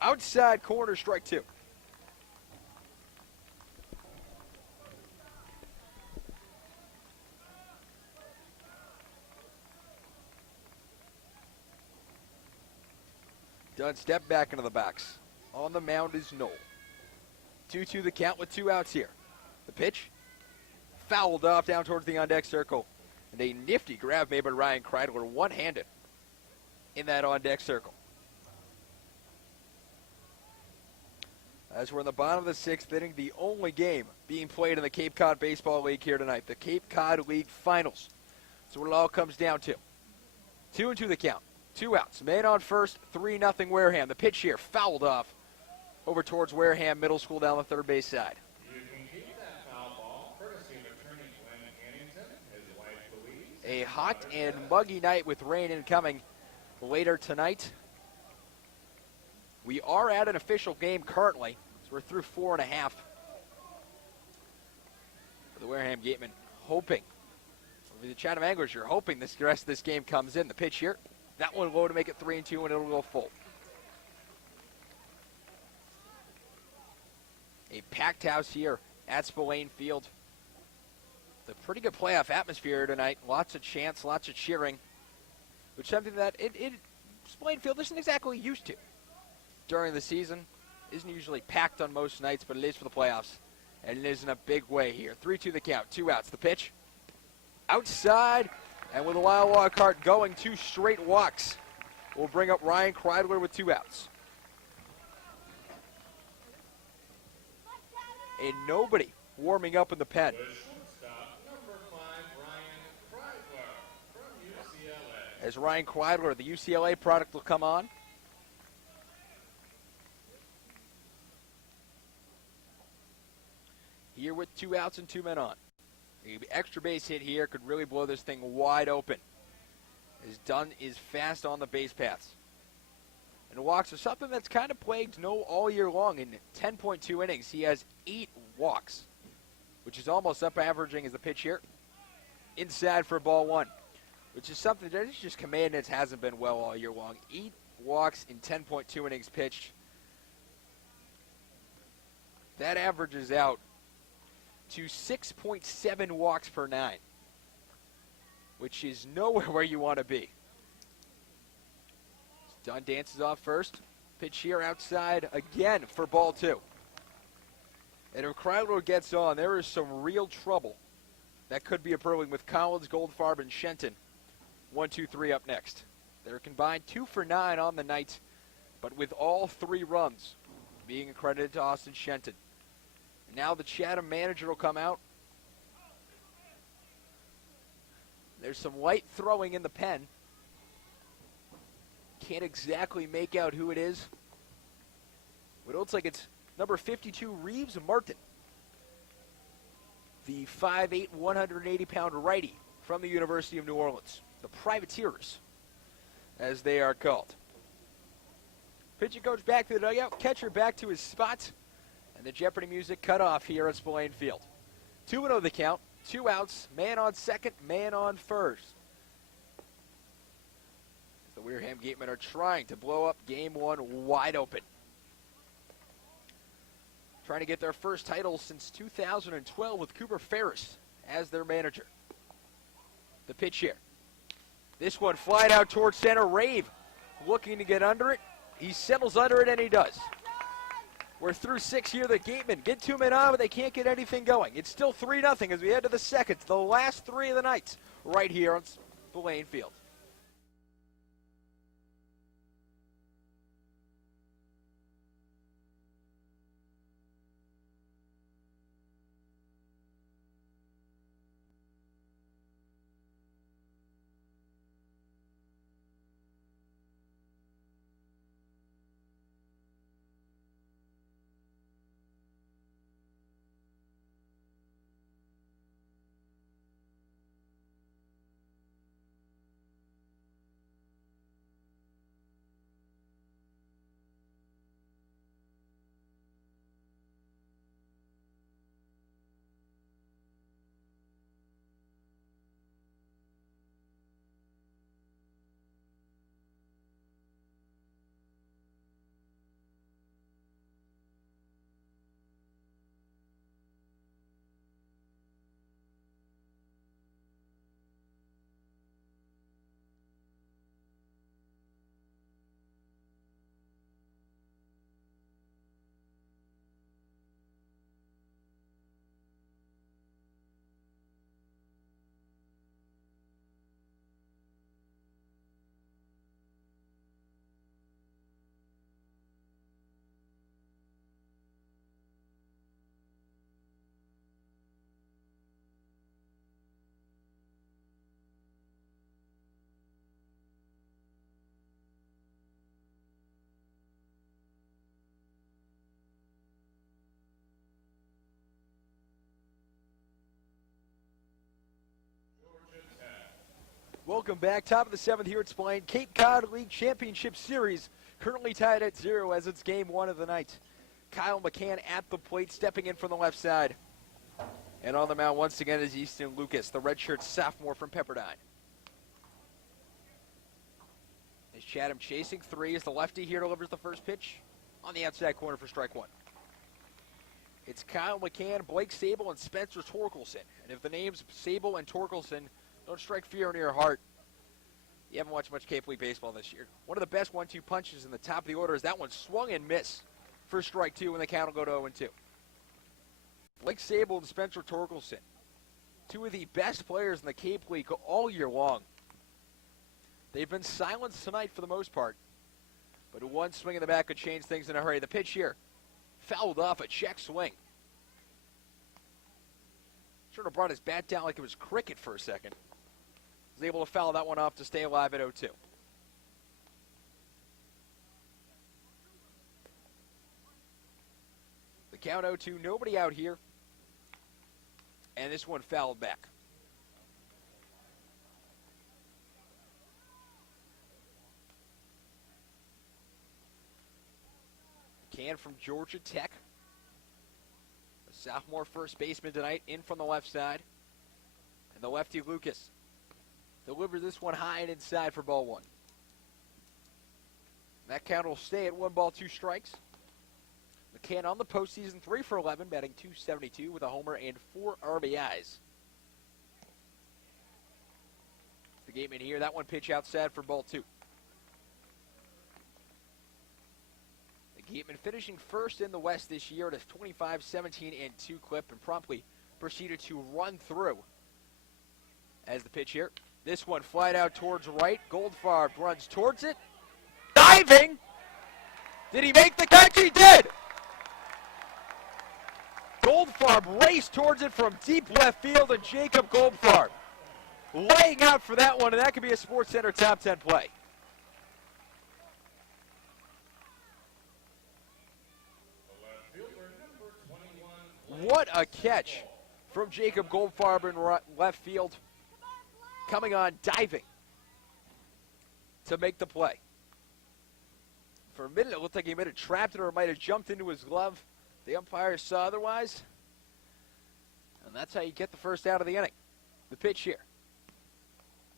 Outside corner, strike 2. Dunn step back into the box. On the mound is Noel. 2-2 the count with 2 outs here. The pitch fouled off down towards the on-deck circle. And a nifty grab made by Ryan Kreidler, one-handed in that on-deck circle. As we're in the bottom of the 6th inning, the only game being played in the Cape Cod Baseball League here tonight, the Cape Cod League Finals. So what it all comes down to. 2-2 the count. 2 outs. Man on first, 3-0 Wareham. The pitch here fouled off over towards Wareham Middle School down the third base side. You can keep that foul ball, courtesy of attorney Glenn Hannington, his wife Louise. A hot and muggy night with rain incoming later tonight. We are at an official game currently, so we're through 4.5. For the Wareham Gatemen, hoping, for the Chatham Anglers, you're hoping the rest of this game comes in. The pitch here. That one low to make it 3-2, and it'll go full. A packed house here at Spillane Field. It's a pretty good playoff atmosphere tonight. Lots of chants, lots of cheering, which is something that Spillane Field isn't exactly used to during the season. Isn't usually packed on most nights, but it is for the playoffs, and it is in a big way here. 3-2 the count, 2 outs. The pitch outside. And with a wild Lockhart going 2 straight walks, we'll bring up Ryan Kreidler with 2 outs. And nobody warming up in the pen. The shortstop, number 5, Ryan Kreidler from UCLA. As Ryan Kreidler, the UCLA product, will come on. Here with 2 outs and 2 men on The extra base hit here could really blow this thing wide open. As Dunn is fast on the base paths. And walks are something that's kind of plagued No all year long. In 10.2 innings, he has 8 walks, which is almost up averaging as the pitch here. Inside for ball 1, which is something that just commanded hasn't been well all year long. 8 walks in 10.2 innings pitched. That averages out to 6.7 walks per 9, which is nowhere where you want to be. Dunn dances off first. Pitch here outside again for ball 2. And if Crowder gets on, there is some real trouble that could be brewing with Collins, Goldfarb, and Shenton. 1, 2, 3 up next. They're combined 2 for 9 on the night, but with all 3 runs being accredited to Austin Shenton. Now the Chatham manager will come out. There's some light throwing in the pen. Can't exactly make out who it is. But it looks like it's number 52, Reeves Martin. The 5'8", 180-pound righty from the University of New Orleans. The Privateers, as they are called. Pitching coach back to the dugout, catcher back to his spot, and the Jeopardy music cut off here at Spillane Field. 2-0 the count, 2 outs, man on second, man on first. The Wareham Gatemen are trying to blow up game 1 wide open. Trying to get their first title since 2012 with Cooper Ferris as their manager. The pitch here. This one flied out towards center. Rave looking to get under it. He settles under it, and he does. We're through 6 here. The Gatemen get 2 men on, but they can't get anything going. It's still 3-0 as we head to the second, the last 3 of the night, right here on Spillane Field. Welcome back. Top of the 7th here at Spillane. Cape Cod League Championship Series currently tied at 0 as it's game 1 of the night. Kyle McCann at the plate, stepping in from the left side. And on the mound once again is Easton Lucas, the redshirt sophomore from Pepperdine. As Chatham chasing 3 as the lefty here delivers the first pitch on the outside corner for strike 1. It's Kyle McCann, Blake Sable, and Spencer Torkelson. And if the names Sable and Torkelson don't strike fear into your heart, you haven't watched much Cape League baseball this year. One of the best 1-2 punches in the top of the order is that one swung and missed for strike 2 when the count will go to 0-2. Blake Sable and Spencer Torkelson, 2 of the best players in the Cape League all year long. They've been silenced tonight for the most part, but one swing in the back could change things in a hurry. The pitch here, fouled off a check swing. Should have brought his bat down like it was cricket for a second. Was able to foul that one off to stay alive at 0-2. The count 0-2, nobody out here. And this one fouled back. Can from Georgia Tech. A sophomore first baseman tonight, in from the left side. And the lefty Lucas delivers this one high and inside for ball one. That count will stay at 1 ball, 2 strikes. McCann on the postseason, 3 for 11, batting .272 with a homer and 4 RBIs. The Gatemen here, that one pitch outside for ball 2. The Gatemen finishing first in the West this year at a 25-17-2 clip and promptly proceeded to run through. As the pitch here, this one flied out towards right. Goldfarb runs towards it. Diving! Did he make the catch? He did! Goldfarb raced towards it from deep left field, and Jacob Goldfarb laying out for that one, and that could be a Sports Center top 10 play. What a catch from Jacob Goldfarb in left field. Coming on, diving to make the play. For a minute, it looked like he might have trapped it or it might have jumped into his glove. The umpire saw otherwise. And that's how you get the first out of the inning. The pitch here.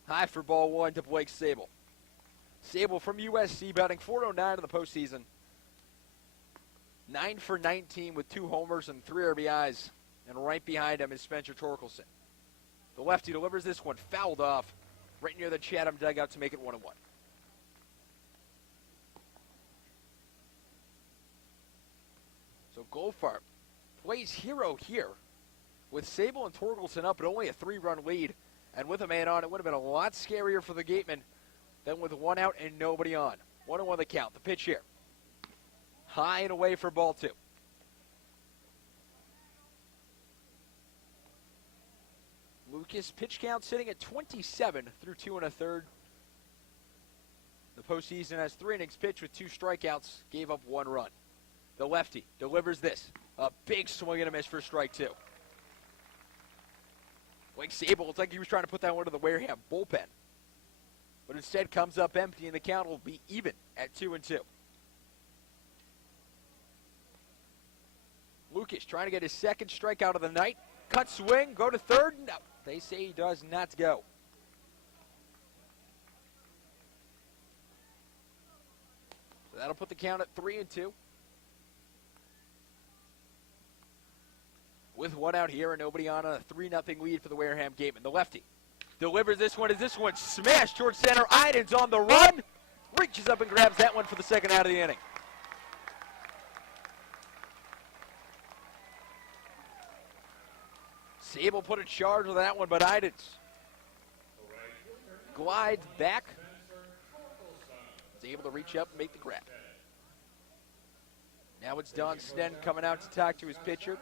High for ball 1 to Blake Sable. Sable from USC, batting .409 in the postseason. 9 for 19 with 2 homers and 3 RBIs. And right behind him is Spencer Torkelson. The lefty delivers this one, fouled off right near the Chatham dugout to make it 1-1. So Goldfarb plays hero here with Sable and Torkelson up at only a 3-run lead. And with a man on, it would have been a lot scarier for the Gatemen than with 1 out and nobody on. 1-1 the count. The pitch here. High and away for ball 2. Lucas, pitch count sitting at 27 through 2 1/3. The postseason has 3 innings pitched with 2 strikeouts, gave up 1 run. The lefty delivers this. A big swing and a miss for strike 2. Blake Sable, it's like he was trying to put that one to the Wareham bullpen. But instead comes up empty, and the count will be even at 2-2. Lucas trying to get his second strikeout of the night. Cut swing, go to third. No, they say he does not go. So that'll put the count at 3-2. With 1 out here and nobody on, a 3-0 lead for the Wareham Gatemen. The lefty delivers this one. Is this one smashed towards center? Iden's on the run. Reaches up and grabs that one for the second out of the inning. Sable put a charge with that one, but Idens glides back. Is able to reach up and make the grab. Now it's Don Sten coming out to talk to his pitcher.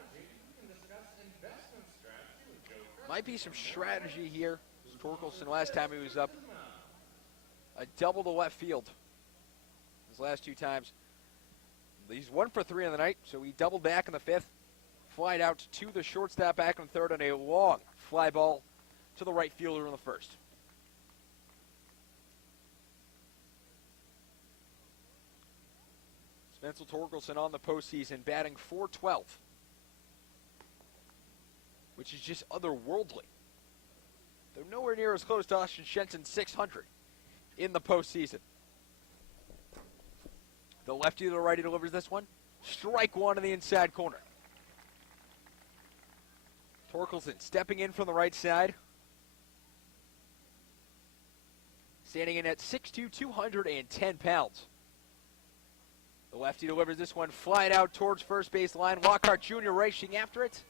Might be some strategy here. Torkelson, last time he was up, a double to left field. His last 2 times. He's 1 for 3 on the night, so he doubled back in the 5th. Flied out to the shortstop back in the 3rd on a long fly ball to the right fielder in the 1st. Spencer Torkelson on the postseason, batting .412. Which is just otherworldly. They're nowhere near as close to Austin Shenton's .600 in the postseason. The lefty to the righty delivers this one. Strike 1 in the inside corner. Torkelson stepping in from the right side. Standing in at 6'2", 210 pounds. The lefty delivers this one, flying out towards first base line. Lockhart Jr. racing after it.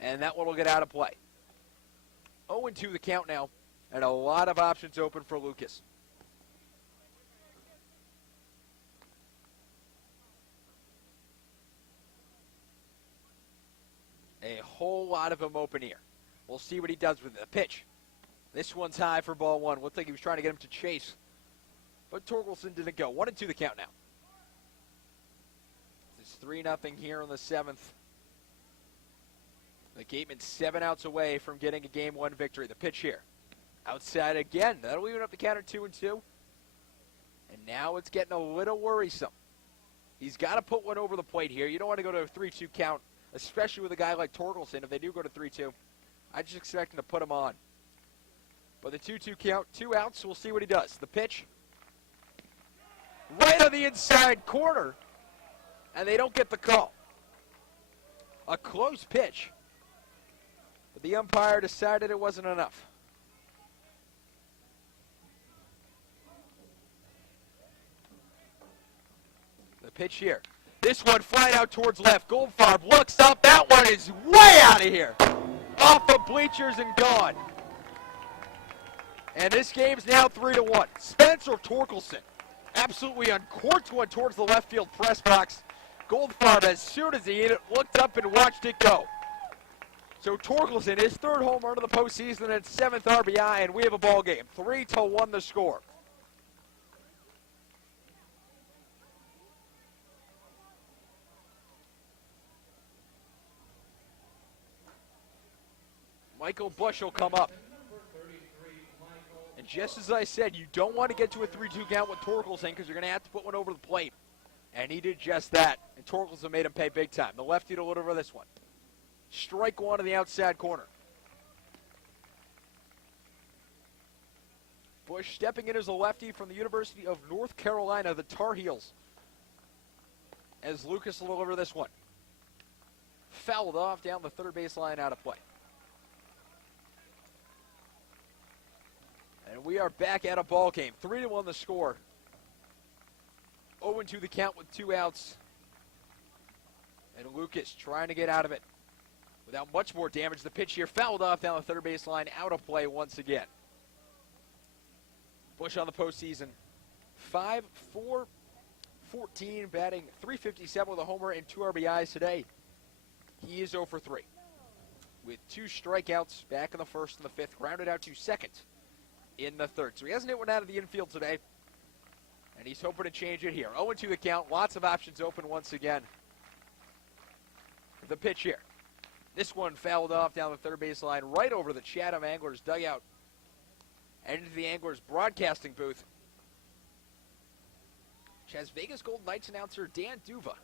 And that one will get out of play. 0-2 the count now, and a lot of options open for Lucas. A whole lot of them open here. We'll see what he does with the pitch. This one's high for ball 1. Looked like he was trying to get him to chase. But Torkelson didn't go. 1-2 the count now. It's 3-0 here in the 7th. The Gatemen 7 outs away from getting a Game 1 victory. The pitch here. Outside again. That'll even up the counter 2-2. And now it's getting a little worrisome. He's got to put one over the plate here. You don't want to go to a 3-2 count, especially with a guy like Torkelson. If they do go to 3-2, I just expect him to put him on. But the 2-2 count, 2 outs, we'll see what he does. The pitch, right on the inside corner, and they don't get the call. A close pitch, but the umpire decided it wasn't enough. The pitch here. This one flying out towards left. Goldfarb looks up. That one is way out of here. Off the bleachers and gone. And this game's now 3-1. Spencer Torkelson absolutely uncorked one towards the left field press box. Goldfarb, as soon as he hit it, looked up and watched it go. So Torkelson, his 3rd home run of the postseason and 7th RBI, and we have a ball game. 3-1 the score. Michael Bush will come up. And just as I said, you don't want to get to a 3-2 count with Torkelson because you're going to have to put one over the plate. And he did just that. And Torkelson made him pay big time. The lefty to deliver this one. Strike one in the outside corner. Bush stepping in as a lefty from the University of North Carolina, the Tar Heels. As Lucas will deliver this one. Fouled off down the 3rd baseline, out of play. And we are back at a ball game. 3-1 the score. 0-2 the count with 2 outs. And Lucas trying to get out of it without much more damage. The pitch here fouled off down the 3rd baseline, out of play once again. Bush on the postseason. 5-4-14, batting .357 with a homer and 2 RBIs today. He is 0 for 3. With 2 strikeouts back in the 1st and the 5th, grounded out to 2nd in the 3rd. So he hasn't hit one out of the infield today, and he's hoping to change it here. 0-2 the count, lots of options open once again. The pitch here. This one fouled off down the 3rd baseline, right over the Chatham Anglers dugout and into the Anglers broadcasting booth, which has Vegas Golden Knights announcer Dan Duva,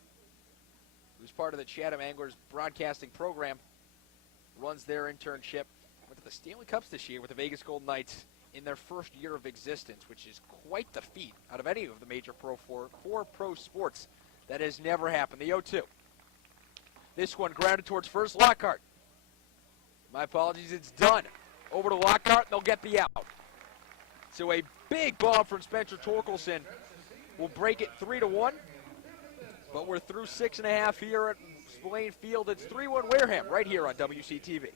who's part of the Chatham Anglers broadcasting program, runs their internship. Went to the Stanley Cups this year with the Vegas Golden Knights in their 1st year of existence, which is quite the feat out of any of the major four pro sports. That has never happened. The 0-2. This one grounded towards first. Lockhart. My apologies, it's done. Over to Lockhart, and they'll get the out. So a big bomb from Spencer Torkelson will break it 3-1. But we're through 6.5 here at Spillane Field. It's 3-1 Wareham right here on WCTV.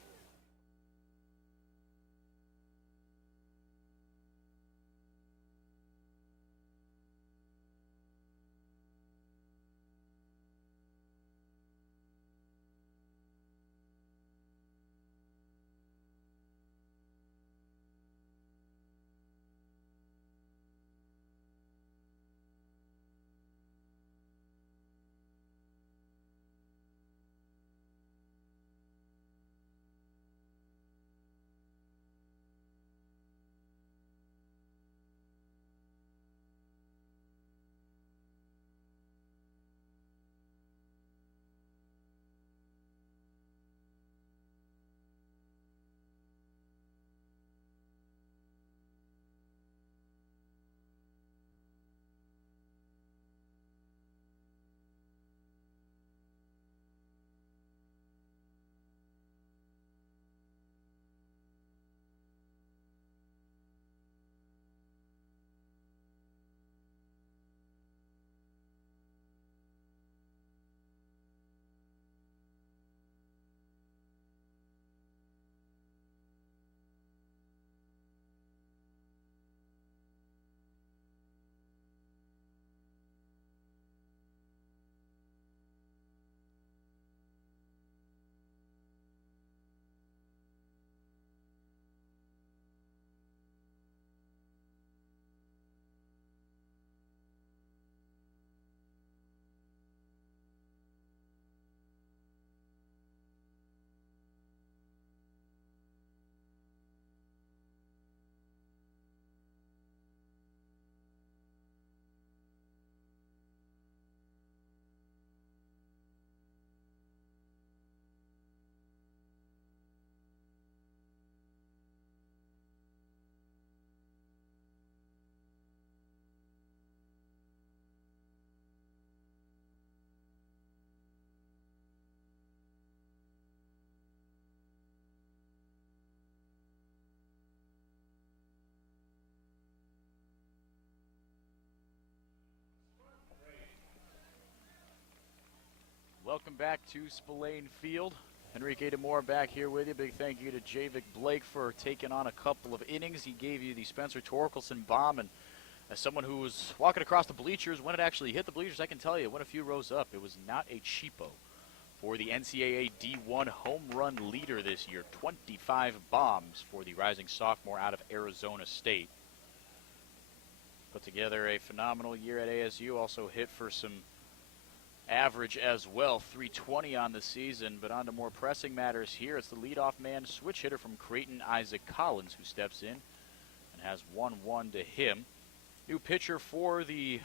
Welcome back to Spillane Field. Enrique DeMore back here with you. Big thank you to Javik Blake for taking on a couple of innings. He gave you the Spencer Torkelson bomb, and as someone who was walking across the bleachers, when it actually hit the bleachers, I can tell you, it went a few rows up. It was not a cheapo for the NCAA D1 home run leader this year. 25 bombs for the rising sophomore out of Arizona State. Put together a phenomenal year at ASU. Also hit for some average as well. 320 on the season. But on to more pressing matters here. It's the leadoff man, switch hitter from Creighton, Isaac Collins, who steps in and has 1-1 to him. New pitcher for the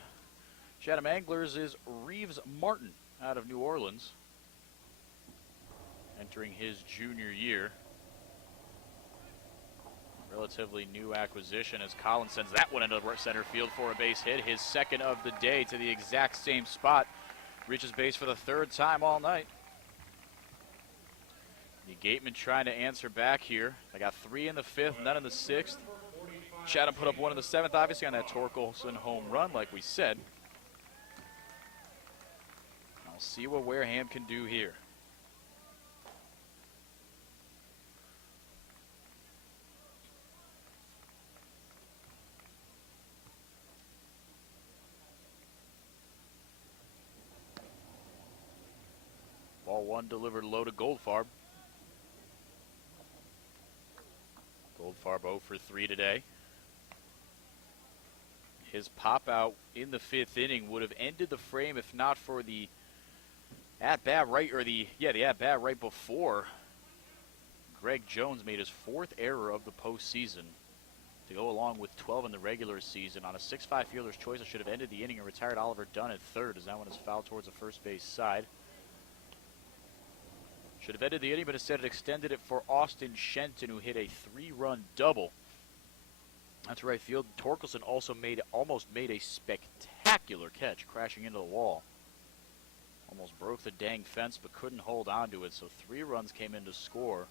Chatham Anglers is Reeves Martin out of New Orleans, entering his junior year. Relatively new acquisition as Collins sends that one into center field for a base hit. His second of the day to the exact same spot. Reaches base for the third time all night. The Gatemen trying to answer back here. I got 3 in the 5th, none in the 6th. Chatham put up 1 in the 7th, obviously, on that Torkelson home run, like we said. I'll see what Wareham can do here. Ball 1 delivered low to Goldfarb. Goldfarb 0 for 3 today. His pop out in the 5th inning would have ended the frame if not for the at-bat right before Greg Jones made his 4th error of the postseason to go along with 12 in the regular season. On a 6-5 fielder's choice, it should have ended the inning and retired Oliver Dunn at third, as that one is fouled towards the first base side. Should have ended the inning, but instead it extended it for Austin Shenton, who hit a 3-run double. That's right field. Torkelson also almost made a spectacular catch, crashing into the wall. Almost broke the dang fence, but couldn't hold on to it, so 3 runs came in to score.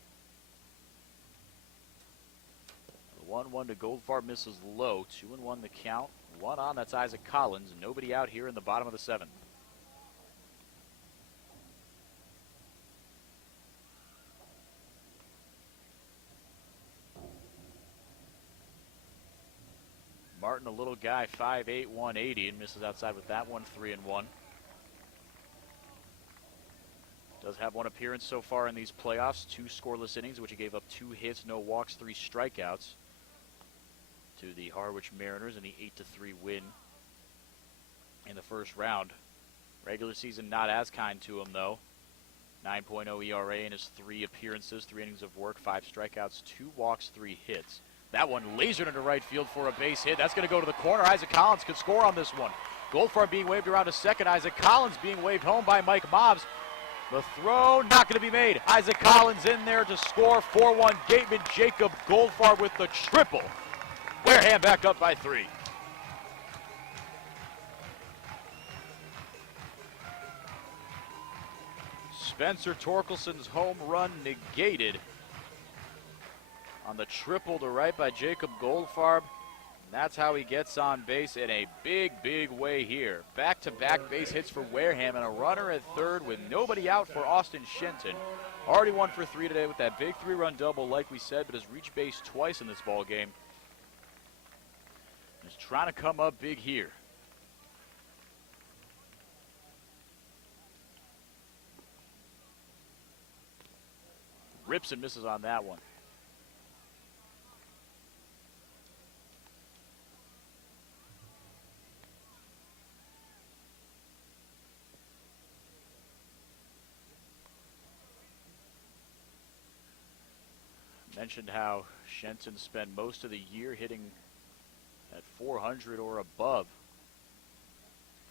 The 1-1 to Goldfarb misses low. 2-1 the count. 1 on, that's Isaac Collins. Nobody out here in the bottom of the 7th. Martin, a little guy, 5'8", 180, and misses outside with that one, 3-1. Does have 1 appearance so far in these playoffs, 2 scoreless innings, which he gave up 2 hits, no walks, 3 strikeouts to the Harwich Mariners in the 8-3 win in the first round. Regular season not as kind to him, though. 9.0 ERA in his 3 appearances, 3 innings of work, 5 strikeouts, 2 walks, 3 hits. That one lasered into right field for a base hit. That's going to go to the corner. Isaac Collins could score on this one. Goldfarb being waved around to second. Isaac Collins being waved home by Mike Mobbs. The throw not going to be made. Isaac Collins in there to score. 4-1 Gatemen. Jacob Goldfarb with the triple. Wareham back up by 3. Spencer Torkelson's home run negated on the triple to right by Jacob Goldfarb. And that's how he gets on base in a big, big way here. Back-to-back base hits for Wareham and a runner at third with nobody out for Austin Shenton. Already 1 for 3 today with that big 3-run double, like we said, but has reached base twice in this ball game. He's trying to come up big here. Rips and misses on that one. Mentioned how Shenton spent most of the year hitting at 400 or above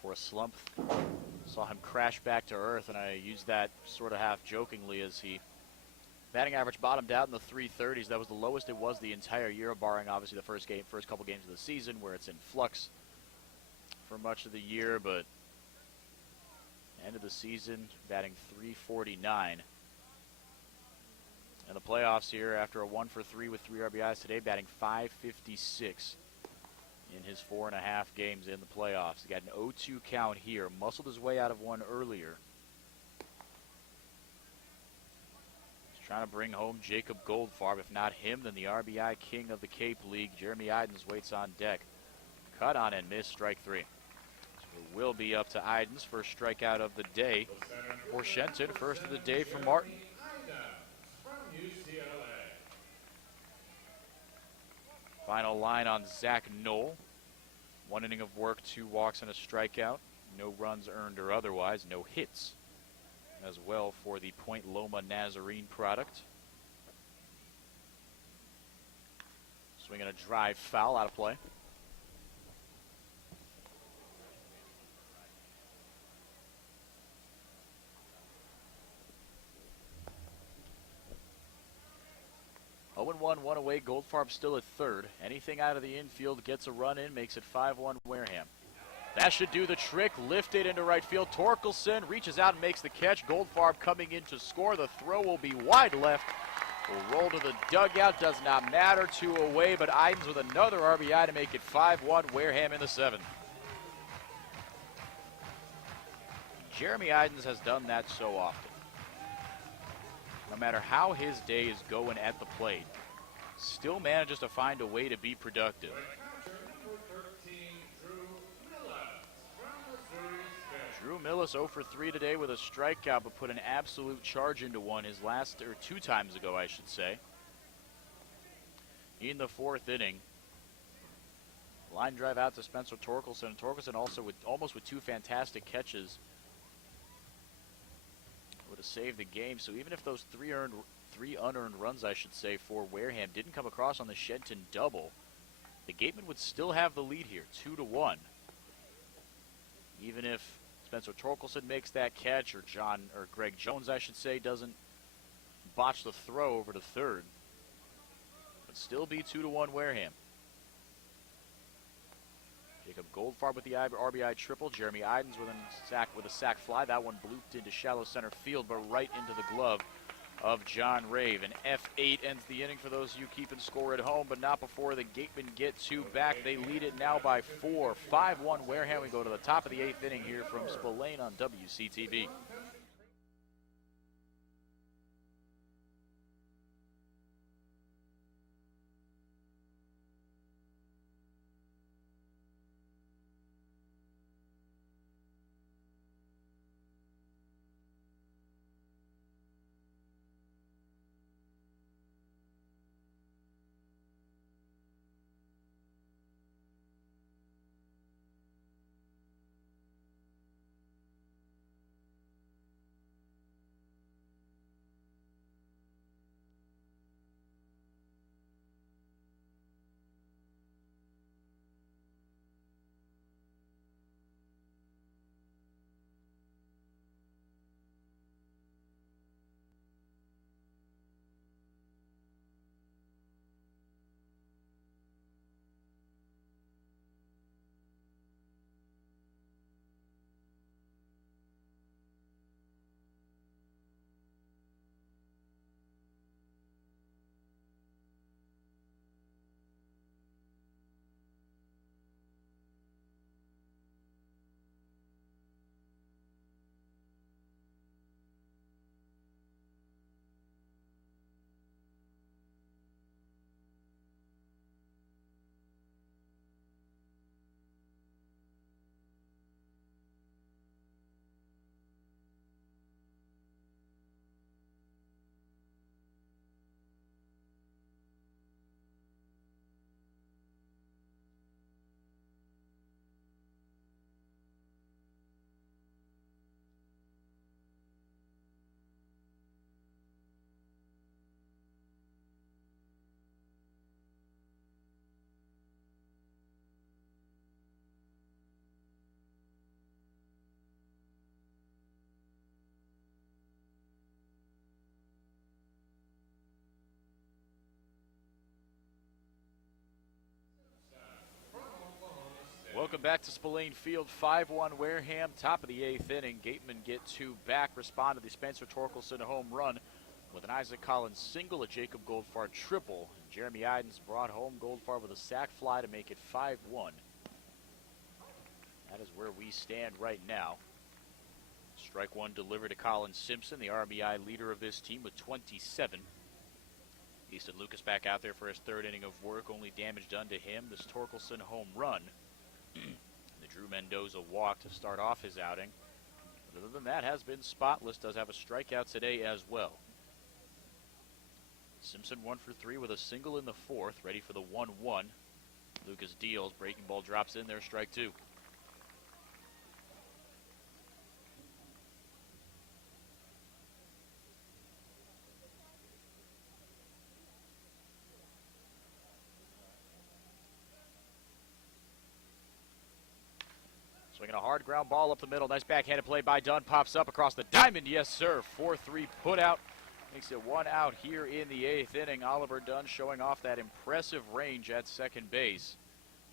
for a slump. Saw him crash back to earth, and I used that sort of half jokingly as he batting average bottomed out in the 330s. That was the lowest it was the entire year, barring obviously the first couple games of the season where it's in flux for much of the year, but end of the season batting 349. In the playoffs here, after a 1 for 3 with 3 RBIs today, batting .556 in his 4.5 games in the playoffs. He got an 0-2 count here, muscled his way out of one earlier. Trying to bring home Jacob Goldfarb. If not him, then the RBI king of the Cape League, Jeremy Idens, waits on deck. Cut on and miss, strike three. So it will be up to Idens, first strikeout of the day for Shenton, first of the day for Martin. From UCLA. Final line on Zach Knoll. 1 inning of work, 2 walks and a strikeout. No runs earned or otherwise, no hits as well for the Point Loma Nazarene product. Swinging a drive foul, out of play. Oh and 1, 1 away. Goldfarb still at third. Anything out of the infield gets a run in, makes it 5-1 Wareham. That should do the trick. Lifted into right field. Torkelson reaches out and makes the catch. Goldfarb coming in to score. The throw will be wide left. Will roll to the dugout. Does not matter. 2 away, but Idens with another RBI to make it 5-1 Wareham in the 7th. Jeremy Idens has done that so often. No matter how his day is going at the plate, still manages to find a way to be productive. Drew Millis 0 for 3 today with a strikeout, but put an absolute charge into one his last, or 2 times ago, I should say. In the 4th inning, line drive out to Spencer Torkelson. Torkelson also almost with 2 fantastic catches would have saved the game. So even if those 3 unearned runs, I should say, for Wareham didn't come across on the Shenton double, the Gatemen would still have the lead here, 2-1. Even if Spencer Torkelson makes that catch, or Greg Jones, I should say, doesn't botch the throw over to third, would still be 2-1 Wareham. Jacob Goldfarb with the RBI triple. Jeremy Idens with a sac fly. That one blooped into shallow center field, but right into the glove of John Rave. And F8 ends the inning for those of you keeping score at home, but not before the Gatemen get 2 back. They lead it now by 4. 5-1 Wareham. We go to the top of the 8th inning here from Spillane on WCTV. Welcome back to Spillane Field. 5-1 Wareham, top of the 8th inning. Gatemen get 2 back, respond to the Spencer Torkelson home run with an Isaac Collins single, a Jacob Goldfarb triple. And Jeremy Idens brought home Goldfarb with a sac fly to make it 5-1. That is where we stand right now. Strike one delivered to Colin Simpson, the RBI leader of this team with 27. Easton Lucas back out there for his third inning of work. Only damage done to him, this Torkelson home run. The Drew Mendoza walk to start off his outing. But other than that, has been spotless. Does have a strikeout today as well. Simpson 1 for 3 with a single in the fourth, ready for the 1-1. Lucas deals, breaking ball drops in there, strike two. Swinging a hard ground ball up the middle. Nice backhanded play by Dunn. Pops up across the diamond. Yes, sir. 4-3 put out. Makes it one out here in the eighth inning. Oliver Dunn showing off that impressive range at second base.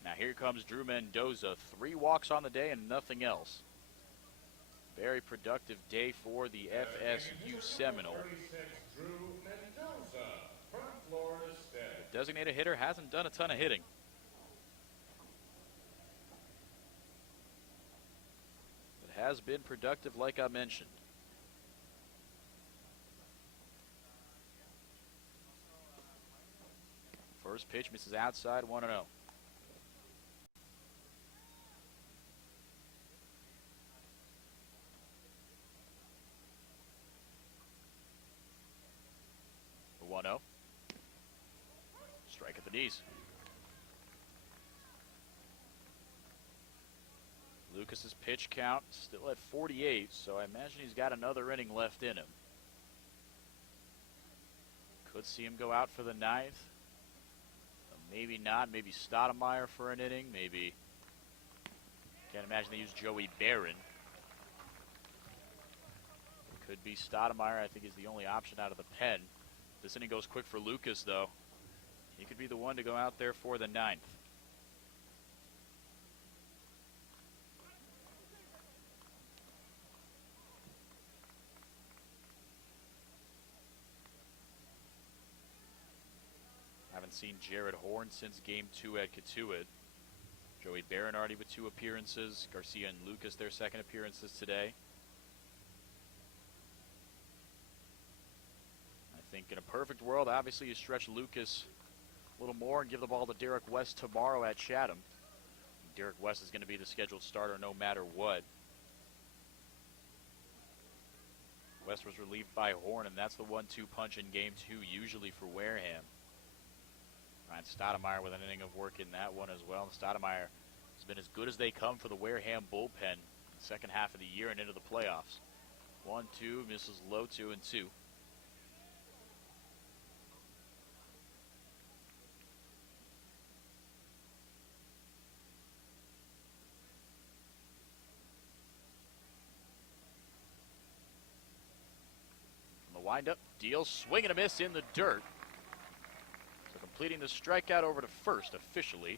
Now here comes Drew Mendoza. 3 walks on the day and nothing else. Very productive day for the FSU Seminole. Drew Mendoza from Florida State. The designated hitter hasn't done a ton of hitting. But has been productive like I mentioned. First pitch misses outside, 1-0. The 1-0. Strike at the knees. Lucas's pitch count still at 48, so I imagine he's got another inning left in him. Could see him go out for the ninth. Maybe not. Maybe Stoudemire for an inning. Maybe. Can't imagine they use Joey Barron. Could be Stoudemire, I think, is the only option out of the pen. This inning goes quick for Lucas, though. He could be the one to go out there for the ninth. Haven't seen Jared Horn since Game 2 at Katuitt. Joey Barron already with 2 appearances. Garcia and Lucas, their second appearances today. I think in a perfect world, obviously you stretch Lucas a little more and give the ball to Derek West tomorrow at Chatham. Derek West is going to be the scheduled starter no matter what. West was relieved by Horn, and that's the 1-2 punch in Game 2 usually for Wareham. Ryan Stoudemire with an inning of work in that one as well. Stoudemire has been as good as they come for the Wareham bullpen in the second half of the year and into the playoffs. 1-2, misses low, 2-2. From the windup, deal, swing and a miss in the dirt. Completing the strikeout over to first officially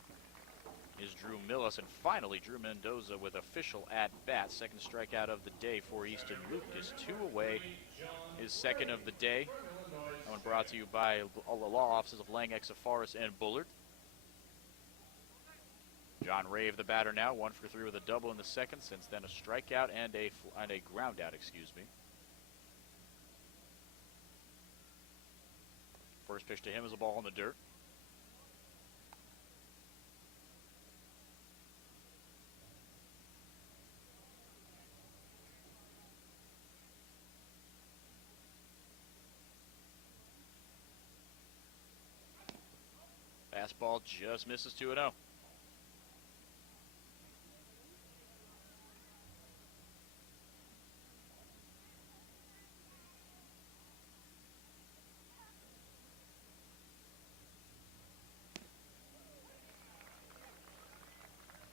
is Drew Millis, and finally Drew Mendoza with official at-bat. Second strikeout of the day for Easton Lucas. 2 away, his second of the day. That one brought to you by all the law offices of Lang, Safaris, and Bullard. John Rave, the batter now, 1 for 3 with a double in the second. Since then, a strikeout and a ground out, excuse me. First pitch to him is a ball in the dirt. Fastball just misses 2-0.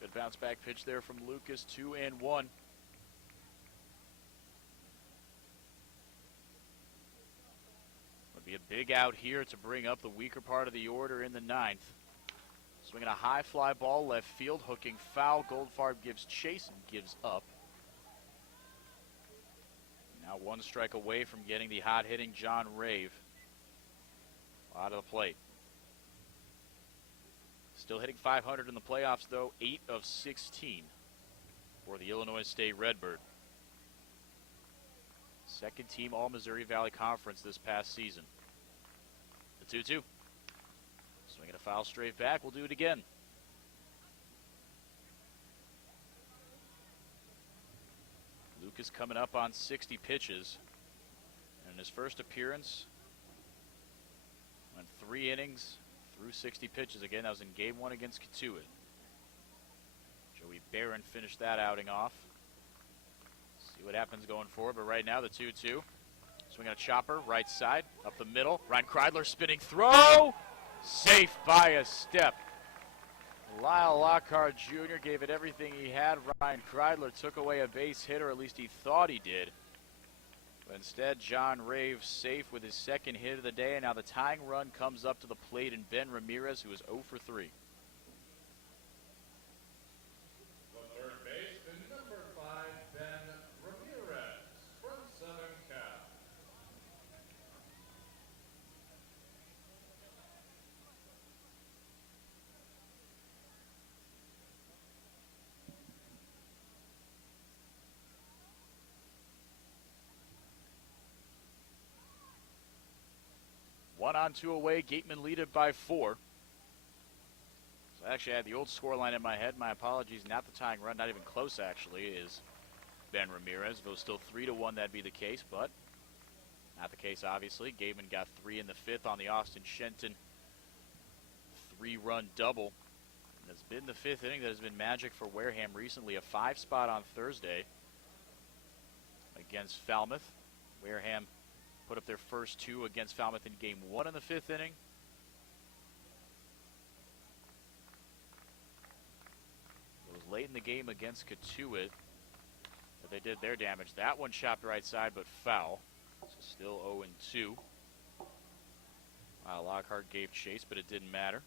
Good bounce back pitch there from Lucas, 2-1. Would be a big out here to bring up the weaker part of the order in the ninth. Swinging a high fly ball left field, hooking foul. Goldfarb gives chase and gives up. Now 1 strike away from getting the hot-hitting John Rave out of the plate. Still hitting .500 in the playoffs, though, 8 of 16 for the Illinois State Redbird. Second team All-Missouri Valley Conference this past season. The 2-2. Swinging a foul straight back. We'll do it again. Lucas coming up on 60 pitches. And in his first appearance, went 3 innings through 60 pitches. Again, that was in Game 1 against Katuitt. Joey Barron finished that outing off. See what happens going forward, but right now the 2-2. Swinging a chopper, right side, up the middle. Ryan Kreidler spinning throw! Safe by a step. Lyle Lockhart Jr. gave it everything he had. Ryan Kreidler took away a base hit, or at least he thought he did. But instead, John Rave safe with his second hit of the day, and now the tying run comes up to the plate, and Ben Ramirez, who is 0 for 3. The third baseman, number 5, Ben Ramirez from Southern Cal. One on, 2 away. Gatemen lead it by 4. So actually, I had the old scoreline in my head. My apologies. Not the tying run. Not even close, actually, is Ben Ramirez. If it was still 3-1, that'd be the case, but not the case, obviously. Gatemen got 3 in the 5th on the Austin Shenton 3-run double. And it's been the 5th inning that has been magic for Wareham recently. A 5 spot on Thursday against Falmouth. Wareham put up their first 2 against Falmouth in Game 1 in the 5th inning. It was late in the game against Katuitt that they did their damage. That one chopped right side, but foul. So still 0-2. Lockhart gave chase, but it didn't matter.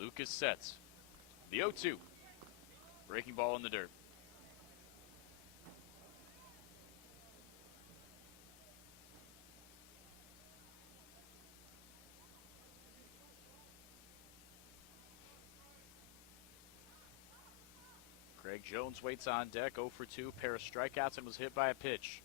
Lucas sets. The 0-2. Breaking ball in the dirt. Greg Jones waits on deck, 0 for 2, pair of strikeouts, and was hit by a pitch.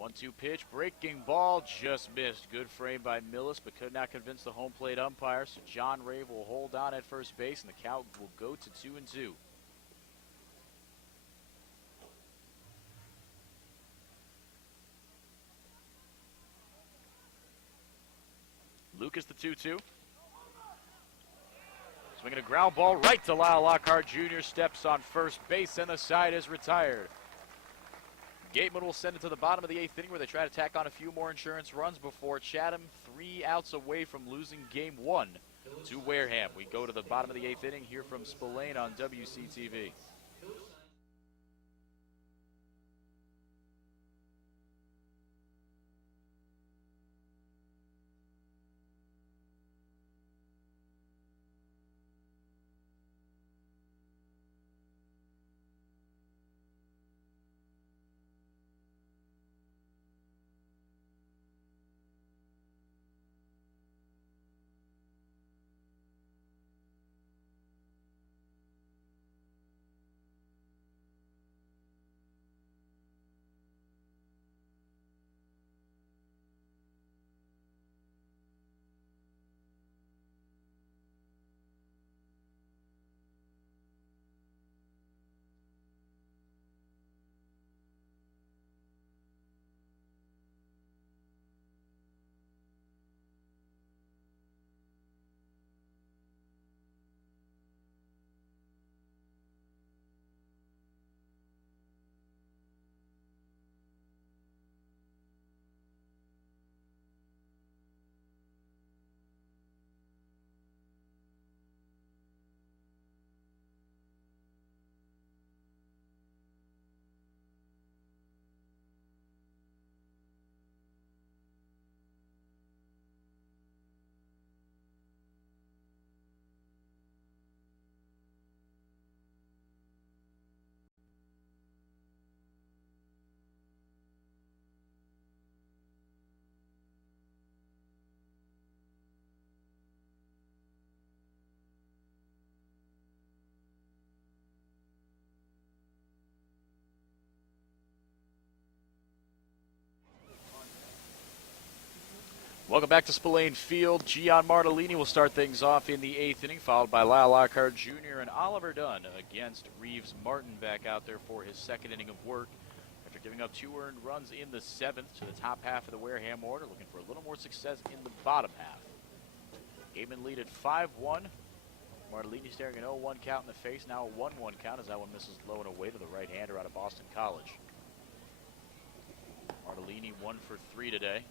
1-2 pitch, breaking ball, just missed. Good frame by Millis, but could not convince the home plate umpire, so John Rave will hold on at first base, and the count will go to 2-2. Lucas the 2-2. Swinging a ground ball right to Lyle Lockhart Jr. Steps on first base, and the side is retired. Gatemen will send it to the bottom of the 8th inning, where they try to tack on a few more insurance runs before Chatham 3 outs away from losing Game 1 to Wareham. We go to the bottom of the 8th inning, here from Spillane on WCTV. Welcome back to Spillane Field. Gian Martellini will start things off in the 8th inning, followed by Lyle Lockhart Jr. and Oliver Dunn against Reeves Martin back out there for his 2nd inning of work. After giving up 2 earned runs in the 7th to the top half of the Wareham order, looking for a little more success in the bottom half. Gatemen lead at 5-1. Martellini staring an 0-1 count in the face, now a 1-1 count as that one misses low and away to the right-hander out of Boston College. Martellini 1 for 3 today.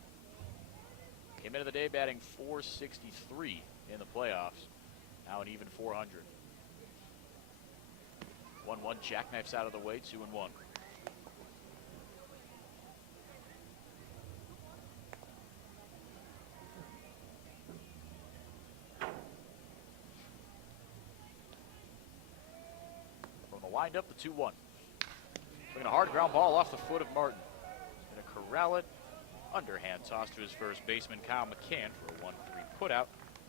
Came into the day batting .463 in the playoffs. Now an even .400. 1-1, jackknifes out of the way, 2-1. From the windup, the 2-1. Looking a hard ground ball off the foot of Martin. Going to corral it. Underhand toss to his first baseman, Kyle McCann, for a 1-3 putout.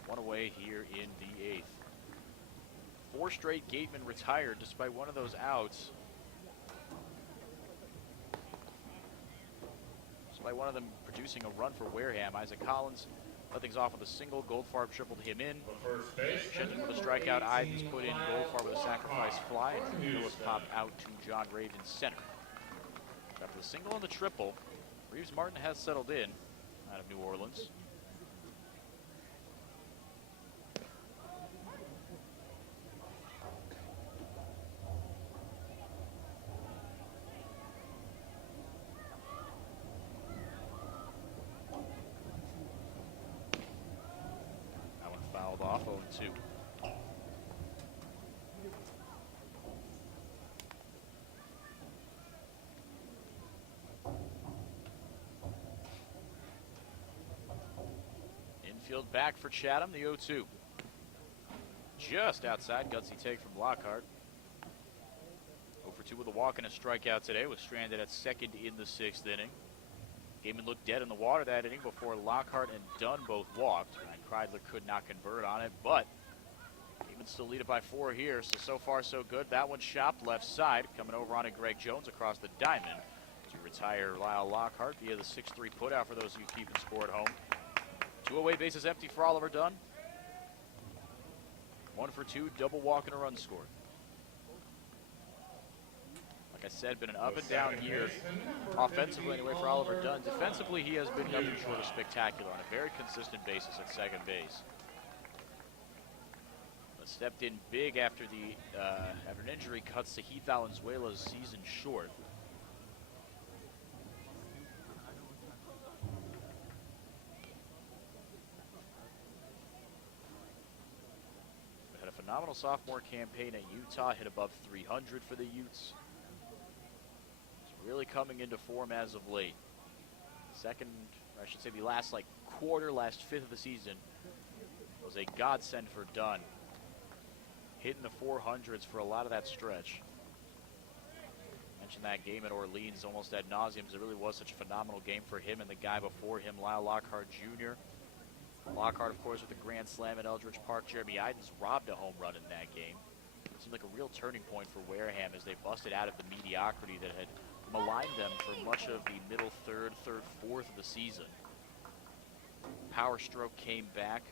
1 away here in the 8th. 4 straight Gatemen retired despite one of those outs. Despite one of them producing a run for Wareham. Isaac Collins let things off with a single. Goldfarb tripled him in. Shenton with a strikeout. Idens put in Goldfarb with a sacrifice fly. And Drew Millis popped out to John Raven center. After the single and the triple, Reeves Martin has settled in out of New Orleans. That one fouled off, 0-2. Infield back for Chatham, the 0-2. Just outside, gutsy take from Lockhart. 0-2 with a walk and a strikeout today, was stranded at 2nd in the 6th inning. Gatemen looked dead in the water that inning before Lockhart and Dunn both walked. Ryan Kreidler could not convert on it, but Gatemen still lead it by 4 here, so far so good. That one chopped left side, coming over on it Greg Jones across the diamond to retire Lyle Lockhart via the 6-3 putout for those of you keeping score at home. 2 away bases empty for Oliver Dunn. 1 for 2, double walk and a run scored. Like I said, been an up and down year offensively anyway for Oliver Dunn. Defensively, he has been nothing short of spectacular on a very consistent basis at 2nd base. But stepped in big after after an injury cuts Heath Valenzuela's season short. Phenomenal sophomore campaign at Utah, hit above 300 for the Utes. It's really coming into form as of late. The last last fifth of the season was a godsend for Dunn. Hitting the 400s for a lot of that stretch. Mentioned that game at Orleans almost ad nauseum because it really was such a phenomenal game for him and the guy before him, Lyle Lockhart Jr. Lockhart, of course, with the grand slam at Eldridge Park. Jeremy Idens robbed a home run in that game. It seemed like a real turning point for Wareham as they busted out of the mediocrity that had maligned them for much of the middle third, fourth of the season. Power stroke came back.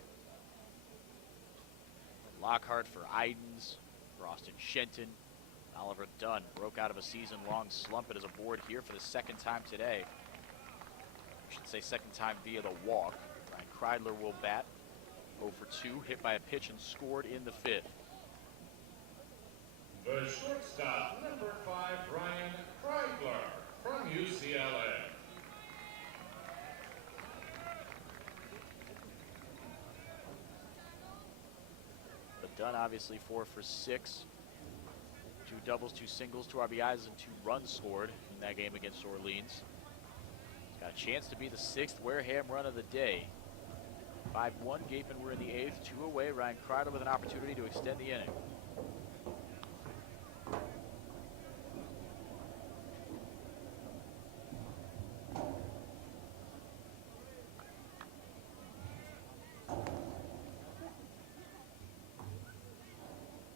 Lockhart for Idens, for Austin Shenton. Oliver Dunn broke out of a season-long slump and is aboard here for the 2nd time today. I should say 2nd time via the walk. Kreidler will bat. 0 for 2, hit by a pitch and scored in the 5th. The shortstop, number 5, Ryan Kreidler from UCLA. But Dunn obviously 4 for 6. 2 doubles, 2 singles, 2 RBIs, and 2 runs scored in that game against Orleans. He's got a chance to be the 6th Wareham run of the day. 5-1, Gatemen were in the 8th, 2 away. Ryan Kreidler with an opportunity to extend the inning.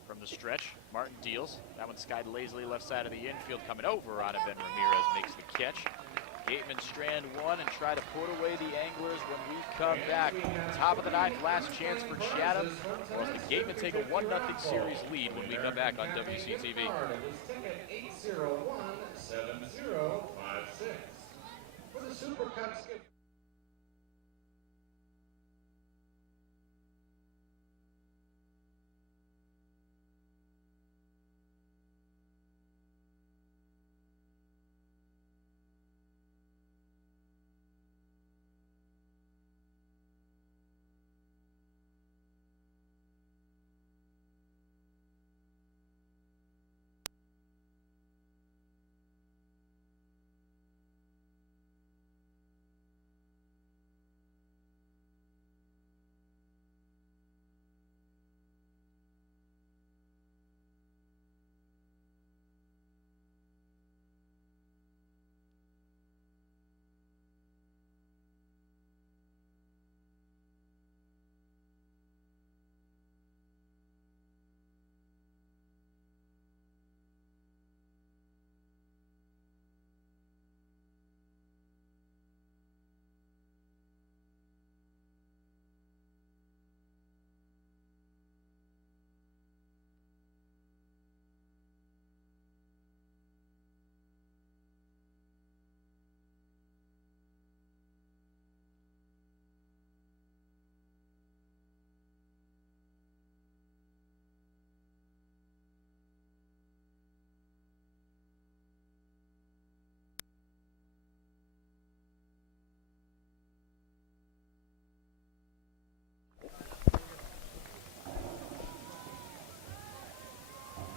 From the stretch, Martin deals. That one skied lazily left side of the infield, coming over on it. Ben Ramirez makes the catch. Gatemen strand one and try to put away the Anglers when we come back. Top of the ninth, last chance for Chatham. Or else the Gatemen take a 1-0 series lead when we come back on WCTV. Ticket 801-7056. For the Super Cup skip.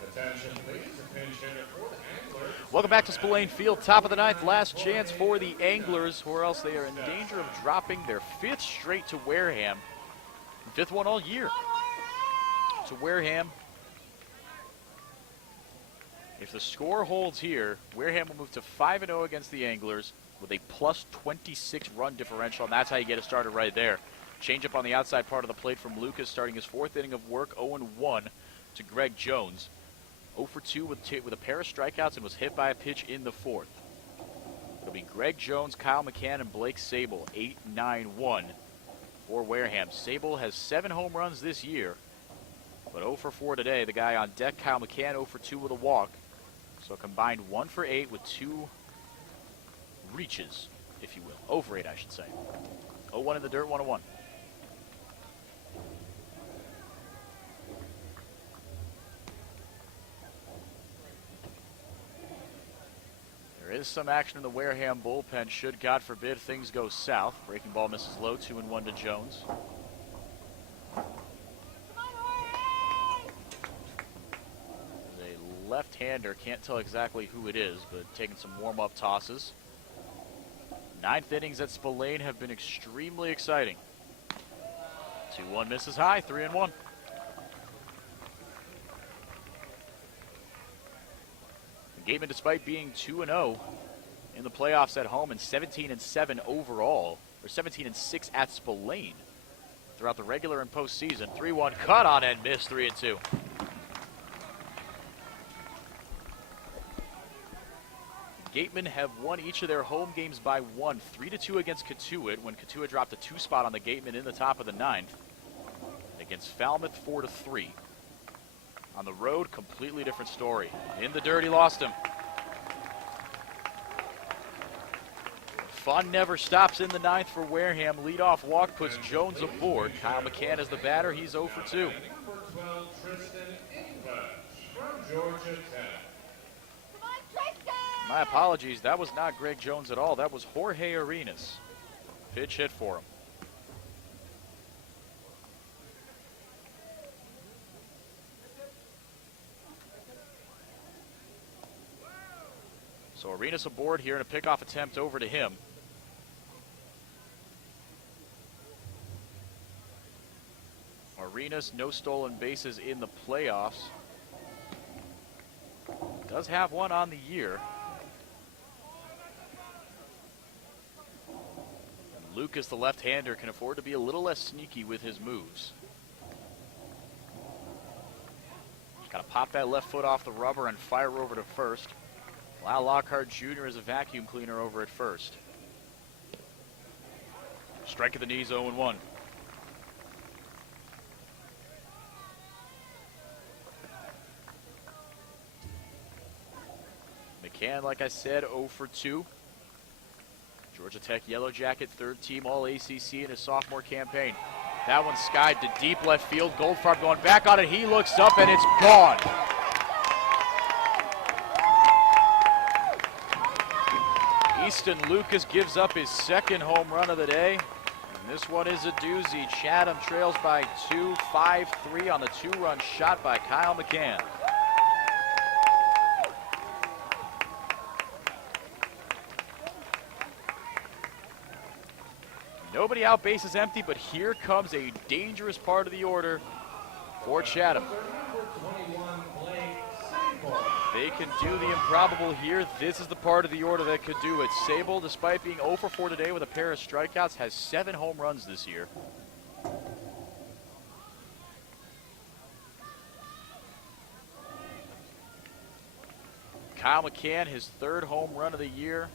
Attention, please. A pinch hitter for the Anglers. Welcome back to Spillane Field. Top of the ninth, last chance for the Anglers, or else they are in danger of dropping their fifth straight to Wareham. Fifth one all year to Wareham. If the score holds here, Wareham will move to 5-0 against the Anglers with a plus 26 run differential, and that's how you get it started right there. Change up on the outside part of the plate from Lucas, starting his fourth inning of work, 0-1 to Greg Jones. 0 for 2 with a pair of strikeouts and was hit by a pitch in the fourth. It'll be Greg Jones, Kyle McCann, and Blake Sable, 8-9-1 for Wareham. Sable has 7 home runs this year, but 0 for 4 today. The guy on deck, Kyle McCann, 0 for 2 with a walk. So combined 1 for 8 with 2 reaches, if you will. 0 for 8, I should say. 0-1 in the dirt, 1-1. There is some action in the Wareham bullpen should, God forbid, things go south. Breaking ball misses low, 2-1 to Jones. There's a left-hander, can't tell exactly who it is, but taking some warm-up tosses. Ninth innings at Spillane have been extremely exciting. 2-1 misses high, 3-1. Gatemen, despite being 2-0 in the playoffs at home and 17-7 overall, or 17-6 at Spillane throughout the regular and postseason. 3-1 cut on and missed, 3-2. Gatemen have won each of their home games by 1, 3-2 against Cotuit, when Cotuit dropped a 2 spot on the Gatemen in the top of the ninth. Against Falmouth, 4-3. On the road, completely different story. In the dirt, he lost him. Fun never stops in the ninth for Wareham. Leadoff walk puts Jones aboard. Kyle McCann is the batter. He's 0 for 2. Number 12, Tristan English from Georgia Tech. My apologies, that was not Greg Jones at all. That was Jorge Arenas. Pitch hit for him. So Arenas aboard here and a pickoff attempt over to him. Arenas, no stolen bases in the playoffs. Does have one on the year. Lucas, the left-hander, can afford to be a little less sneaky with his moves. Just got to pop that left foot off the rubber and fire over to first. Lyle Lockhart Jr. is a vacuum cleaner over at first. Strike at the knees, 0-1. McCann, like I said, 0 for 2. Georgia Tech Yellow Jacket, third team All-ACC in his sophomore campaign. That one skied to deep left field. Goldfarb going back on it. He looks up and it's gone. Easton Lucas gives up his second home run of the day. And this one is a doozy. Chatham trails by 2, 5-3 on the 2-run shot by Kyle McCann. Nobody out, base is empty, but here comes a dangerous part of the order for Chatham. They can do the improbable here. This is the part of the order that could do it. Sable, despite being 0 for 4 today with a pair of strikeouts, has 7 home runs this year. Kyle McCann, his 3rd home run of the year.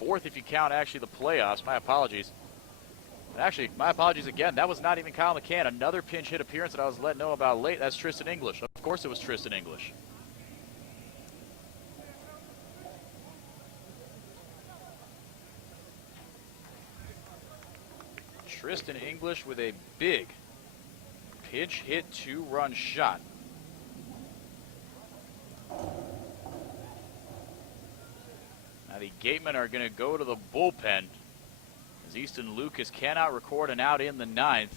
4th if you count actually the playoffs. My apologies. Actually, my apologies again. That was not even Kyle McCann. Another pinch hit appearance that I was letting know about late. That's Tristan English. Of course it was Tristan English. Tristan English with a big pinch hit 2-run shot. Now the Gatemen are going to go to the bullpen as Easton Lucas cannot record an out in the 9th.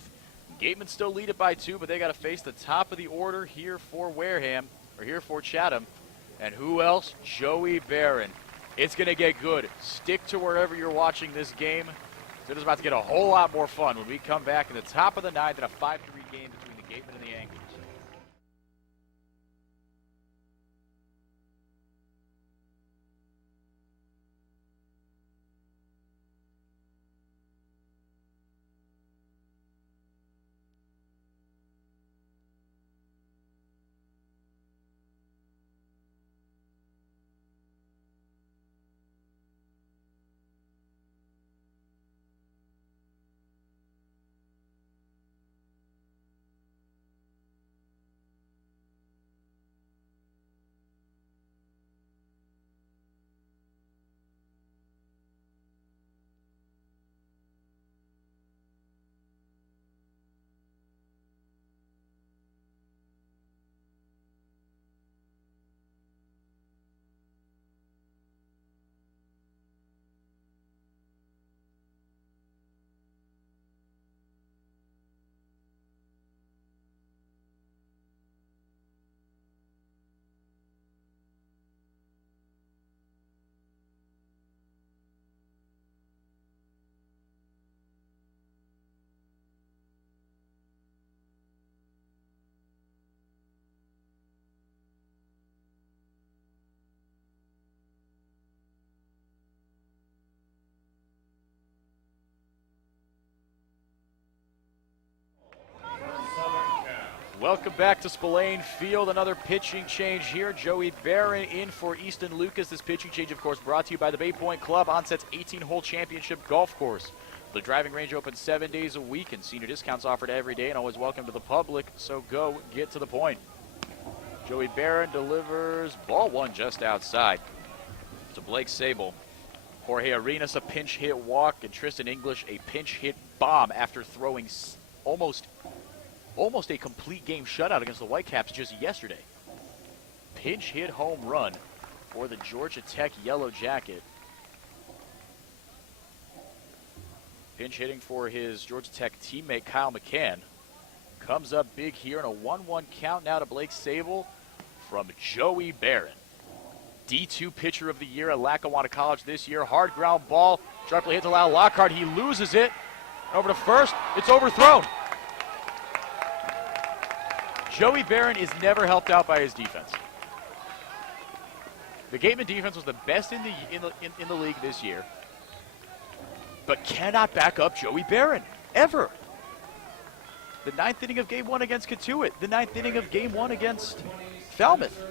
Gatemen still lead it by 2, but they got to face the top of the order here for Wareham, or here for Chatham. And who else? Joey Barron. It's going to get good. Stick to wherever you're watching this game. It is about to get a whole lot more fun when we come back in the top of the 9th in a 5-3 game between the Gatemen and the Anglers. Welcome back to Spillane Field. Another pitching change here. Joey Barron in for Easton Lucas. This pitching change, of course, brought to you by the Bay Point Club, Onset's 18-hole championship golf course. The driving range open 7 days a week, and senior discounts offered every day and always welcome to the public, so go get to the point. Joey Barron delivers ball 1 just outside to Blake Sable. Jorge Arenas a pinch hit walk, and Tristan English a pinch hit bomb after throwing almost a complete game shutout against the Whitecaps just yesterday. Pinch hit home run for the Georgia Tech Yellow Jacket. Pinch hitting for his Georgia Tech teammate Kyle McCann. Comes up big here in a 1-1 count now to Blake Sable from Joey Barron. D2 pitcher of the year at Lackawanna College this year. Hard ground ball, sharply hit to Lyle Lockhart. He loses it. Over to first, it's overthrown. Joey Barron is never helped out by his defense. The Gatemen defense was the best in the league this year, but cannot back up Joey Barron, ever. The 9th inning of Game 1 against Katuitt, the 9th inning of Game 1 against Falmouth.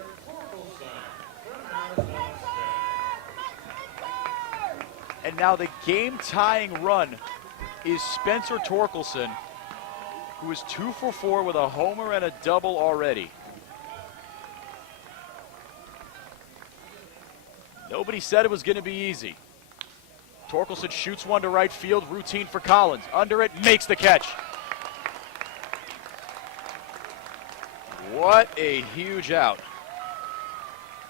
And now the game-tying run is Spencer Torkelson, who is 2 for 4 with a homer and a double already. Nobody said it was going to be easy. Torkelson shoots one to right field, routine for Collins. Under it, makes the catch. What a huge out.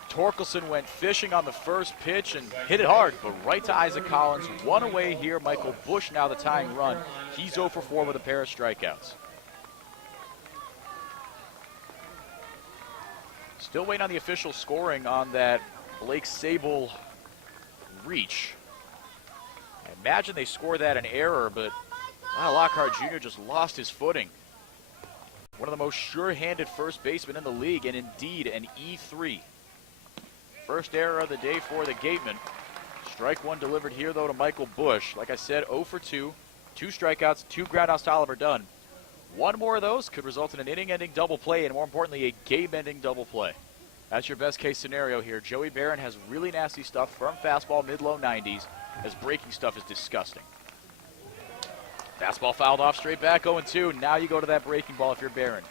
Torkelson went fishing on the first pitch and hit it hard, but right to Isaac Collins. One away here. Michael Bush now the tying run. He's 0 for 4 with a pair of strikeouts. Still waiting on the official scoring on that Blake Sable reach. I imagine they scored that an error, but Lockhart Jr. just lost his footing. One of the most sure-handed first basemen in the league, and indeed an E3. First error of the day for the Gatemen. Strike one delivered here, though, to Michael Bush. Like I said, 0 for 2. 2 strikeouts, 2 groundouts to Oliver Dunn. One more of those could result in an inning-ending double play, and more importantly, a game-ending double play. That's your best-case scenario here. Joey Barron has really nasty stuff, firm fastball, mid-low 90s. His breaking stuff is disgusting. Fastball fouled off, straight back, 0-2. Now you go to that breaking ball if you're Barron.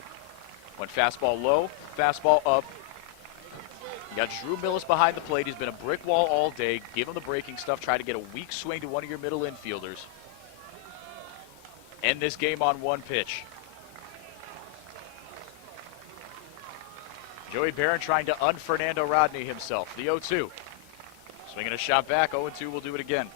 Went fastball low, fastball up. You got Drew Millis behind the plate. He's been a brick wall all day. Give him the breaking stuff. Try to get a weak swing to one of your middle infielders. End this game on one pitch. Joey Barron trying to un-Fernando Rodney himself. The 0-2. Swinging a shot back. 0-2 will do it again.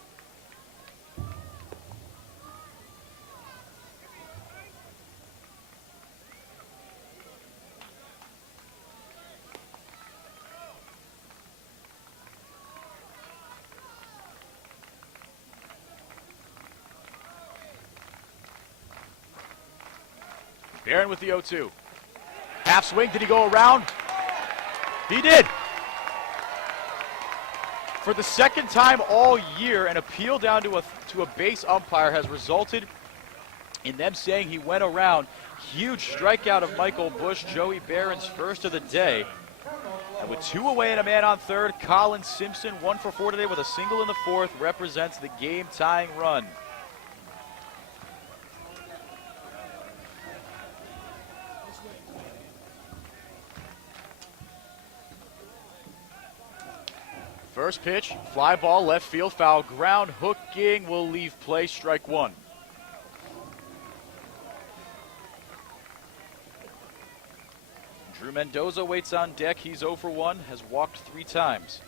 Barron with the 0-2. Half swing, did he go around? He did. For the second time all year, an appeal down to a base umpire has resulted in them saying he went around. Huge strikeout of Michael Bush, Joey Barron's first of the day. And with 2 away and a man on third, Colin Simpson, 1 for 4 today with a single in the fourth, represents the game-tying run. First pitch, fly ball, left field, foul, ground, hooking, will leave play, strike one. Drew Mendoza waits on deck, he's 0 for 1, has walked 3 times.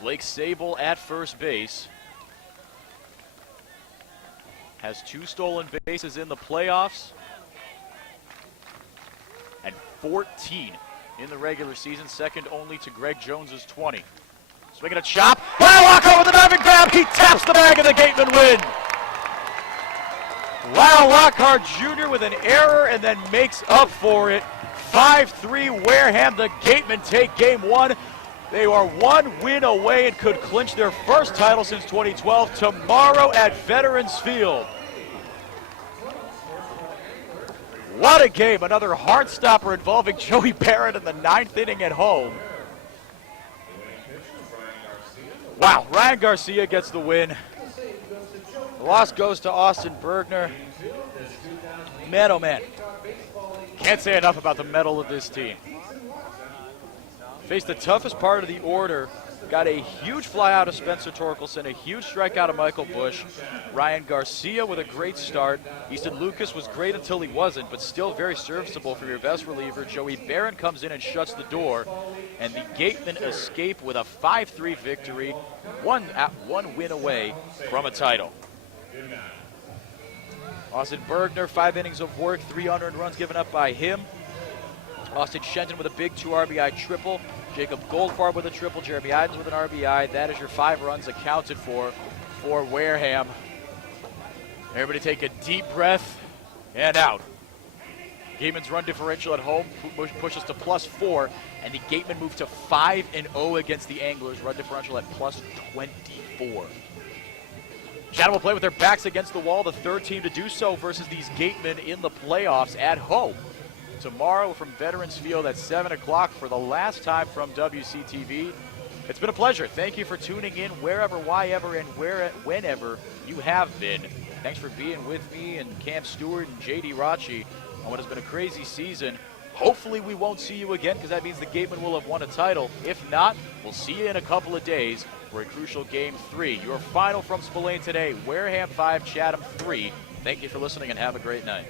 Blake Sable at first base. Has 2 stolen bases in the playoffs. And 14 in the regular season, second only to Greg Jones's 20. Swinging a chop. Wow, walk over the diving grab. He taps the bag of the Gatemen win. Wow, Lockhart Jr. with an error and then makes up for it. 5-3 Wareham. The Gatemen take game 1. They are 1 win away and could clinch their first title since 2012 tomorrow at Veterans Field. What a game. Another heart stopper involving Joey Barron in the 9th inning at home. Wow, Ryan Garcia gets the win. The loss goes to Austin Bergner. Man, oh man. Can't say enough about the mettle of this team. Faced the toughest part of the order. Got a huge fly out of Spencer Torkelson, a huge strikeout of Michael Bush. Ryan Garcia with a great start. Easton Lucas was great until he wasn't, but still very serviceable for your best reliever. Joey Barron comes in and shuts the door, and the Gatemen escape with a 5-3 victory, one win away from a title. Austin Bergner, 5 innings of work, 3 unearned runs given up by him. Austin Shenton with a big 2 RBI triple. Jacob Goldfarb with a triple. Jeremy Idens with an RBI. That is your 5 runs accounted for Wareham. Everybody take a deep breath and out. Gatemen's run differential at home pushes to +4, and the Gatemen move to 5-0 against the Anglers. Run differential at +24. Chatham will play with their backs against the wall, the 3rd team to do so versus these Gatemen in the playoffs at home. tomorrow from Veterans Field at 7 o'clock for the last time from WCTV. It's been a pleasure. Thank you for tuning in wherever, whyever, and whenever you have been. Thanks for being with me and Cam Stewart and JD Rachi on what has been a crazy season. Hopefully we won't see you again, because that means the Gatemen will have won a title. If not, we'll see you in a couple of days for a crucial Game 3. Your final from Spillane today, Wareham 5, Chatham 3. Thank you for listening and have a great night.